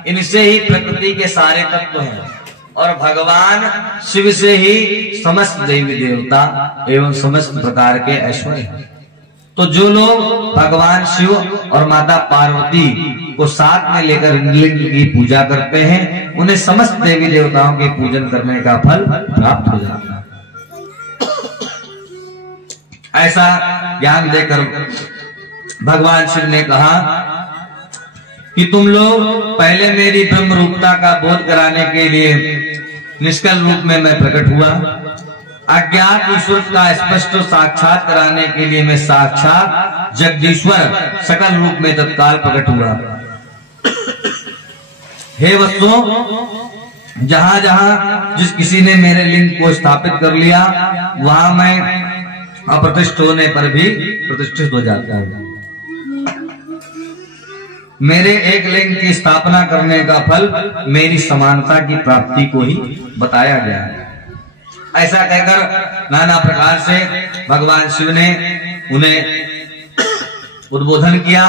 इनसे ही प्रकृति के सारे तत्व हैं और भगवान शिव से ही समस्त देवी देवता एवं समस्त प्रकार के ऐश्वर्य हैं। तो जो लोग भगवान शिव और माता पार्वती को साथ में लेकर लिंग की पूजा करते हैं, उन्हें समस्त देवी देवताओं के पूजन करने का फल प्राप्त हो जाता है। ऐसा ज्ञान देकर भगवान शिव ने कहा कि तुम लोग पहले मेरी ब्रह्म रूपता का बोध कराने के लिए निष्कल रूप में मैं प्रकट हुआ, अज्ञात ईश्वर का स्पष्ट साक्षात कराने के लिए मैं साक्षात जगदीश्वर सकल रूप में तत्काल प्रकट हुआ। हे वत्सों, जहां जहां जिस किसी ने मेरे लिंग को स्थापित कर लिया, वहां मैं अप्रतिष्ठित होने पर भी प्रतिष्ठित हो जाता है। मेरे एक लिंग की स्थापना करने का फल मेरी समानता की प्राप्ति को ही बताया गया है। ऐसा कहकर नाना प्रकार से भगवान शिव ने उन्हें उद्बोधन किया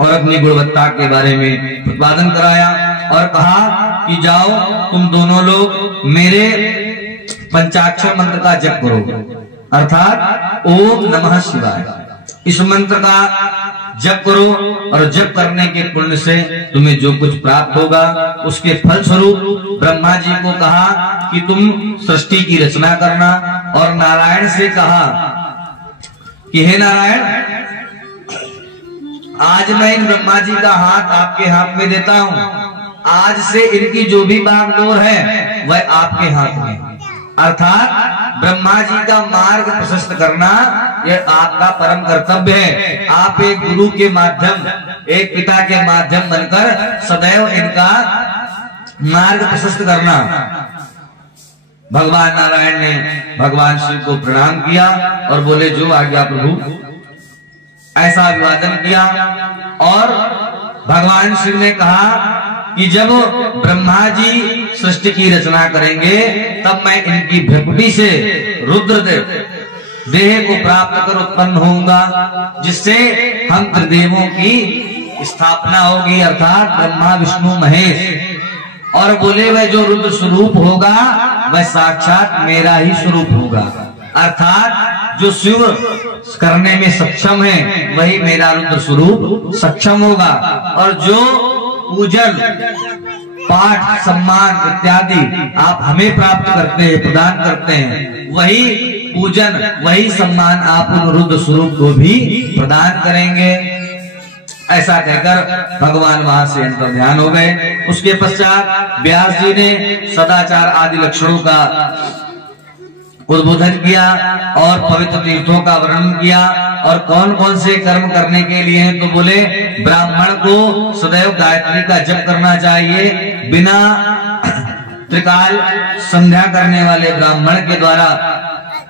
और अपनी गुणवत्ता के बारे में प्रतिपादन कराया और कहा कि जाओ तुम दोनों लोग मेरे पंचाक्षर मंत्र का जप करो, अर्थात ओम नमः शिवाय। इस मंत्र का जप करो और जप करने के पुण्य से तुम्हें जो कुछ प्राप्त होगा उसके फल स्वरूप ब्रह्मा जी को कहा कि तुम सृष्टि की रचना करना, और नारायण से कहा कि हे नारायण, आज मैं इन ब्रह्मा जी का हाथ आपके हाथ में देता हूं। आज से इनकी जो भी बागडोर है वह आपके हाथ में, अर्थात ब्रह्मा जी का मार्ग प्रशस्त करना यह आपका परम कर्तव्य है। आप एक गुरु के माध्यम, एक पिता के माध्यम बनकर सदैव इनका मार्ग प्रशस्त करना। भगवान नारायण ने भगवान शिव को प्रणाम किया और बोले जो आज्ञा प्रभु। ऐसा अभिवादन किया और भगवान शिव ने कहा कि जब ब्रह्मा जी सृष्टि की रचना करेंगे तब मैं इनकी भ्रकुटी से रुद्रदेव देह को प्राप्त कर उत्पन्न होऊंगा, जिससे हम त्रिदेवों की स्थापना होगी, अर्थात ब्रह्मा विष्णु महेश। और बोले वह जो रुद्र स्वरूप होगा वह साक्षात मेरा ही स्वरूप होगा, अर्थात जो शिव करने में सक्षम है वही मेरा रुद्र स्वरूप सक्षम होगा। और जो पूजन पाठ सम्मान इत्यादि आप हमें प्राप्त करते हैं, प्रदान करते हैं, वही पूजन वही सम्मान आप उन रुद्र स्वरूप को भी प्रदान करेंगे। ऐसा कहकर भगवान वहां से अंतर ध्यान हो गए। उसके पश्चात व्यास जी ने सदाचार आदि लक्षणों का उद्बोधन किया और पवित्र तीर्थों का वर्णन किया और कौन कौन से कर्म करने के लिए हैं। तो बोले ब्राह्मण को सदैव गायत्री का जप करना चाहिए, बिना त्रिकाल संध्या करने वाले ब्राह्मण के द्वारा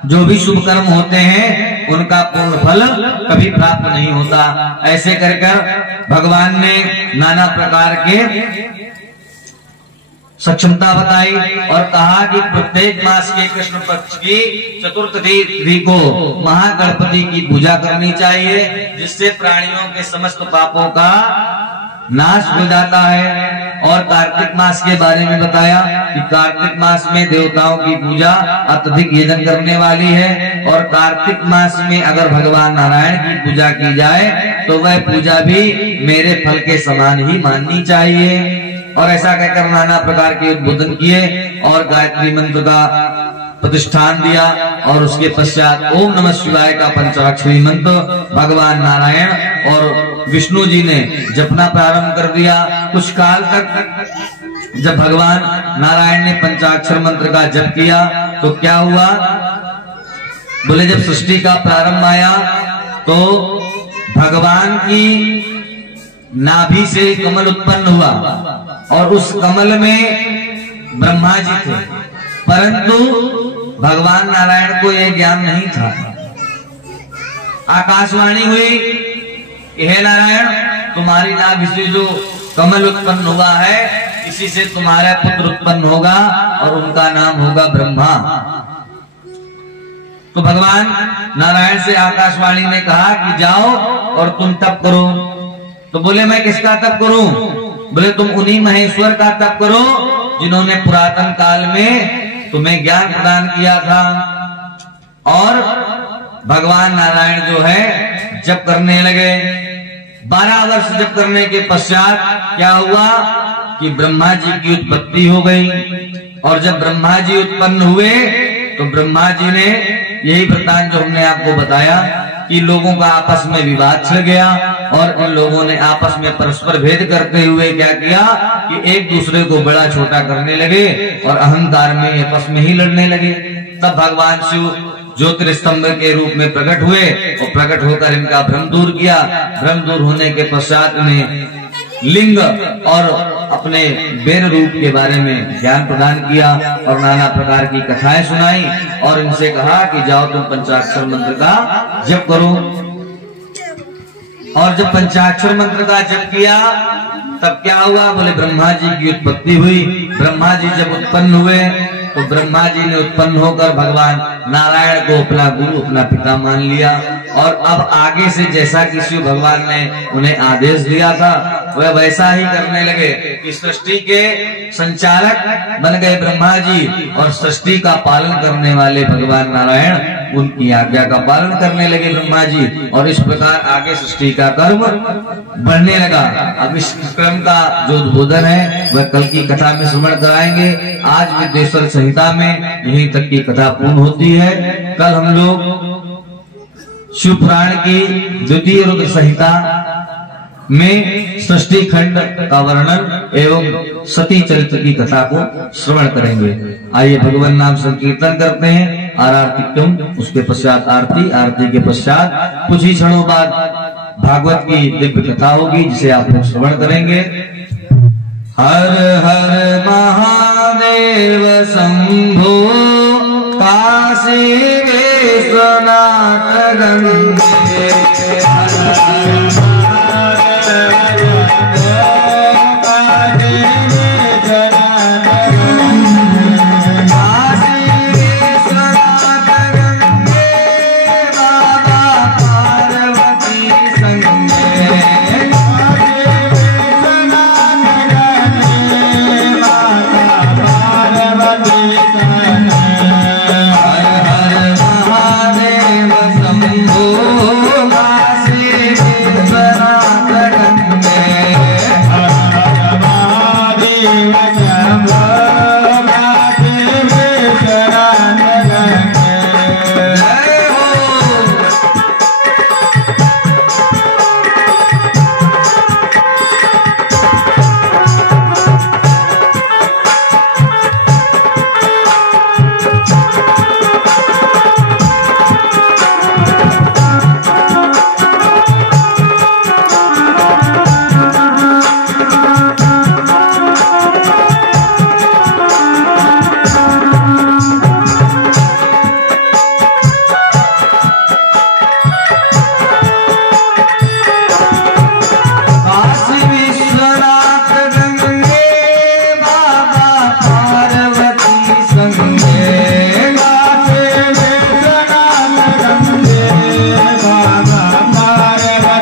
जो भी शुभ कर्म होते हैं उनका पूर्ण फल कभी प्राप्त नहीं होता। ऐसे कर भगवान ने नाना प्रकार के सक्षमता बताई और कहा कि प्रत्येक मास के कृष्ण पक्ष की चतुर्थ तिथि को महागणपति की पूजा करनी चाहिए, जिससे प्राणियों के समस्त पापों का नाश हो जाता है। और कार्तिक मास के बारे में बताया कि कार्तिक मास में देवताओं की पूजा अत्यधिक यजन करने वाली है, और कार्तिक मास में अगर भगवान नारायण की पूजा की जाए तो वह पूजा भी मेरे फल के समान ही माननी चाहिए। और ऐसा कहकर नाना प्रकार के उद्बोधन किए और गायत्री मंत्र का प्रतिष्ठान दिया। और उसके पश्चात ओम नमः शिवाय का पंचाक्षरी मंत्र भगवान नारायण और विष्णु जी ने जपना प्रारंभ कर दिया। कुछ काल तक जब भगवान नारायण ने पंचाक्षर मंत्र का जप किया तो क्या हुआ, बोले जब सृष्टि का प्रारंभ आया तो भगवान की नाभि से कमल उत्पन्न हुआ और उस कमल में ब्रह्मा जी थे, परंतु भगवान नारायण को यह ज्ञान नहीं था। आकाशवाणी हुई कि हे नारायण, तुम्हारी नाभि से जो कमल उत्पन्न हुआ है इसी से तुम्हारा पुत्र उत्पन्न होगा और उनका नाम होगा ब्रह्मा। तो भगवान नारायण से आकाशवाणी ने कहा कि जाओ और तुम तप करो। तो बोले मैं किसका तप करूं? बोले तुम उन्हीं महेश्वर का तप करो जिन्होंने पुरातन काल में तुम्हें ज्ञान प्रदान किया था। और भगवान नारायण जो है जप करने लगे। 12 वर्ष जप करने के पश्चात क्या हुआ कि ब्रह्मा जी की उत्पत्ति हो गई। और जब ब्रह्मा जी उत्पन्न हुए तो ब्रह्मा जी ने यही वृत्तांत जो हमने आपको बताया कि लोगों का आपस में विवाद छिड़ गया और उन लोगों ने आपस में परस्पर भेद करते हुए क्या किया कि एक दूसरे को बड़ा छोटा करने लगे और अहंकार में आपस में ही लड़ने लगे। तब भगवान शिव ज्योतिर्स्तंभ के रूप में प्रकट हुए और प्रकट होकर इनका भ्रम दूर किया। भ्रम दूर होने के पश्चात इन्हें लिंग और अपने बेर रूप के बारे में ज्ञान प्रदान किया और नाना प्रकार की कथाएं सुनाई और इनसे कहा कि जाओ तुम पंचाक्षर मंत्र का जप करो। और जब पंचाक्षर मंत्र का जप किया तब क्या हुआ, बोले ब्रह्मा जी की उत्पत्ति हुई। ब्रह्मा जी जब उत्पन्न हुए तो ब्रह्मा जी ने उत्पन्न होकर भगवान नारायण को अपना गुरु अपना पिता मान लिया। और अब आगे से जैसा कि शिव भगवान ने उन्हें आदेश दिया था वह वैसा ही करने लगे कि सृष्टि के संचालक बन गए ब्रह्मा जी और सृष्टि का पालन करने वाले भगवान नारायण उनकी आज्ञा का पालन करने लगे ब्रह्मा जी। और इस प्रकार आगे सृष्टि का कर्म बढ़ने लगा। अब इस क्रम का जो उद्बोधन है वह कल की कथा में श्रवण कराएंगे। आज विद्वेश्वर संहिता में यहीं तक की कथा पूर्ण होती है। कल हम लोग शिव पुराण की द्वितीय रुद्र संहिता में सृष्टि खंड का वर्णन एवं सती चरित्र की कथा को श्रवण करेंगे। आइए भगवान नाम संकीर्तन करते हैं। आरती तुम, उसके पश्चात आरती, आरती के पश्चात कुछ ही क्षणों बाद भागवत की दिव्य कथा होगी जिसे आप लोग श्रवण करेंगे। हर हर महादेव शंभो काशी विश्वनाथ गंगे।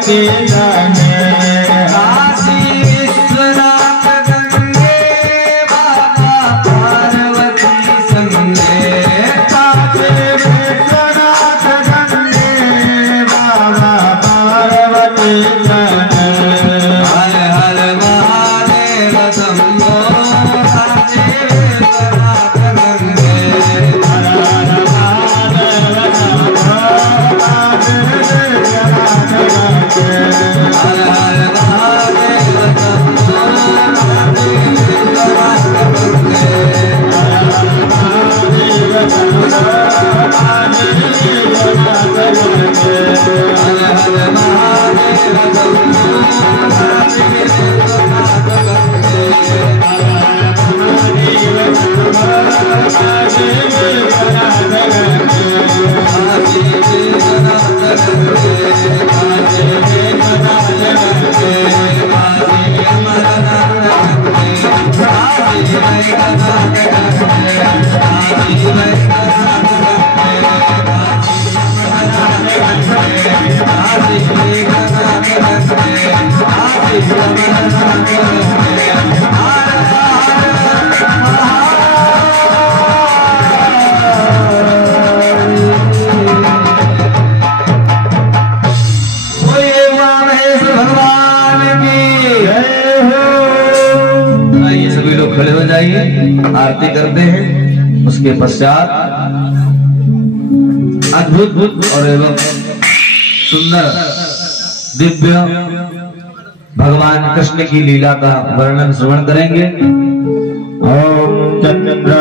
पार्वती जाने काशी विश्वनाथ गंगे बाबा पार्वती संगे काशी विश्वनाथ गंगे बाबा पार्वती जाने हर हर महादेव शंभो काशी विश्वनाथ गंगे हर हर महादेव शंभो काशी विश्वनाथ गंगे हर हर महादेव शंभो काशी विश्वनाथ गंगे महादेव शंभो काशी विश्वनाथ गंगे हर हर महादेव शंभो काशी विश्वनाथ गंगे काशी विश्वनाथ गंगे काशी विश्वनाथ गंगे काशी अमरनाथ गंगे काशी वैद्यनाथ गंगे काशी वैद्यनाथ गंगे काशी अमरनाथ गंगे काशी वैद्यनाथ गंगे काशी अमरनाथ गंगे हर भगवान की आइए सभी लोग खड़े हो जाइए, आरती करते हैं। उसके पश्चात अद्भुत और एवं सुंदर दिव्य भगवान कृष्ण की लीला का वर्णन श्रवण करेंगे। ओम चंद्र